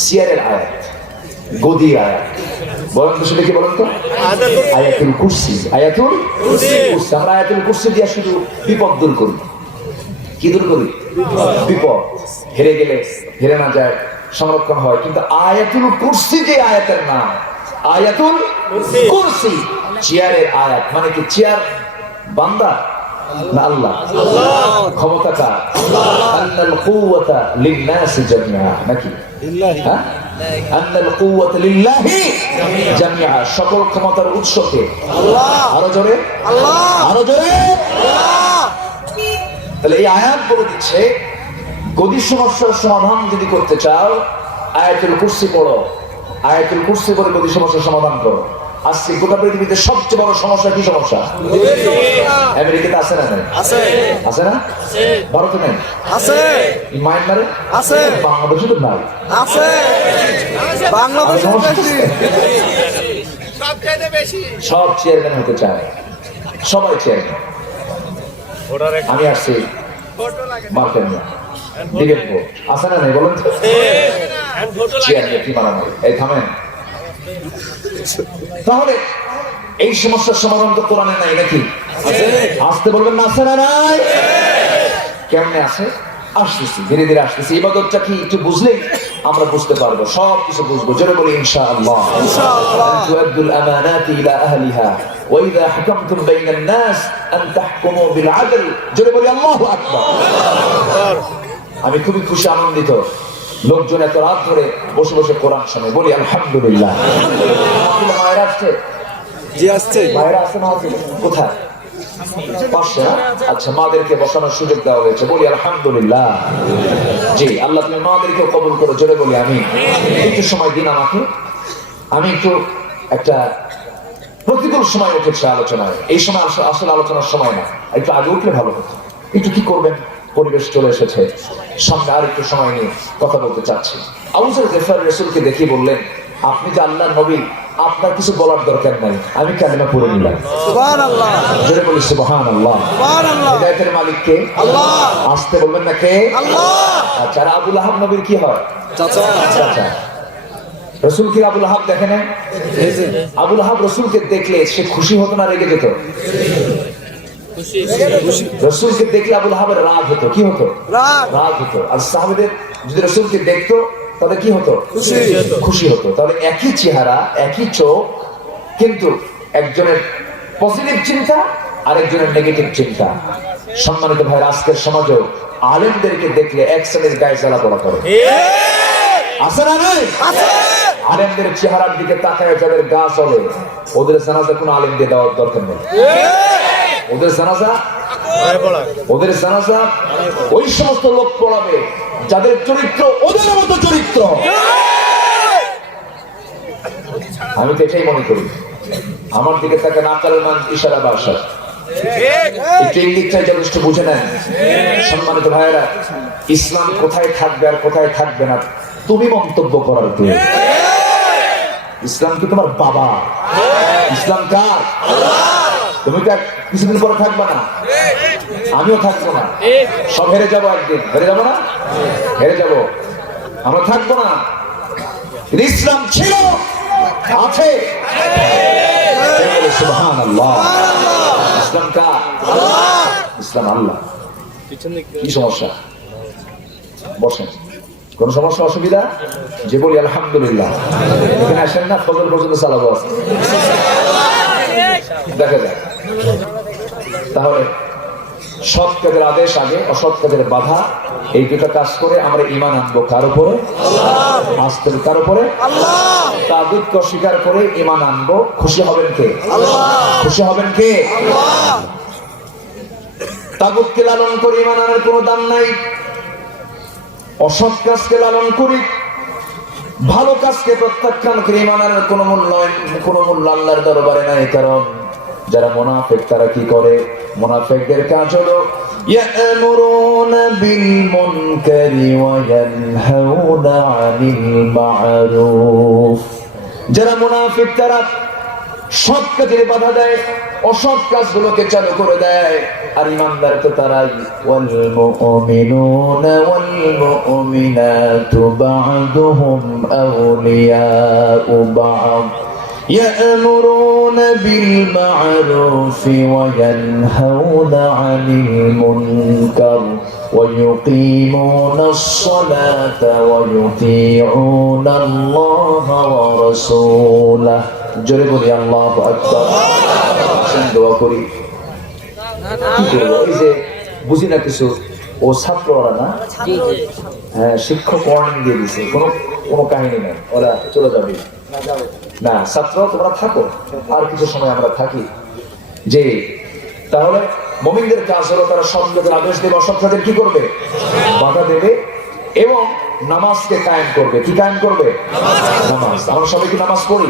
সিয়ারের আয়াত। গদি আয়াত। বলেন তো সেটা কি বলেন তো? আয়াতুল কুরসি। আয়াতুল কুরসি। আমরা আয়াতুল কুরসি দিয়ে শুধু বিপদ দূর করি। কি দূর করি? বিপদ। হেরে গেলে হেরে না যায়, সংরক্ষণ হয়। কিন্তু আয়াতুল কুরসি যে আয়াতের নাম, আয়াতুল কুরসি, চেয়ারের আয়াত। মানে কি? চেয়ার বান্দা না আল্লাহ? ক্ষমতা কার? আন্নাল কুওয়াতা লিন-নাসি জামিআ, নাকি? হ্যাঁ, আন্নাল কুওয়াতা লিল্লাহি জামিআ, সকল ক্ষমতার উৎস কে? আল্লাহ। আরো জোরে আল্লাহ, আরো জোরে আল্লাহ। তাহলে এই আয়াত বলে দিচ্ছে গদি সমস্যার সমাধান যদি করতে চাও আয়াতুল কুরসি পড়ো। আয়াতুল কুরসি পড়ে গদি সমস্যার সমাধান করো। আজকে গোটা পৃথিবীতে সবচেয়ে বড় সমস্যা কি সমস্যা? আমেরিকাতে আছে না? আছে। আছে না? ভারতে নেই? আছে। মায়ানমারে আছে? বাংলাদেশে তো নাই। আছে। বাংলাদেশে সব চেয়ারম্যান হতে চায়, সবাই চেয়ারম্যান। আমি আসছি মার্কেট দিবেন ভোট, আছে না নাই বলুন? চেয়ারম্যান কি বানানো? এই থামেন। তাহলে এই সমস্যার সমাধান তো কোরআনে নাই, নাকি? আসতে বলবেন না, আছে না নাই? কেমনে আছে? আসতেছি, ধীরে ধীরে আসতেছি। ইবাদতটা কি একটু বুঝলেই আমরা বুঝতে পারবো, সব কিছু বুঝবো। জোরে বলি ইনশাআল্লাহ। ইনশাআল্লাহ। তুআদ্দুল আমানাতি ইলা আহলিহা ওয়া ইযা হাকামতুম বাইনান নাস আন তাহকুমু বিল আদল। জোরে বলি আল্লাহু আকবার। আমি খুবই খুশি, আনন্দিত। লোকজন এত রাত ধরে বসে বসে কোরআন শোনে। বলি আলহামদুলিল্লাহ। মায়েরা আসছে? জি আসছে। মায়েরা আসছে না? কোথায়? পাশে। আচ্ছা, মাদেরকে বসানোর সুযোগ দেওয়া হয়েছে। বলি আলহামদুলিল্লাহ। জি, আল্লাহ তুমি মাদেরকে কবুল করো। জোরে বলি আমি। একটু সময় দিন আমাকে। আমি একটু একটা প্রতিকূল সময় উঠেছে আলোচনায়। এই সময় আসলে আলোচনার সময় না, একটু আগে উঠলে ভালো হতো। একটু কি করবেন, পরিবেশ চলে এসেছে, সামনে আর একটু সময় নিয়ে কথা বলতে চাচ্ছি। আবু যর গফার রাসূলকে দেখি বললেন, আপনি যে আল্লাহর নবী, আপনার কিছু বলার দরকার নাই, আমি কালিমা পড়ে নিলাম। সুবহানাল্লাহ। জোরে বলি সুবহানাল্লাহ। সুবহানাল্লাহ। হিদায়াতের মালিক কে? আল্লাহ। আসতে বলবেন না কে? আল্লাহ। আচ্ছা, আবু লাহাব নবীর কি হয়? চাচা। চাচা। রাসূল কি আবু লাহাব দেখে না? আবু লাহাব রাসূলকে দেখলে সে খুশি হতো না রেগে যেত? রাসূলকে দেখলে আবু লাহাবের রাগ হতো। কি হতো? রাগ হতো। আর সাহাবীদের যদি রাসূলকে দেখতো তাহলে কি হতো? খুশি হতো। তাহলে একই চেহারা, একই চোখ, কিন্তু একজনের পজিটিভ চিন্তা আর একজনের নেগেটিভ চিন্তা। সম্মানিত ভাই, আজকের সমাজেও আলেমদেরকে দেখলে এক শ্রেণীর গায়ে জ্বালা পড়া করে। আছে না নাই? আলেমদের চেহারার দিকে তাকায় যাদের গা চলে, ওদের জানাজা কোনো আলেম দিয়ে দেওয়ার দরকার নেই। ওদের জানাজা ওই সমস্ত লোক পড়াবে যাদের চরিত্র ওদের মতো চরিত্র। আমি তো এটাই মনে করি। আমার দিকে তাকে নাকালমান ইশারা বাসা, একটু ইঙ্গিতটাই যথেষ্ট বুঝে নেন। সম্মানিত ভাইয়েরা, ইসলাম কোথায় থাকবে আর কোথায় থাকবে না তুমি মন্তব্য করার কে? ইসলাম কি তোমার বাবা? ইসলাম কার? তুমি তো কিছুদিন পরে থাকবে না, আমিও থাকবো না, সব হেরে যাবো একদিন। হেরে যাবো না? হেরে যাবো, আমরা থাকবো না। ইসলাম ছিল, আছে। সুবহানাল্লাহ। ইসলাম কার? ইসলাম আল্লাহ। কি সমস্যা? বসেন। কোন সমস্যা, অসুবিধা? যে বলি আলহামদুলিল্লাহ। এখানে আসেন না, ফজর পর্যন্ত চালাবো আছে, দেখা যায়। তাহলে সৎ কাজের আদেশ আগে, অসৎ কাজের বাধা, এই দুটো কাজ করে আমরা ঈমান আনবো কার উপরে? আসতে কার উপরে? আল্লাহ। তাগুতকে অস্বীকার করে ঈমান আনবো। খুশি হবেন কে? আল্লাহ। খুশি হবেন কে? আল্লাহ। তাগুতকে লালন করে ঈমান আনার কোনো দাম নাই। অসৎ কাজকে লালন করি, ভালো কাজকে প্রত্যাখ্যান করে ঈমান আনার কোনো মূল্য আল্লাহর দরবারে নাই। কারণ যারা মুনাফিক তারা কি করে? মুনাফিকদের কাজ হলো ইয়া'মুরুনা বিল মুনকারি ওয়া ইয়ানহাউনা আনিল মা'রুফ। যারা মুনাফিক তারা সৎ কাজে বাধা দেয়, অসৎ কাজগুলোকে চালু করে দেয়। আর ইমানদার তো তারাই, ওয়াল মুমিনুনা ওয়াল মুমিনাতু বা'দুহুম আউলিয়াউ বা'দ يأمرون بالمعروف وينهون عن المنكر ويقيمون الصلاة ويطيعون الله ورسوله جربوا يا الله أكبر দোয়া করি কি করবো এই যে বুঝি না কিছু ও ছাত্র ওরা না হ্যাঁ শিক্ষক ওয়ার্নিং দিয়ে দিছে কোনো কাহিনী নেই ওরা চলে যাবে না ছাত্র তোমরা থাকো আর কিছু সময় আমরা থাকি যে তাহলে মুমিনদের কাজ হলো তারা সৎকাজের আদেশ দেবে অসৎ কাজের কি করবে বাধা দেবে এবং নামাজকে কায়েম করবে কি কায়েম করবে নামাজ আমরা সবাই কি নামাজ পড়ি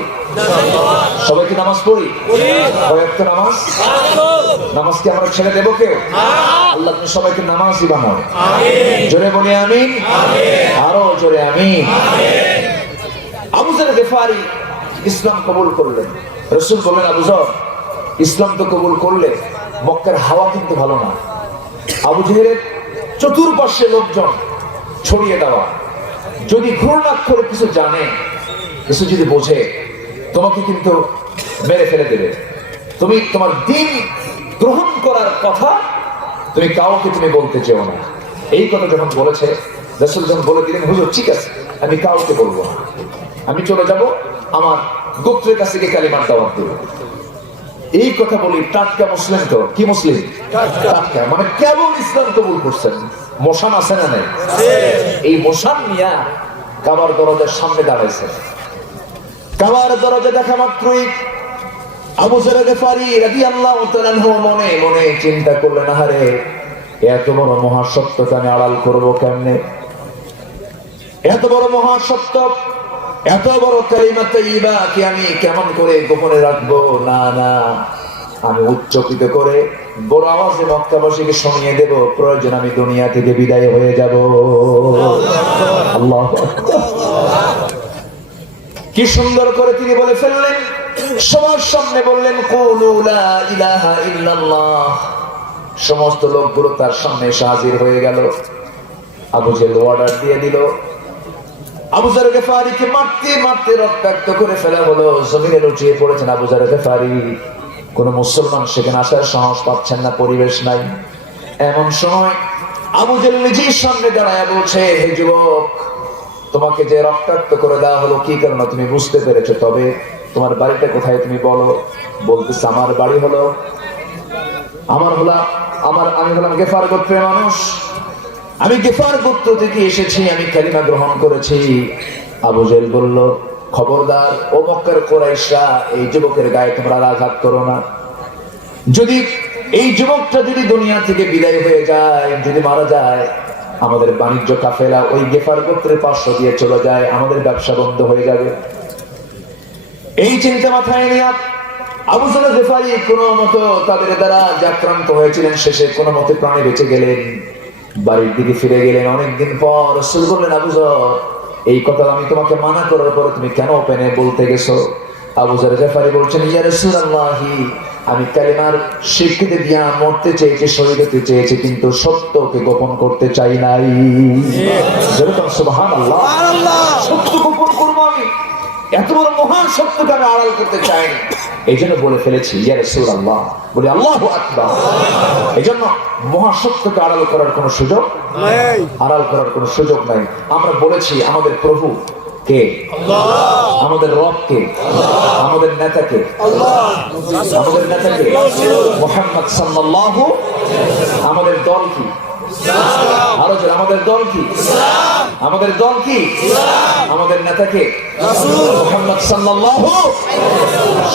সবাই কি নামাজ পড়ি কয়েকটা নামাজ নামাজকে আমরা ছেড়ে দেবো কেউ আল্লাহ তুমি সবাইকে নামাজই বানাও জোরে বলি আমিন আরো জোরে আমিন আবু যর গিফারি ইসলাম কবুল করলেন রাসূল বললেন আবু যর ইসলাম তো কবুল করলে মক্কার হাওয়া কিন্তু ভালো না আবু জেহেলের চতুর্পার্শ্বে লোকজন ছড়িয়ে দেওয়া যদি ঘূর্ণাক্ষরে কিছু জানে কিছু যদি বোঝে তোমাকে কিন্তু মেরে ফেলে দেবে তুমি তোমার দিন গ্রহণ করার কথা তুমি কাউকে তুমি বলতে চেও না এই কথা যখন বলেছে রাসূল যখন বলে দিলেন হুজুর ঠিক আছে আমি কাউকে বলবো না আমি চলে যাব আমার গোত্রের কাছে গিয়ে কালিমার দাওয়াত দেব এই কথা বলি টাটকা মুসলিম তো কি মুসলিম টাটকা মানে কেবল ইসলাম কবুল করছেন মোশান আছে না নাই এই মোশান মিয়া কাবার দরজার সামনে দাঁড়াইছে কাবার দরজা দেখা মাত্রই আবু যর গিফারি রাদিয়াল্লাহু তাআলা মনে মনে চিন্তা করলেন আহারে এত বড় মহাসত্যকে আমি আড়াল করবো কেমনে এত বড় মহাসত্য এত বড় কালিমা তাইয়্যিবা কি আমি কেমন করে গোপনে রাখবো না না আমি উচ্চকিত করে বড় আওয়াজে মক্কাবাসীকে শুনিয়ে দেব প্রয়োজন আমি দুনিয়া থেকে বিদায় হয়ে যাব আল্লাহু আকবার কি সুন্দর করে তিনি বলে ফেললেন সবার সামনে বললেন কুলু লা ইলাহা ইল্লাল্লাহ সমস্ত লোকগুলো তার সামনে এসে হাজির হয়ে গেল আবু জেহেল অর্ডার দিয়ে দিল আবু যর গিফারিকে মারতে মারতে রক্তাক্ত করে ফেলা হলো জমিনে লুটিয়ে পড়েছেন আবু যর গিফারি কোন মুসলমান সেখানে আসার সাহস পাচ্ছেন না পরিবেশ নাই এমন সময় আবু জেহেল নিজের সামনে দাঁড়ায় বলছে হে যুবক তোমাকে যে রক্তাক্ত করে দেওয়া হলো কি কারণে তুমি বুঝতে পেরেছো তবে তোমার বাড়িটা কোথায় তুমি বলো বলতেছে আমার বাড়ি হলো আমি হলাম গিফার গোত্রের মানুষ আমি গিফার গোত্র থেকে এসেছি আমি কালিমা গ্রহণ করেছি আবু জেহেল বলল খবরদার ও মক্কার কুরাইশরা এই যুবকের গায়ে তোমরা আঘাত করো না যদি এই যুবকটা যদি দুনিয়া থেকে বিদায় হয়ে যায় যদি মারা যায় আমাদের বাণিজ্য কাফেলা ওই গিফার গোত্রের পার্শ্ব দিয়ে চলে যায় আমাদের ব্যবসা বন্ধ হয়ে যাবে এই চিন্তা মাথায় নিয়ে আবু যর গিফারি কোনো মতো তাদের দ্বারা আক্রান্ত হয়েছিলেন শেষে কোনো মতে প্রাণে বেঁচে গেলেন বাড়ির দিকে ফিরে গেলেন অনেকদিন পর রাসূল বললেন আবু যর এই কথা আমি তোমাকে মানা করার পরে তুমি কেন ওপেনে বলতে গেছো আবু যর গিফারি বলছেন ইয়া রাসূলুল্লাহ আমি কালিমার স্বীকৃতি দিয়া মরতে চেয়েছি শহীদ হতে চেয়েছি কিন্তু সত্যকে গোপন করতে চাই নাই যেরকম সুবহানাল্লাহ সত্য গোপন করবো আমি এত বড় মহান সত্যকে আমি আড়াল করতে চাই এই জন্য বলে ফেলেছি ইয়া রাসূলুল্লাহ বলি আল্লাহু আকবার এই জন্য মহাসত্যকে আড়াল করার কোনো সুযোগ নাই আড়াল করার কোনো সুযোগ নাই আমরা বলেছি আমাদের প্রভু কে আল্লাহ আমাদের রব কে আল্লাহ আমাদের নেতা কে আল্লাহ আমাদের নেতা কে মুহাম্মদ সাল্লাল্লাহু আমাদের দল কি ইসলাম আরো জোরে আমাদের দল কি ইসলাম আমাদের দল কি ইসলাম আমাদের নেতা কে রাসূল মুহাম্মদ সাল্লাল্লাহু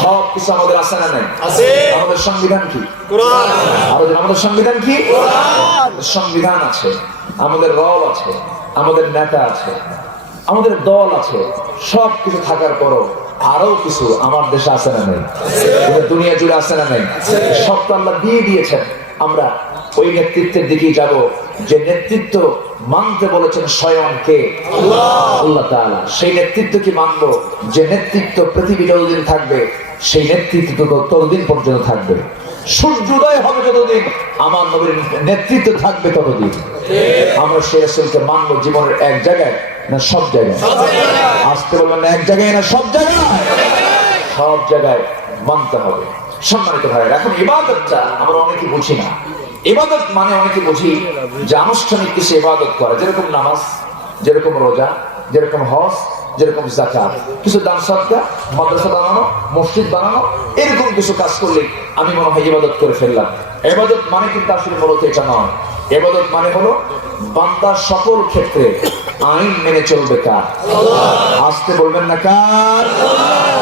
সব কিছু আমাদের আছে না নাই আছে আমাদের সংবিধান কি কোরআন আরো জোরে আমাদের সংবিধান কি কোরআন সংবিধান আছে আমাদের রব আছে আমাদের নেতা আছে আমাদের দল আছে সব কিছু থাকার পরও আরো কিছু আমার দেশে আছে না নাই দুনিয়া জুড়ে আছে না নাই সব তো আল্লাহ দিয়ে দিয়েছেন আমরা ওই নেতৃত্বের দিকেই যাব যে নেতৃত্ব মানতে বলেছেন স্বয়ং কে? আল্লাহ তাআলা। সেই নেতৃত্ব কি মানবো যে নেতৃত্ব পৃথিবী যতদিন থাকবে, সেই নেতৃত্ব ততদিন পর্যন্ত থাকবে। সূর্যোদয় হবে যতদিন, আমার নবীর নেতৃত্ব থাকবে ততদিন। আমরা সেই রাসূলকে মানবো জীবনের এক জায়গায় না সব জায়গায়? আসতে বলবেন না এক জায়গায় না সব জায়গায়? সব জায়গায় মানতে হবে। সম্মানিত ভাই, এখন ইবাদতটা আমরা অনেকে বুঝি না। ইবাদত মানে অনেকে বুঝি যে আনুষ্ঠানিক কিছু ইবাদত করা, যেরকম নামাজ, যেরকম রোজা, যেরকম হজ, যেরকম যাকাত, কিছু দান সদকা, মাদ্রাসা বানানো, মসজিদ বানানো, এরকম কিছু কাজ করলে আমি মনে হয় ইবাদত করে ফেললাম। ইবাদত মানে কিন্তু আসলে মূলত এটা নয়। ইবাদত মানে হলো বান্দার সকল ক্ষেত্রে আইন মেনে চলবে কার? আসতে বলবেন না কার?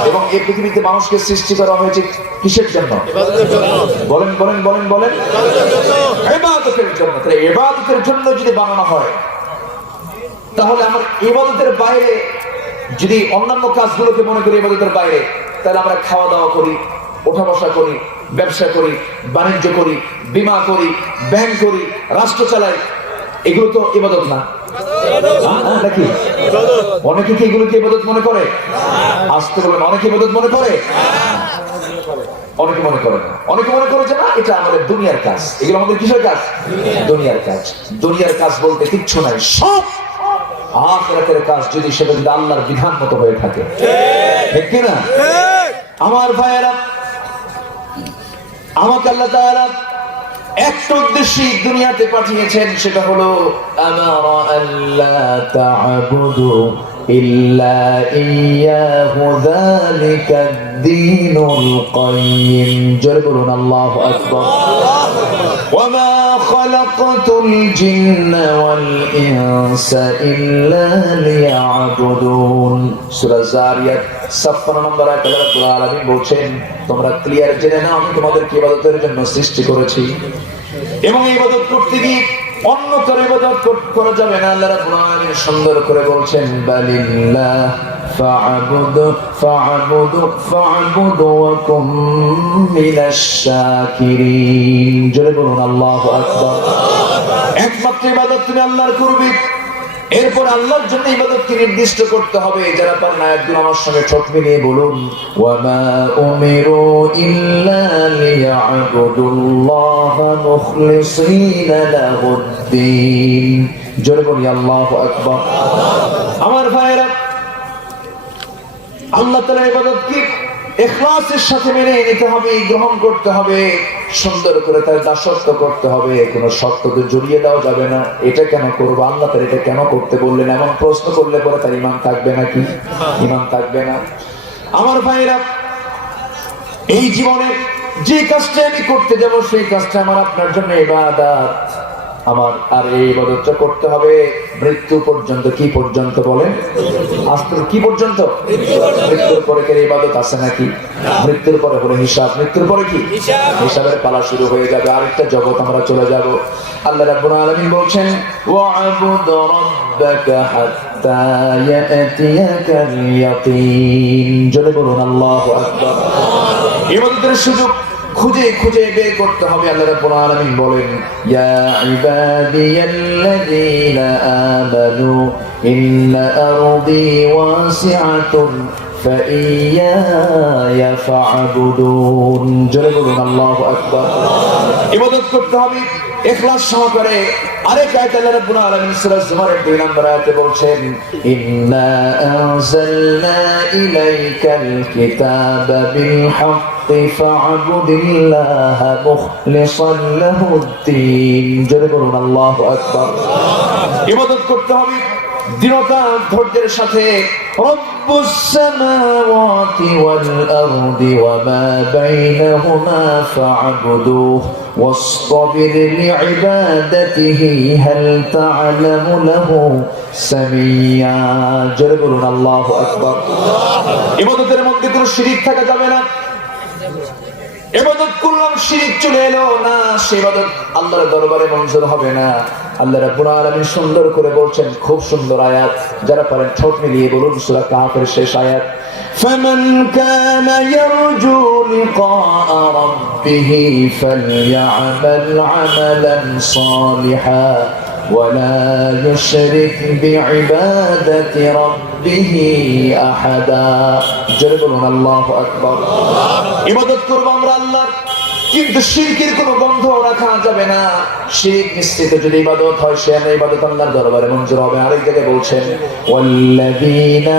এবং এই পৃথিবীতে মানুষকে সৃষ্টি করা হয়েছে কিসের জন্য? বলেন বলেন বলেন বলেন, ইবাদতের জন্য। তাহলে ইবাদতের জন্য যদি বানানো হয়, তাহলে আমার ইবাদতের বাইরে যদি অন্যান্য কাজগুলোকে মনে করি ইবাদতের বাইরে, তাহলে আমরা খাওয়া দাওয়া করি, ওঠা বসা করি, ব্যবসা করি, বাণিজ্য করি, বীমা করি, ব্যাংক করি, রাষ্ট্র চালাই, এগুলো তো ইবাদত না নাকি? অনেকে কি এগুলোকে ইবাদত মনে করে? আসতে বলেন, অনেকে ইবাদত মনে করে? অনেকে মনে করে না। অনেকে মনে করে যে না, এটা আমাদের দুনিয়ার কাজ। এগুলো আমাদের কিসের কাজ? দুনিয়ার কাজ। দুনিয়ার কাজ বলতে কিচ্ছু নাই, সব আখিরাতের কাজ, যদি সেটা যদি আল্লাহর বিধান মতো হয়ে থাকে। ঠিক কি না? আমার ভাইয়েরা, আমাকে আল্লাহ তাআলা একটা উদ্দেশ্যে দুনিয়াতে পাঠিয়েছেন, সেটা হলো আমারা আল্লা তা'বুদু ইল্লা ইয়াহু যালিকা দ্বীনুল কাইয়্যিম। জোরে বলুন আল্লাহু আকবার। ওয়া মা খালাকতুল জিন্না ওয়াল ইনসা ইল্লা লিয়া'বুদুন। সূরা যারিয়াত 56 নম্বর আয়াতে আল্লাহ রাব্বুল আলামিন বলছেন, তোমরা ক্লিয়ার জেনে নাও আমি তোমাদেরকে ইবাদতের জন্য সৃষ্টি করেছি, এবং ইবাদত করতে গিয়ে অন্য কারো ইবাদত করা যাবে না। আল্লাহ রাব্বুল আলামিন সুন্দর করে বলছেন, বালিল্লাহ ফা'বুদু ফা'বুদু ফা'বুদু ওয়া কুম মিনাশ শাকিরিন। জোরে বলুন আল্লাহু আকবার। একমাত্র ইবাদত তুমি আল্লাহর করবে, এরপর আল্লাহর জন্য ইবাদতকে নির্দিষ্ট করতে হবে। যারা পারেন আয়াতগুলো আমার সঙ্গে ঠোঁট মিলিয়ে বলুন, ওয়া মা উমিরু ইল্লা লিয়া'বুদুল্লাহা মুখলিসিনা লাহুদ-দ্বীন। জোরে বলি আল্লাহু আকবার। আমার ভাইরা, আল্লাহ তাআলার ইবাদতকে ইখলাসের সাথে মেনে নিতে হবে, গ্রহণ করতে হবে, সুন্দর করে তার দাসত্ব করতে হবে। কোনো শর্ততে জড়িয়ে দেওয়া যাবে না। এটা কেন করবো, আল্লাহ তাআলা এটা কেন করতে বললেন, এমন প্রশ্ন করলে পরে তার ঈমান থাকবে নাকি? ঈমান থাকবে না। আমার ভাইরা, এই জীবনে যে কাজটা আমি করতে যাব, সেই কাজটা আমার আপনার জন্য ইবাদত। আমার আর এই ইবাদতটা করতে হবে মৃত্যু পর্যন্ত। কি পর্যন্ত বলেন? আস্তে কি পর্যন্ত? মৃত্যুর পরে কি ইবাদত আছে নাকি? মৃত্যুর পরে হলো হিসাব। মৃত্যুর পরে কি? হিসাবের পালা শুরু হয়ে যাবে, আরেকটা জগৎ আমরা চলে যাব। আল্লাহ রাব্বুল আলামিন বলছেন, ওয়া'বুদ রাব্বাকা হাত্তা ইয়াতিয়াকাল ইয়াকিন। জোরে বলুন আল্লাহু আকবার। ইবাদতের সুযোগ খুঁজে খুঁজে বের করতে হবে। আল্লাহ রাব্বুল আলামিন বলেন, ইয়া ইবাদিয়াল্লাযীনা আমানু ইন্না আরদি ওয়াসিআতুন ফাইয়ায়া ফা'বুদুন। জোরে বলুন আল্লাহু আকবার। ইবাদত করতে হবে ইখলাস সহকারে। আরেক আয়াতে আল্লাহ রাব্বুল আলামিন সূরা জুমারের 2 নম্বর আয়াতে বলছেন, ইন্না আনজালনা ইলাইকাল কিতাবা বিল হাক্কি ফা'বুদিল্লাহা মুখলিসান লাহুদ-দ্বীন। জোরে বলুন আল্লাহু আকবার। ইবাদত করতে হবে দৃঢ়তা ধৈর্যের সাথে। রব্বুস সামাওয়াতি ওয়াল আরদি ওয়া মা বাইনাহুমা ফা'বুদুহু ওয়াসতাবির লিইবাদাতিহি হাল তা'লামু লাহু সামিয়া। জোরে বলুন আল্লাহু আকবার। ইবাদতের মধ্যে কোনো শিরক থাকা যাবে না। ইবাদত করলাম শিরক চলে এলো না, সেই ইবাদত আল্লাহর দরবারে মঞ্জুর হবে না। আল্লাহ রাব্বুল আলামিন সুন্দর করে বলছেন, খুব সুন্দর আয়াত, যারা পারেন ঠোঁট মিলিয়ে বলুন, সূরা কাহফের শেষ আয়াত, ফামান কানা ইয়ারজু লিকাআ ربه فليعمل عملا صالحا ولا يشرك بعبادة ربه أحدا جربنا الله أكبر ইবাদত করব আমরা আল্লাহর কিন্তু শিরকের কোনো বন্ধ রাখা যাবে না শিরক মিশ্রিত যদি ইবাদত হয় সে ইবাদত আল্লাহর দরবারে মঞ্জুর হবে আরেক জায়গায় বলছেন ওয়াল্লাযীনা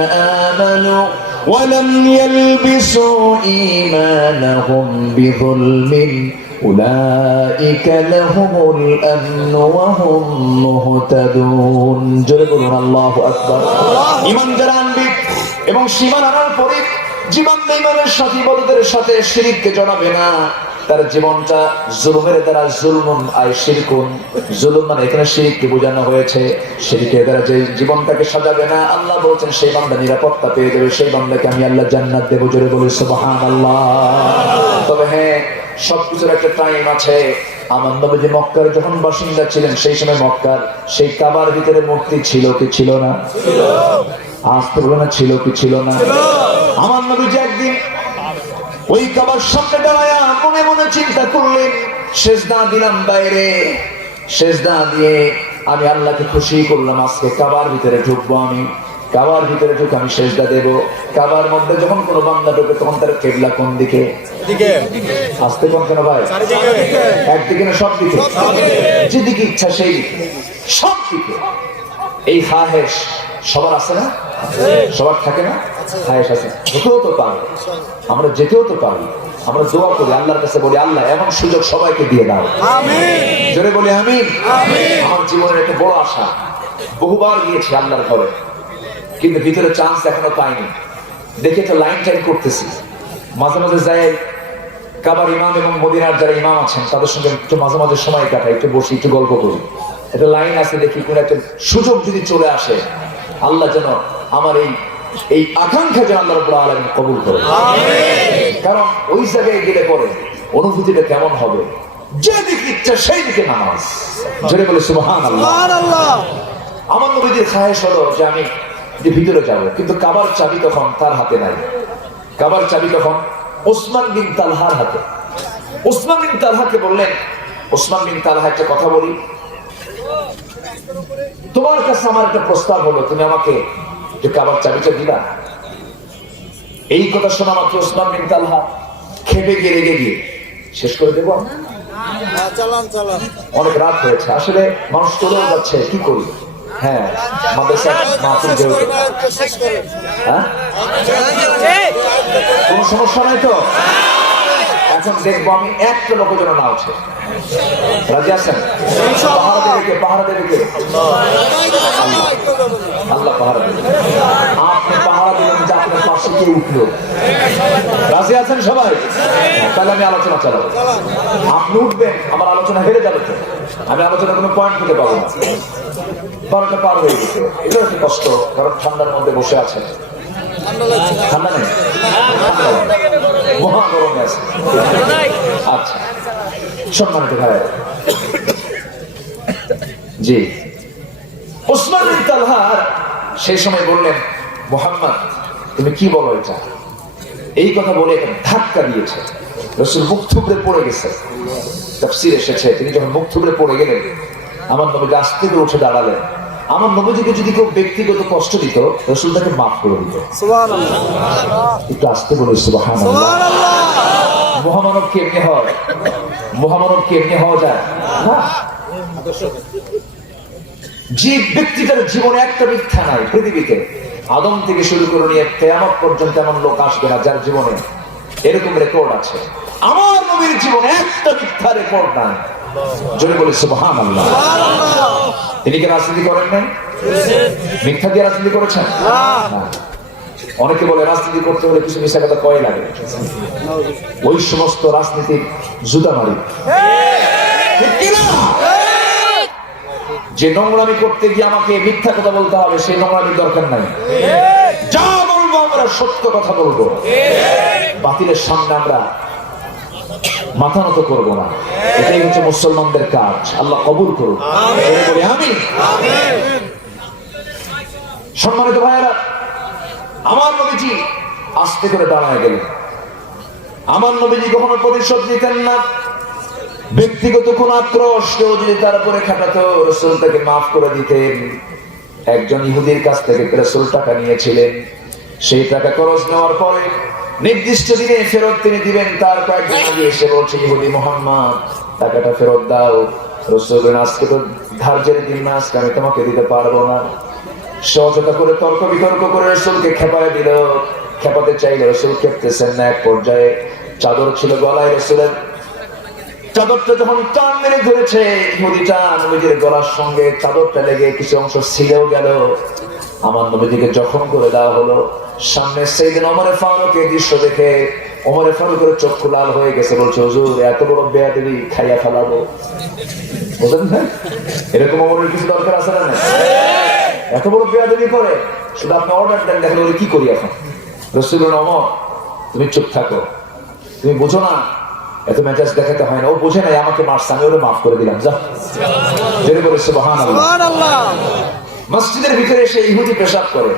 আমানু ওয়ালাম ইয়ালবিসু ঈমানাহুম বিযুলমিন উলাইকা লাহুমুল আমনু ওয়া হুম মুহতাদুন জোরে বলুন আল্লাহু আকবার ঈমান যারা আনবে এবং ঈমান আনার পরে জীবন বেঈমানের সাথে ইবাদতের সাথে শিরককে জড়াবে না তার জীবনটা জুলুমের দ্বারা জুলমুন আয় শিরকুন জুলুম মানে এখানে শিরককে বোঝানো হয়েছে শিরকের দ্বারা যে জীবনটাকে সাজাবে না আল্লাহ বলছেন সেই বান্দা নিরাপত্তা পেয়ে যাবে সেই বান্দাকে আমি আল্লাহ জান্নাত দেব জোরে বলি সুবহানাল্লাহ তবে হ্যাঁ সবকিছুর একটা টাইম আছে আমার নবী মক্কার যখন বাসিন্দা ছিলেন সেই সময় মক্কার সেই কাবার ভিতরে মূর্তি ছিল কি ছিল না ছিল আসতে বলে না ছিল কি ছিল না আমার নবী যে একদিন ওই কাবার সামনে দাঁড়ায়া মনে মনে চিন্তা করলেন সেজদা দিলাম বাইরে সেজদা দিয়ে আমি আল্লাহকে খুশি করলাম আজকে কাবার ভিতরে ঢুকবো আমি কাবার ভিতরে ঢুকে আমি সেজদা দেব কাবার মধ্যে যখন কোনো বান্দা ঢুকে তখন তার কিবলা কোন দিকে আসতে কোন কেন ভাই একদিকে না সব দিকে যেদিকে ইচ্ছা সেই সব দিকে এই খাহেশ সবার আছে না সবার থাকে না খাহেশ আছে যেতেও তো পারি আমরা যেতেও তো পারি আমরা দোয়া করি আল্লাহর কাছে বলি আল্লাহ এমন সুযোগ সবাইকে দিয়ে দাও জোরে বলি আমিন আমার জীবনের একটা বড় আশা বহুবার গিয়েছি আল্লাহর ঘরে কিন্তু ভিতরে চান্স এখনো পাইনি দেখে তো লাইন টাইম করতেছি মাঝে মাঝে যাই কাবার ইমাম এবং মদিনার যারা ইমাম আছেন তাদের সঙ্গে একটু মাঝে মাঝে সময় কাটাই একটু বসি একটু গল্প করি একটা লাইন আছে দেখি কোন একটা সুযোগ যদি চলে আসে আল্লাহ যেন আমার এই আকাঙ্ক্ষা যেন আল্লাহ রাব্বুল আলামিন কবুল করে কারণ ওই জায়গায় গেলে পরে অনুভূতিটা কেমন হবে যেদিকে ইচ্ছা সেই দিকে নামাজ জোরে বলে সুবহানাল্লাহ আমার নবীর খায়েশ হলো যে আমি যে ভিতরে যাব কিন্তু কাবার চাবি তখন তার হাতে নাই কাবার চাবি তখন ওসমান বিন তালহার হাতে ওসমান বিন তালহাকে বললেন ওসমান বিন তালহা একটা কথা বলি তোমার কাছে আমার একটা প্রস্তাব হলো তুমি আমাকে যে কাবার চাবিটা দিবা এই কথা শোনা মাত্র ওসমান বিন তালহা খেপে গিয়ে রেগে গিয়ে শেষ করে দেবো অনেক রাত হয়েছে আসলে মানুষ চলেও যাচ্ছে কি করি হ্যাঁ মাদ্রাসা মাহফিল যেহেতু হ্যাঁ কোন সমস্যা নাই তো এখন দেখবো আমি একটা লোক যেন না আছে রাজি আছেন পাহারা দেবে কে আল্লাহ পাহারা দেবে আপনি পাহারা দেবেন যে আপনার পাশে কে উঠলো রাজি আছেন সবাই তাহলে আমি আলোচনা চালাবো আপনি উঠবেন আমার আলোচনা হেরে যাবে তো আমি আলোচনা কোনো পয়েন্ট পেতে পারবো না 12টা পার হয়ে গেছে এটা একটু কষ্ট কারণ ঠান্ডার মধ্যে বসে আছে ঠান্ডা নেই মহা গরমে আছে আচ্ছা সম্মানিত ভাই জি ওসমান বিন তালহা সেই সময় বললেন মুহাম্মদ তুমি কি বলো এটা এই কথা বলে একটা ধাক্কা দিয়েছে রাসূল মুখ থুবড়ে পড়ে গেছে তাফসীরে এসেছে তিনি যখন মুখ থুবড়ে পড়ে গেলেন আমার নবী গাছ থেকে উঠে দাঁড়ালেন আমার নবীজিকে যদি কেউ ব্যক্তিগত কষ্ট দিত রাসূল তাকে মাফ করে দিত সুবহানাল্লাহ একটু আসতে বলে সুবহানাল্লাহ মহামানব কেমনে হয় মহামানব কেমনে হওয়া যায় না যে ব্যক্তিটার জীবনে একটা মিথ্যা নাই পৃথিবীতে আদম থেকে শুরু করে নিয়ে কিয়ামত পর্যন্ত এমন লোক আসবে না যার জীবনে এরকম রেকর্ড আছে আমার নবীর জীবনে একটা মিথ্যা রেকর্ড নাই জোরে বলে সুবহানাল্লাহ তিনি কি রাজনীতি করেন নাই মিথ্যা দিয়ে রাজনীতি করেছেন অনেকে বলে রাজনীতি করতে হলে কিছু মিশা কথা কয় লাগে ওই সমস্ত রাজনীতির জুতা মারি যে নোংরামি করতে গিয়ে আমাকে মিথ্যা কথা বলতে হবে সেই নোংরামির দরকার নাই যা বলবো আমরা সত্য কথা বলবো বাতিলের সামনে আমরা মাথা নত করবো না এটাই হচ্ছে মুসলমানদের কাজ আল্লাহ কবুল করুন আমিন সম্মানিত ভাইয়েরা আমার নবীজি আস্তে করে দাঁড়ায় গেলেন আমার নবীজি কখনো প্রতিশোধ নিতেন না। ব্যক্তিগত কোন আক্রোশ কেউ যদি তার উপরে খাটাতো, রাসূল তাকে মাফ করে দিতেন। একজন ইহুদির কাছ থেকে রাসূল টাকা নিয়েছিলেন, সেই টাকা খরচ নেওয়ার পরে নির্দিষ্ট দিনে ফেরত তিনি দিবেন। তার কয়েকদিন আগে এসে বলছে, ইহুদি মুহাম্মদ টাকাটা ফেরত দাও। রাসূল বলেন, আজকে তো ধার্যের দিন না, আজকে আমি তোমাকে দিতে পারবো না। সহজতা করে তর্ক বিতর্ক করে রাসূলকে খেপায় দিল। খেপাতে চাইলে রাসূল খেপতেছেন না। এক পর্যায়ে চাদর ছিল গলায়, রাসূলের চাদরটা যখন টান মেরে ধরেছে, ইহুদিটা নবীজির গলার সঙ্গে চাদরটা লেগে কিছু অংশ ছিঁড়েও গেল। আমার নবীজিকে জখম করে দেওয়া হলো। সামনে সাইয়েদনা ওমর ফারুক এই দৃশ্য দেখে ওমর ফারুকের চক্ষু লাল হয়ে গেছে। বলছে, হুজুর এত বড় বেয়াদবি খাইয়া ফেলাবো, বুঝলেন না? এরকম ওমরের কিছু দরকার আছে না? এত বড় বেয়াদবি করে, শুধু আপনি অর্ডার দেন, দেখেন ওরে কি করি এখন। রাসূল বলেন, ওমর তুমি চুপ থাকো, তুমি বুঝো না, এত মেজাজ দেখাতে হয় না। ও বুঝে নাই আমাকে মারছে, আমি ওরে মাফ করে দিলাম, যা। জেনে বলে সুবহানাল্লাহ। মসজিদের ভিতরে এসে ইহুদি পেশাব করে।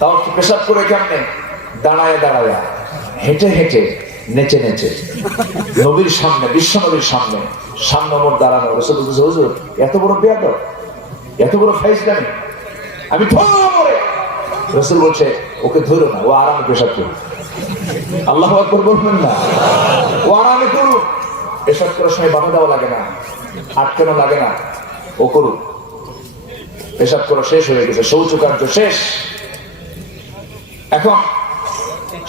তাও কি পেশাব করে কেমনে? দাঁড়ায় দাঁড়ায়, হেঁটে হেঁটে, নেচে নেচে নবীর সামনে, বিশ্ব নবীর সামনে সামনে ওমর দাঁড়ানো। রাসূল বলছে, হুজুর এত বড় বেয়াদব, এত বড় ফাইজলামি, আমি ধরে। রাসূল বলছে, ওকে ধরো না, ও আরামে পেশাব করুক। আল্লাহু আকবার বলবেন না? ও আরামে করুক, পেশাব করার সময় বাধা দেওয়া লাগে না, আটকানো লাগে না, ও করুক। পেশাব করা শেষ হয়ে গেছে, শৌচকার্য শেষ। এখন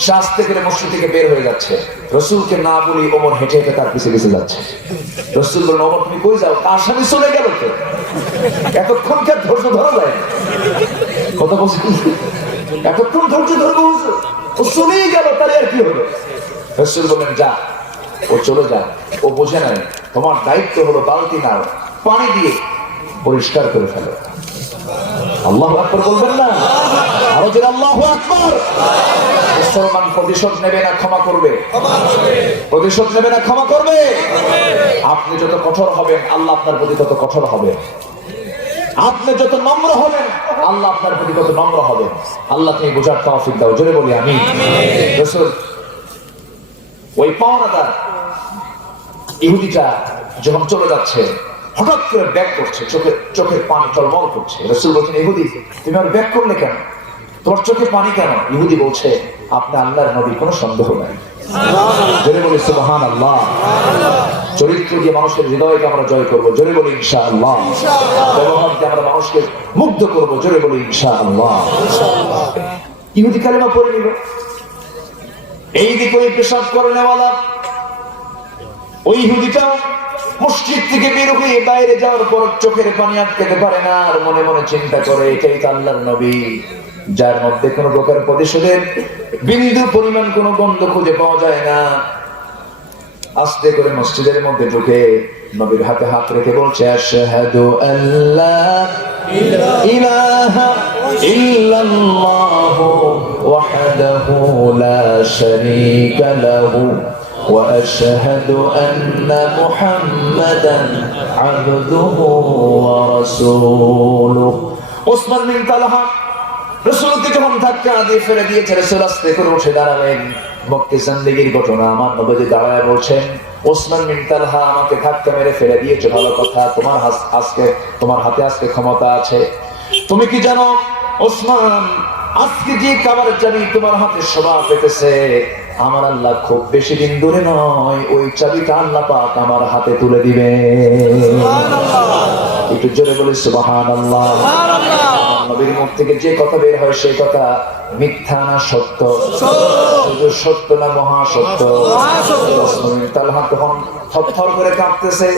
শাস্তে করে মসজিদ থেকে বের হয়ে যাচ্ছে। রাসূলকে না বলি ওমর হেঁটে হেঁটে তার পিছে পিছে যাচ্ছে। রাসূল বলেন, ওমর তুমি কই যাও? আসামি চলে গেল তো, এতক্ষণ কে ধৈর্য ধরা যায়? কথা বলছি, এতক্ষণ ধৈর্য ধরবো? ও চলেই গেল, তাহলে আর কি হলো? রাসূল বলেন, যা, ও চলে যা, ও বোঝে নাই। তোমার দায়িত্ব হলো বালতি নাও, পানি দিয়ে পরিষ্কার করে ফেলো। আল্লাহু আকবার বলবেন না? আরো জোরে আল্লাহু আকবার। মুসলমান প্রতিশোধ নেবে না ক্ষমা করবে? প্রতিশোধ নেবে না ক্ষমা করবে? আপনি যত কঠোর হবেন, আল্লাহ আপনার প্রতি তত কঠোর হবে। আপনি যত নম্র হবেন, আল্লাহ আপনার প্রতি তত নম্র হবে। আল্লাহ তুমি বোঝার তৌফিক দাও, জোরে বলি আমিন। রাসূল ওই পাওনাদার ইহুদিটা যখন চলে যাচ্ছে, হঠাৎ করে ব্যাক করছে, চোখের পানি টলমল করছে। রাসূল বলছেন, ইহুদি তুমি আর ব্যাক করলে কেন? তোমার চোখে পানি কেন? ইহুদি বলছে, আপনি আল্লাহর নবী, কোনো সন্দেহ নাই। জোরে বলি সুবহানাল্লাহ। চরিত্র দিয়ে মানুষের হৃদয়কে আমরা জয় করবো, জোরে বলি ইনশাআল্লাহ। ব্যবহার দিয়ে আমরা মানুষকে মুগ্ধ করবো, জোরে বলি ইনশাআল্লাহ। ইহুদি কালেমা পড়ে নিল। এই দিকে ওই পেশাব করে নেওয়ালা ওই ইহুদিটা মসজিদ থেকে বের হয়ে বাইরে যাওয়ার পর চোখের পানি আটকাতে পারে না, আর মনে মনে চিন্তা করে, এটাই তো আল্লাহর নবী, যার মধ্যে কোনো প্রকার প্রতিশোধের বিন্দু পরিমাণ কোনো গন্ধ খুঁজে পাওয়া যায় না। আস্তে করে মসজিদের মধ্যে ঢুকে নবীর হাতে হাত রেখে বলছে, আশহাদু আল্লা ইলাহা ইল্লাল্লাহু ওয়াহদাহু লা শারীকা লাহু ওয়া আশহাদু আন্না মুহাম্মাদান আবদুহু ওয়া রাসূলুহু। ওসমান বিন তালহা রাসূলকে যখন ধাক্কা দিয়ে ফেলে দিয়েছে, রাসূল আস্তে করে উঠে দাঁড়ালেন। মক্কা জিন্দেগীর ঘটনা আমার নবী দাঁড়ায় বলছেন, ওসমান বিন তালহা আমাকে ধাক্কা মেরে ফেলে দিয়েছে, ভালো কথা, তোমার হাতে আজকে ক্ষমতা আছে। তুমি কি জানো ওসমান, আজকে যে কাবার চাবি তোমার হাতে শোভা পেতেছে, আমার আল্লাহ খুব বেশি দিন দূরে নয়, ওই চাবিটা আল্লাহ পাক আমার হাতে তুলে দিবে। একটু জোরে বলি সুবহানাল্লাহ। নবীর মুখ থেকে যে কথা বের হয় সেই কথা মিথ্যা না সত্য? শুধু সত্য না মহাসত্য? তালহা তখন থরথর করে কাঁপতেছে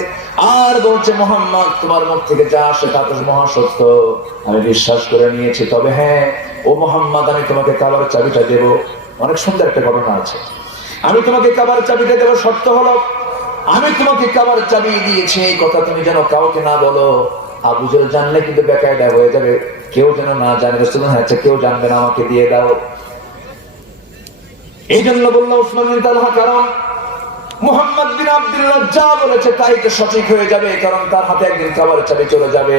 আর বলছে, মুহাম্মদ তোমার মুখ থেকে যা আসে তা তো মহাসত্য, আমি বিশ্বাস করে নিয়েছি। তবে হ্যাঁ ও মুহাম্মদ, আমি তোমাকে কাবার চাবিটা দেব। অনেক সুন্দর একটা ঘটনা আছে। আমি তোমাকে কাবার চাবিটা দেব, সত্য হলো আমি তোমাকে কাবার চাবি দিয়েছি, এই কথা তুমি যেন কাউকে না বলো। আবু জেহেল জানলে কিন্তু বেকায়দা হয়ে যাবে, কেউ যেন না জানে। রাসূল বলেন, আচ্ছা কেউ জানবে না, আমাকে দিয়ে দাও। এই জন্য বলল ওসমান বিন তালহা, কারণ মুহাম্মদ বিন আব্দুল্লাহ যা বলেছে তাই তো সঠিক হয়ে যাবে, কারণ তার হাতে একদিন কাবার চাবি চলে যাবে।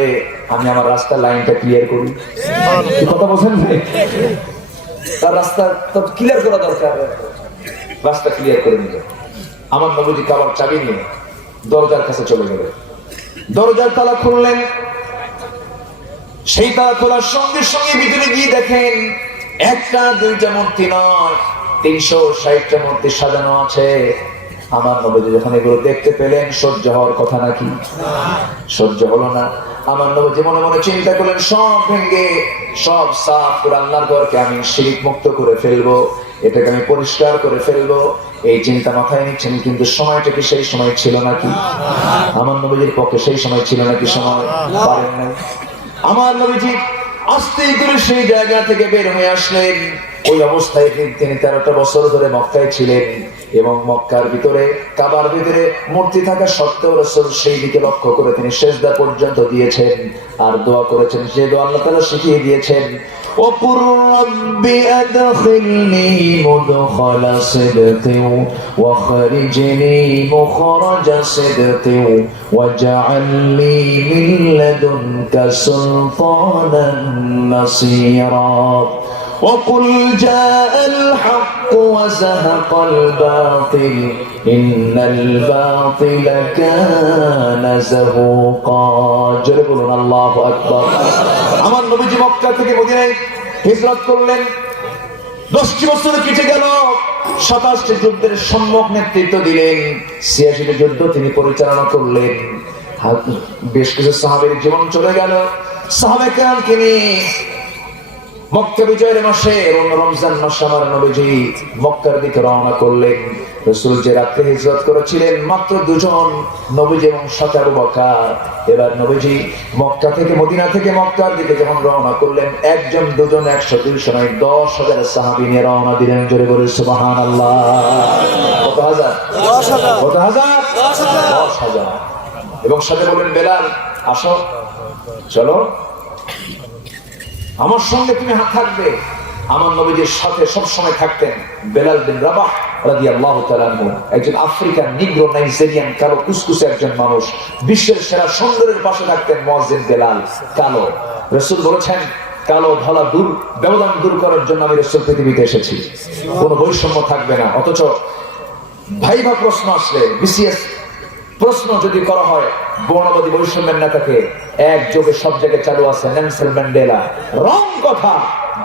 আমি আমার রাস্তার লাইনটা ক্লিয়ার করি। কথা বলছেন, তার রাস্তা তো ক্লিয়ার করা দরকার। রাস্তা ক্লিয়ার করে নিল। আমার নবীজি কাবার চাবি নিয়ে দরজার কাছে চলে গেল, দরজার তালা খুললেন। সেই তালা খোলার সঙ্গে সঙ্গে ভিতরে গিয়ে দেখেন একটা দুইটা মূর্তি নয়, 360টা মূর্তি সাজানো আছে। আমার নবীজি যখন এগুলো দেখতে পেলেন, সহ্য হওয়ার কথা নাকি? সহ্য হলো না। আমার নবীজি মনে মনে চিন্তা করলেন, সব ভেঙে সব সাফ করে আল্লাহর ঘরকে আমি শিরক মুক্ত করে ফেলবো, এটাকে আমি পরিষ্কার করে ফেলবো। এই চিন্তা মাথায় নিচ্ছেন, কিন্তু সময়টা কি সেই সময় ছিল নাকি? আমার নবীজির পক্ষে সেই সময় ছিল নাকি? সময় পারেন নাই। আমার নবীজি আস্তে করে সেই জায়গা থেকে বের হয়ে আসলেন। ওই অবস্থায় তিনি 13টা বছর ধরে মক্কায় ছিলেন, এবং মক্কার ভিতরে কাবার ভিতরে মূর্তি থাকা সত্ত্বেও রাসূল সেই দিকে লক্ষ্য করে তিনি সিজদা পর্যন্ত দিয়েছেন আর দোয়া করেছেন, যে দোয়া আল্লাহ তাআলা শিখিয়ে দিয়েছেন। وقل رب أدخلني مدخل صدق واخرجني مخرج صدق واجعل لي من لدنك سلطانا نصيرا وقل جاء الحق وزهق الباطل إن الباطل كان زهوقا جربنا الله أكبر আমার নবীজি মক্কা থেকে মদিনায় হিজরত করলেন। 10টি বছর কেটে গেল। 27টি যুদ্ধের সম্মুখ নেতৃত্ব দিলেন। 86টি যুদ্ধ তিনি পরিচালনা করলেন। বেশ কিছু সাহাবীর জীবন চলে গেল। সাহাবায়ে কেরামকে নিয়ে মক্কা বিজয়ের মাসে রমজান মাসে আমার নবীজি মক্কার দিকে রওনা করলেন। রাসূল যে রাতে হিজরত করেছিলেন মাত্র 2 জন, নবীজি এবং সাথে আবু বকর। এবার নবীজি মক্কা থেকে মদিনা থেকে মক্কার দিকে যখন রওনা করলেন, একজন দুজন 130 নয় 10,000 সাহাবী নিয়ে রওনা দিলেন। জোরে বলে সুবহানাল্লাহ। কত হাজার? 10,000। কত হাজার? 10,000। এবং সাথে বললেন, বেলাল আসো, চলো আমার সঙ্গে তুমি থাকবে। আমার নবীজির সাথে সব সময় থাকতেন বেলাল বিন রাবাহ রাদিয়াল্লাহু তাআলা আনহু, একজন আফ্রিকান নিগ্রো নাইজেরিয়ান কালো কুসকুসে একজন মানুষ। বিশ্বের সেরা সুন্দরের পাশে থাকতেন মুয়াজ্জিন বেলাল, কালো। রাসূল বলেছেন, কালো ধলা দূর ব্যবধান দূর করার জন্য আমি রাসূল পৃথিবীতে এসেছি, কোনো বৈষম্য থাকবে না। অথচ ভাইভা প্রশ্ন আসলে, বিসিএস প্রশ্ন যদি করা হয়, বর্ণবাদী বৈষম্যের নেতাকে একযোগে সব জায়গায় চালু আছে নেলসন ম্যান্ডেলা। রং কথা,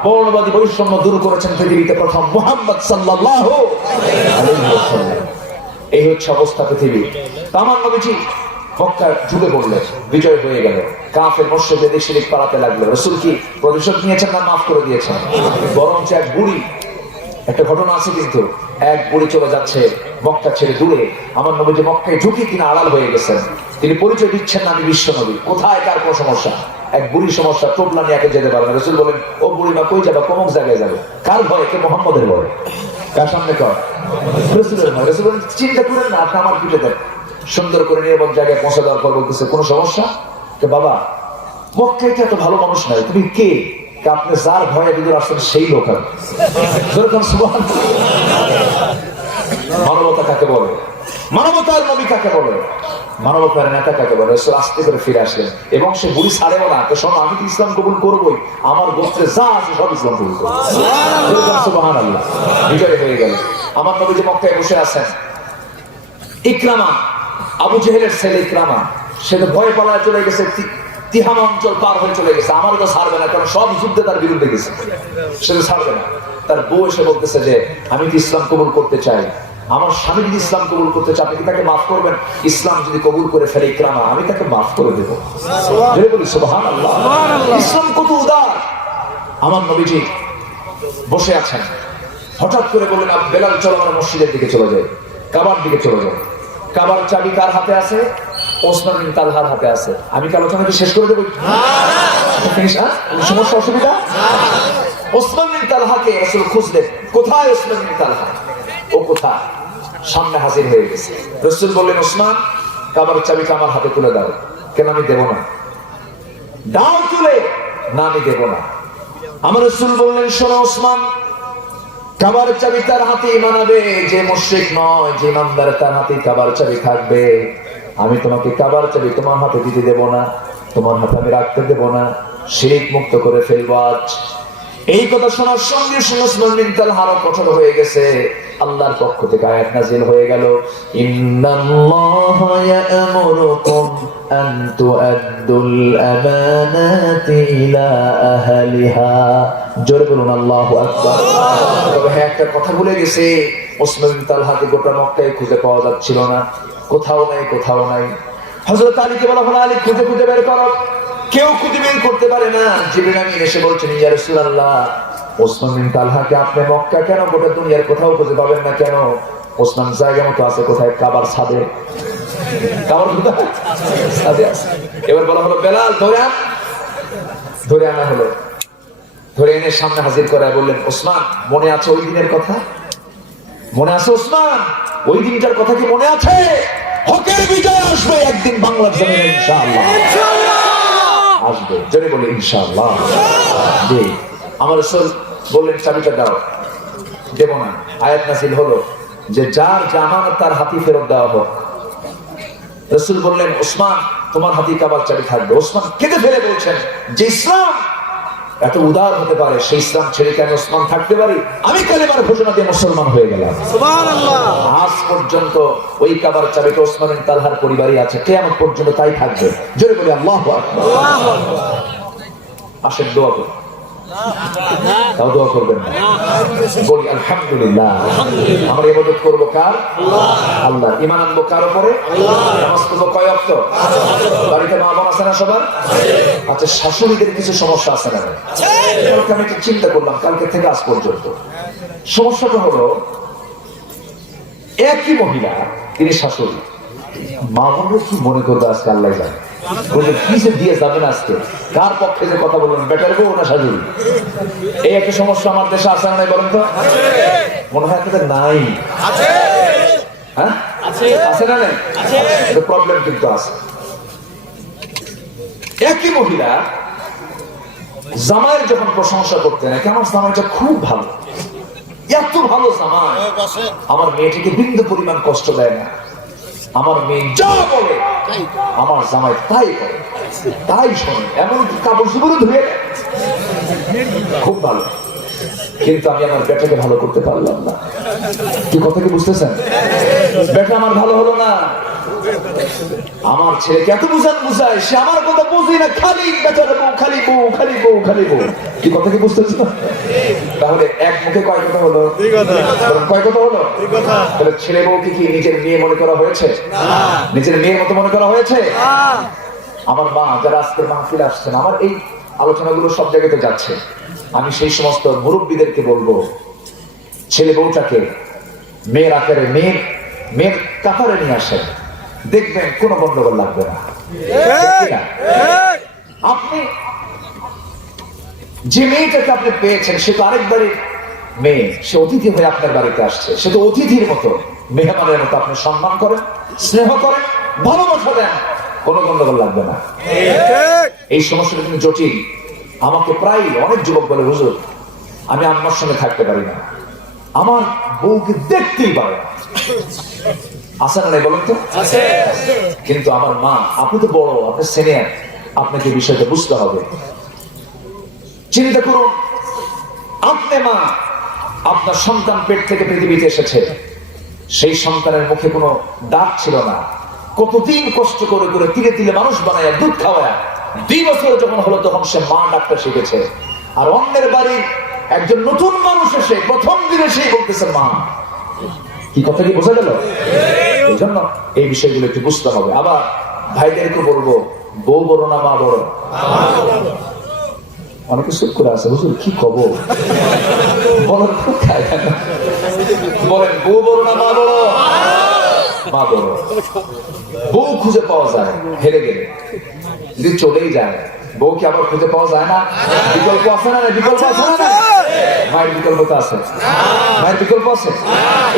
বর্ণবাদী বৈষম্য দূর করেছেন পৃথিবীতে প্রথম মুহাম্মদ সাল্লাল্লাহু আলাইহি ওয়াসাল্লাম। এই হচ্ছে অবস্থা পৃথিবী। আমার নবীজি মক্কা যুগে পড়লেন, বিজয় হয়ে গেল। কাফের মুশরিকদের শিরক পালাতে লাগলো। রাসূল কি প্রতিশোধ নিয়েছেন না মাফ করে দিয়েছেন? বরঞ্চ এক বুড়ি, একটা ঘটনা আছে কিন্তু, এক বুড়ি চলে যাচ্ছে মক্কা ছেড়ে দূরে। আমার নবীজি মক্কায় ঢুকে কিনা আড়াল হয়ে গেছেন। তিনি পরিচয় দিচ্ছেন না আমি বিশ্ব নবী। কোথায় কার কোন সমস্যা? এক বুড়ি সমস্যা, টোপলা নিয়ে একে যেতে পারবে না। রাসূল বলেন, ও বুড়ি মা কই যাবা? কোন জায়গায় যাবে? কার ভয়? কে? মুহাম্মদের ভয়। কার সামনে কর? রাসূলের ভয়। রাসূল বলেন, চিন্তা করেন না, আপনি আমার পিঠে দেন। সুন্দর করে নিরাপদ জায়গায় পৌঁছে দেওয়ার পর বলতেছে, কোন সমস্যা? কে বাবা, মক্কায় এত ভালো মানুষ নাই, তুমি কে? আপনি যার ভয়ে বিদুর আসছেন সেই লোক। মানবতা কাকে বলে? মানবতার নবী কাকে বলে? মানবতার নেতা কাকে বলে? রাসূল আস্তে করে ফিরে আসলেন এবং সে বুড়ি ছাড়েও না। তো শোনো, আমি তো ইসলাম কবুল করবোই, আমার গোত্রে যা আছে সব ইসলাম কবুল করবো। সুবহানাল্লাহ। বিজয় হয়ে গেল। আমার নবী যে মক্কায় বসে আছেন, ইকরামা, আবু জেহেলের ছেলে ইকরামা, সে তো ভয় পালায় চলে গেছে, তিহামা অঞ্চল পার হয়ে চলে গেছে। আমারও তো ছাড়বে না, কারণ সব যুদ্ধে তার বিরুদ্ধে গেছে, সে তো ছাড়বে না। তার বউ এসে বলতেছে যে আমি কি ইসলাম কবুল করতে চাই, আমার স্বামী যদি ইসলাম কবুল করতে চায় আপনি কি তাকে মাফ করবেন? ইসলাম যদি কবুল করে ফেলে ইকরামা, আমি তাকে মাফ করে দেব। সুবহানাল্লাহ। ইসলাম কত উদার। আমার নবীজি বসে আছেন, হঠাৎ করে বললেন, বেলাল চলো আমরা মসজিদের দিকে চলে যাই, কাবার দিকে চলে যাই। কাবার চাবি কার হাতে আছে? ওসমান বিন তালহার হাতে আছে। আমি কি আলোচনাটি শেষ করে দেবো? সমস্যা অসুবিধা? ওসমান বিন তালহাকে রাসূল খুঁজলেন, কোথায় ওসমান বিন তালহা? ও কোথায়? সামনে হাজির হয়ে গেছে। রাসূল বললেন, ওসমান, কাবার চাবিটা আমার হাতে তুলে দাও। কেন? আমি দেব না। দাও তুলে। না, আমি দেব না। আমার রাসূল বললেন, শোনো ওসমান, কাবার চাবি তার হাতে মানাবে যে মুশরিক নয়, যে ইমানদার, তার হাতে কাবার চাবি থাকবে। আমি তোমাকে কাবার চাবি তোমার হাতে দিতে দেব না, তোমার হাতে আমি রাখতে দেব না। শিরক মুক্ত করে ফেলবো আজ। এই কথা শোনার সঙ্গে ওসমান বিন তালহার কঠোর হয়ে গেছে। আল্লাহর পক্ষ থেকে আয়াত নাযিল হয়ে গেল, ইন্নাল্লাহা ইয়া'মুরুকুম আন তু'আদ্দুল আমানাতি ইলা আহলিহা। জোরে বলুন আল্লাহু আকবার। তবে হ্যাঁ, একটা কথা ভুলে গেছে, ওসমান বিন তালহাকে গোটা মক্কায় খুঁজে পাওয়া যাচ্ছিল না, কোথাও নাই। হযরত আলীকে বলা হলো, আলী খুঁজে বের করো। কেউ খুঁজে বের করতে পারে না। জিবরিল আমিন এসে বলছেন, ইয়া রাসূলুল্লাহ, ওসমান বিন তালহাকে আপনি মক্কা কেন, গোটা দুনিয়ার কোথাও খুঁজে পাবেন না কেন? ওসমান জায়গা মতো আছে কোথায়? কাবার ছাদে। কাবার ছাদে আছে। এবার বলা হলো, বেলাল ধরে আনা হলো। ধরে এনে সামনে হাজির করায় বললেন, ওসমান, মনে আছে ওই দিনের কথা? মনে আছে ওসমান? ওই দিনটার কথা কি মনে আছে? হকের বিজয় আসবে একদিন বাংলার জমিনে, ইনশাআল্লাহ আসবে। জোরে বলে ইনশাআল্লাহ। জি। আমার রাসূল বললেন, চাবিটা দাও। দেব না। আয়াত নাযিল হলো যে যার জামানত তার হাতে ফেরত দেওয়া হোক। রাসূল বললেন, ওসমান, তোমার হাতে কাবার চাবি থাকবে। ওসমান কেঁদে ফেলে বলছেন যে ইসলাম এত উদার হতে পারে, সেই ইসলাম ছেড়ে কেন ওসমান থাকতে পারি? আমি কালেমার ঘোষণা দিয়ে মুসলমান হয়ে গেলাম। সুবহানাল্লাহ। আজ পর্যন্ত ওই কাবার চাবিটা ওসমান বিন তালহার পরিবারই আছে, কিয়ামত পর্যন্ত তাই থাকবে। জোরে বলি আল্লাহু আকবার। আল্লাহু আকবার। আসেন দোয়া করি। তাও দোয়া করবেন না, বলি আলহামদুলিল্লাহ। আমরা ইবাদত করব কার? আল্লাহ। ঈমান আনবো কার উপরে? নামাজ পড়বো কয় ওয়াক্ত? বাড়িতে মা বোন আছে না সবার? আচ্ছা, শাশুড়িদের কিছু সমস্যা আছে না? আমি একটু চিন্তা করলাম কালকে থেকে আজ পর্যন্ত। সমস্যাটা হলো, একই মহিলা, তিনি শাশুড়ি, মা বোনরা কি মনে করবে আজকে আল্লাহ জানে। কি যে দিয়ে যাবেন আজকে, কার পক্ষে যে কথা বলবেন, বেটার বউ না শাশুড়ি? এই একটা সমস্যা আমার দেশে আছে না? বলেন তো। মনে হয় আপনাদের নাই? হ্যাঁ, আছে না? প্রবলেম কিন্তু আছে। একই মহিলা জামাইয়ের যখন প্রশংসা করতেন, আমার জামাইটা খুব ভালো, এত ভালো জামাই, আমার মেয়েটিকে বিন্দু পরিমাণ কষ্ট দেয় না, আমার মেয়ে যা বলে আমার জামাই তাই করে, তাই শোনে, এমনকি কাপড় চোপড়ও ধুয়ে খুব ভালো। কিন্তু আমি আমার বেটাকে ভালো করতে পারলাম না। কি কথা কি বুঝতেছেন? বেটা আমার ভালো হলো না। আমার ছেলেকে এত বুঝায়, সে আমার কথা বুঝি না, খালি বেচারা বউ, খালি বউ, খালি বউ, খালি বউ। কি কথা কি বুঝতেছেন? তাহলে এক মুখে কয় কথা হলো? কয় কথা হলো? তাহলে ছেলে বউকে কি নিজের মেয়ে মনে করা হয়েছে? নিজের মেয়ের মতো মনে করা হয়েছে? আমার মা যারা আজকের মাহফিলে আসছেন, আমার এই আলোচনাগুলো সব জায়গাতে যাচ্ছে, আমি সেই সমস্ত মুরব্বীদেরকে বলবো, ছেলে বউটাকে মেয়ের আকারে, মেয়ের কাতারে নিয়ে আসেন, দেখবেন কোনো গন্ডগোল লাগবে না। আপনি যে মেয়েটাকে আপনি পেয়েছেন, সে তো আরেক বাড়ির মেয়ে, সে অতিথি হয়ে আপনার বাড়িতে আসছে, সে তো অতিথির মতো, মেহমানের মতো আপনি সম্মান করেন, স্নেহ করেন, ভালোবাসা দেন, কোনো গন্ডগোল লাগবে না। এই সমস্যাটা কিন্তু জটিল। আমাকে প্রায় অনেক যুবক বলে, হুজুর, আমি আম্মার সঙ্গে থাকতে পারি না, আমার বউকে দেখতেই পারে না। আছে না? বলেন তো। কিন্তু আমার মা, আপনি তো বড়, আপনি সিনিয়র, আপনাকে বিষয়টা বুঝতে হবে। চিন্তা করুন, আপনি মা, আপনার সন্তান পেট থেকে পৃথিবীতে এসেছে, সেই সন্তানের মুখে কোনো দাঁত ছিল না, কতদিন কষ্ট করে করে তিলে তিলে মানুষ বানায়, দুধ খাওয়ায়, 2 বছর যখন হলো তখন সে মা ডাক্তার শিখেছে। আর অন্যের বাড়ির একজন নতুন মানুষ এসে প্রথম দিনে সেই বলতেছে মা। কি কথা কি বোঝা গেল? এই জন্য এই বিষয়গুলো একটু বুঝতে হবে। আবার ভাইদেরকে বলবো, বউ বড় না মা বড়? অনেকে চুপ করে আছে, হুজুর কি কব, বলেন বউ বড় না মা বড়? মা বড়। বউ খুঁজে পাওয়া যায় হেরে গেলে, যদি চলেই যায়, বউকে আবার খুঁজে পাওয়া যায় না। বিকল্প আছে না? বিকল্প আছে না? মায়ের বিকল্প তো আছে, মায়ের বিকল্প আছে।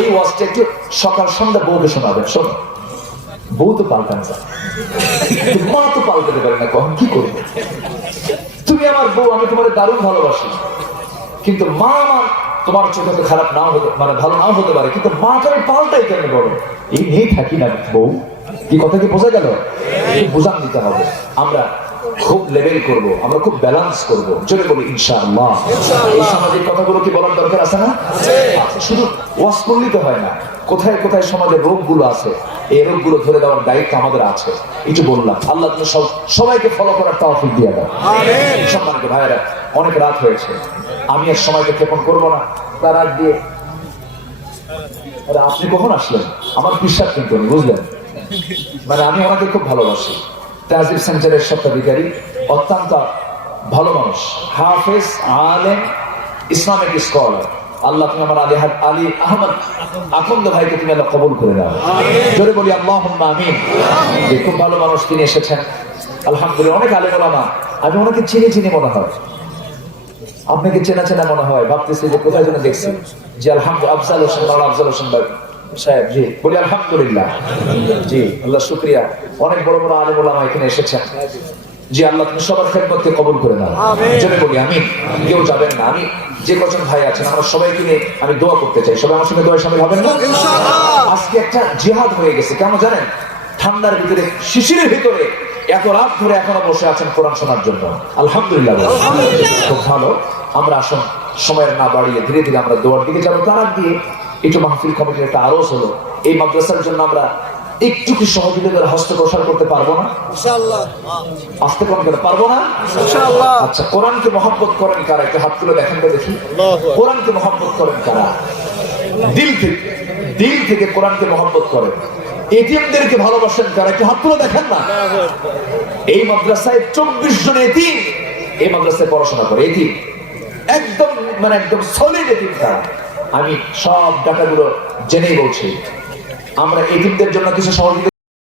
এই ওয়াজটা একটু সকাল সন্ধ্যা বউকে শোনাবেন। শোনো, বউ তো পাল্টান যায়, মা তো পাল্টাতে পারে না, কখন কি করবে? তুমি আমার বউ, আমি তোমার দারুণ ভালোবাসি, কিন্তু মা আমার তোমার চোখে তো খারাপ নাও হতে, মানে ভালো নাও হতে পারে, কিন্তু মা তো আমি পাল্টাই কেন বলো? এই নিয়েই থাকি না বউ। কি কথা কি বোঝা গেল? বুঝান দিতে হবে। আমরা খুব লেভেল করব, আমরা খুব ব্যালেন্স করব, জোরে বলি ইনশাআল্লাহ। এই সামাজিক কথাগুলো কি বলার দরকার আছে না? আচ্ছা, শুধু ওয়াজ করলেই তো হয় না, কোথায় কোথায় সমাজের রোগগুলো আছে এই রোগগুলো ধরে দেওয়ার দায়িত্ব আমাদের আছে। একটু বললাম, আল্লাহ তুমি সবাইকে ফলো করার তৌফিক দিয়ে দাও। সম্মানিত ভাইয়েরা, অনেক রাত হয়েছে, আমি আর সময়কে ক্ষেপণ করবো না। তার আগ দিয়ে আপনি কখন আসলেন? আমার বিশ্বাস কিন্তু উনি, বুঝলেন, মানে আমি ওনাকে খুব ভালোবাসি। তাহজিব সেন্টারের স্বত্বাধিকারী, অত্যন্ত ভালো মানুষ, হাফেজ, আলেম, ইসলামিক স্কলার। আল্লাহ তুমি আমার আলী আহমদ আখন্দ ভাইকে তুমি আল্লাহ কবুল করে দাও, জোরে বলি আল্লাহুম্মা আমিন। যে খুব ভালো মানুষ, তিনি এসেছেন আলহামদুলিল্লাহ। অনেক আলেম ওলামা, আমি ওনাকে চিনি মনে হয়, আপনাকে চেনা মনে হয়, ভাবতেছি যে কোথায় যেন দেখছি। জি আলহামদুলিল্লাহ, আফজাল হোসেন ভাই সাহেব, জি বলি আলহামদুলিল্লাহ। জি আল্লাহ শুকরিয়া, অনেক বড় বড় আলেম ওলামা এখানে এসেছেন। জি আল্লাহ তুমি সবার খেদমতকে কবুল করে দাও, জোরে বলি আমিন। কেউ যাবেন না, আমি যে কজন ভাই আছেন আমরা সবাইকে নিয়ে আমি দোয়া করতে চাই, সবাই আমার সঙ্গে দোয়া শামিল হবেন না? আজকে একটা জিহাদ হয়ে গেছে, কেন জানেন? ঠান্ডার ভিতরে, শিশিরের ভিতরে এত রাত ধরে এখনো বসে আছেন কোরআন শোনার জন্য, আলহামদুলিল্লাহ। খুব ভালো। আমরা আসুন সময়ের না বাড়িয়ে ধীরে ধীরে আমরা দোয়ার দিকে যাবো। তার আগ দিয়ে একটু মাহফিল কমিটির একটা আরজ হলো, এই মাদ্রাসার জন্য আমরা একটু কি সহযোগিতার হস্ত প্রসার করতে পারবো না? ইনশাআল্লাহ। আসতে কম করে পারবো না? ইনশাআল্লাহ। আচ্ছা, কোরআনকে মহব্বত করেন কারা? একটু হাত তুলে দেখেন তো দেখি। কোরআনকে মহব্বত করেন কারা? দিল থেকে কোরআনকে মহব্বত করেন। এতিমদেরকে ভালোবাসেন কারা? একটু হাত তুলে দেখেন না। এই মাদ্রাসায় 24 জন এতিম এই মাদ্রাসায় পড়াশোনা করে, এতিম একদম, মানে একদম সলিড এতিম তারা। আমি সব ডাটাগুলো জেনেই বলছি, আমরা এতিমদের জন্য কিছু সহযোগিতা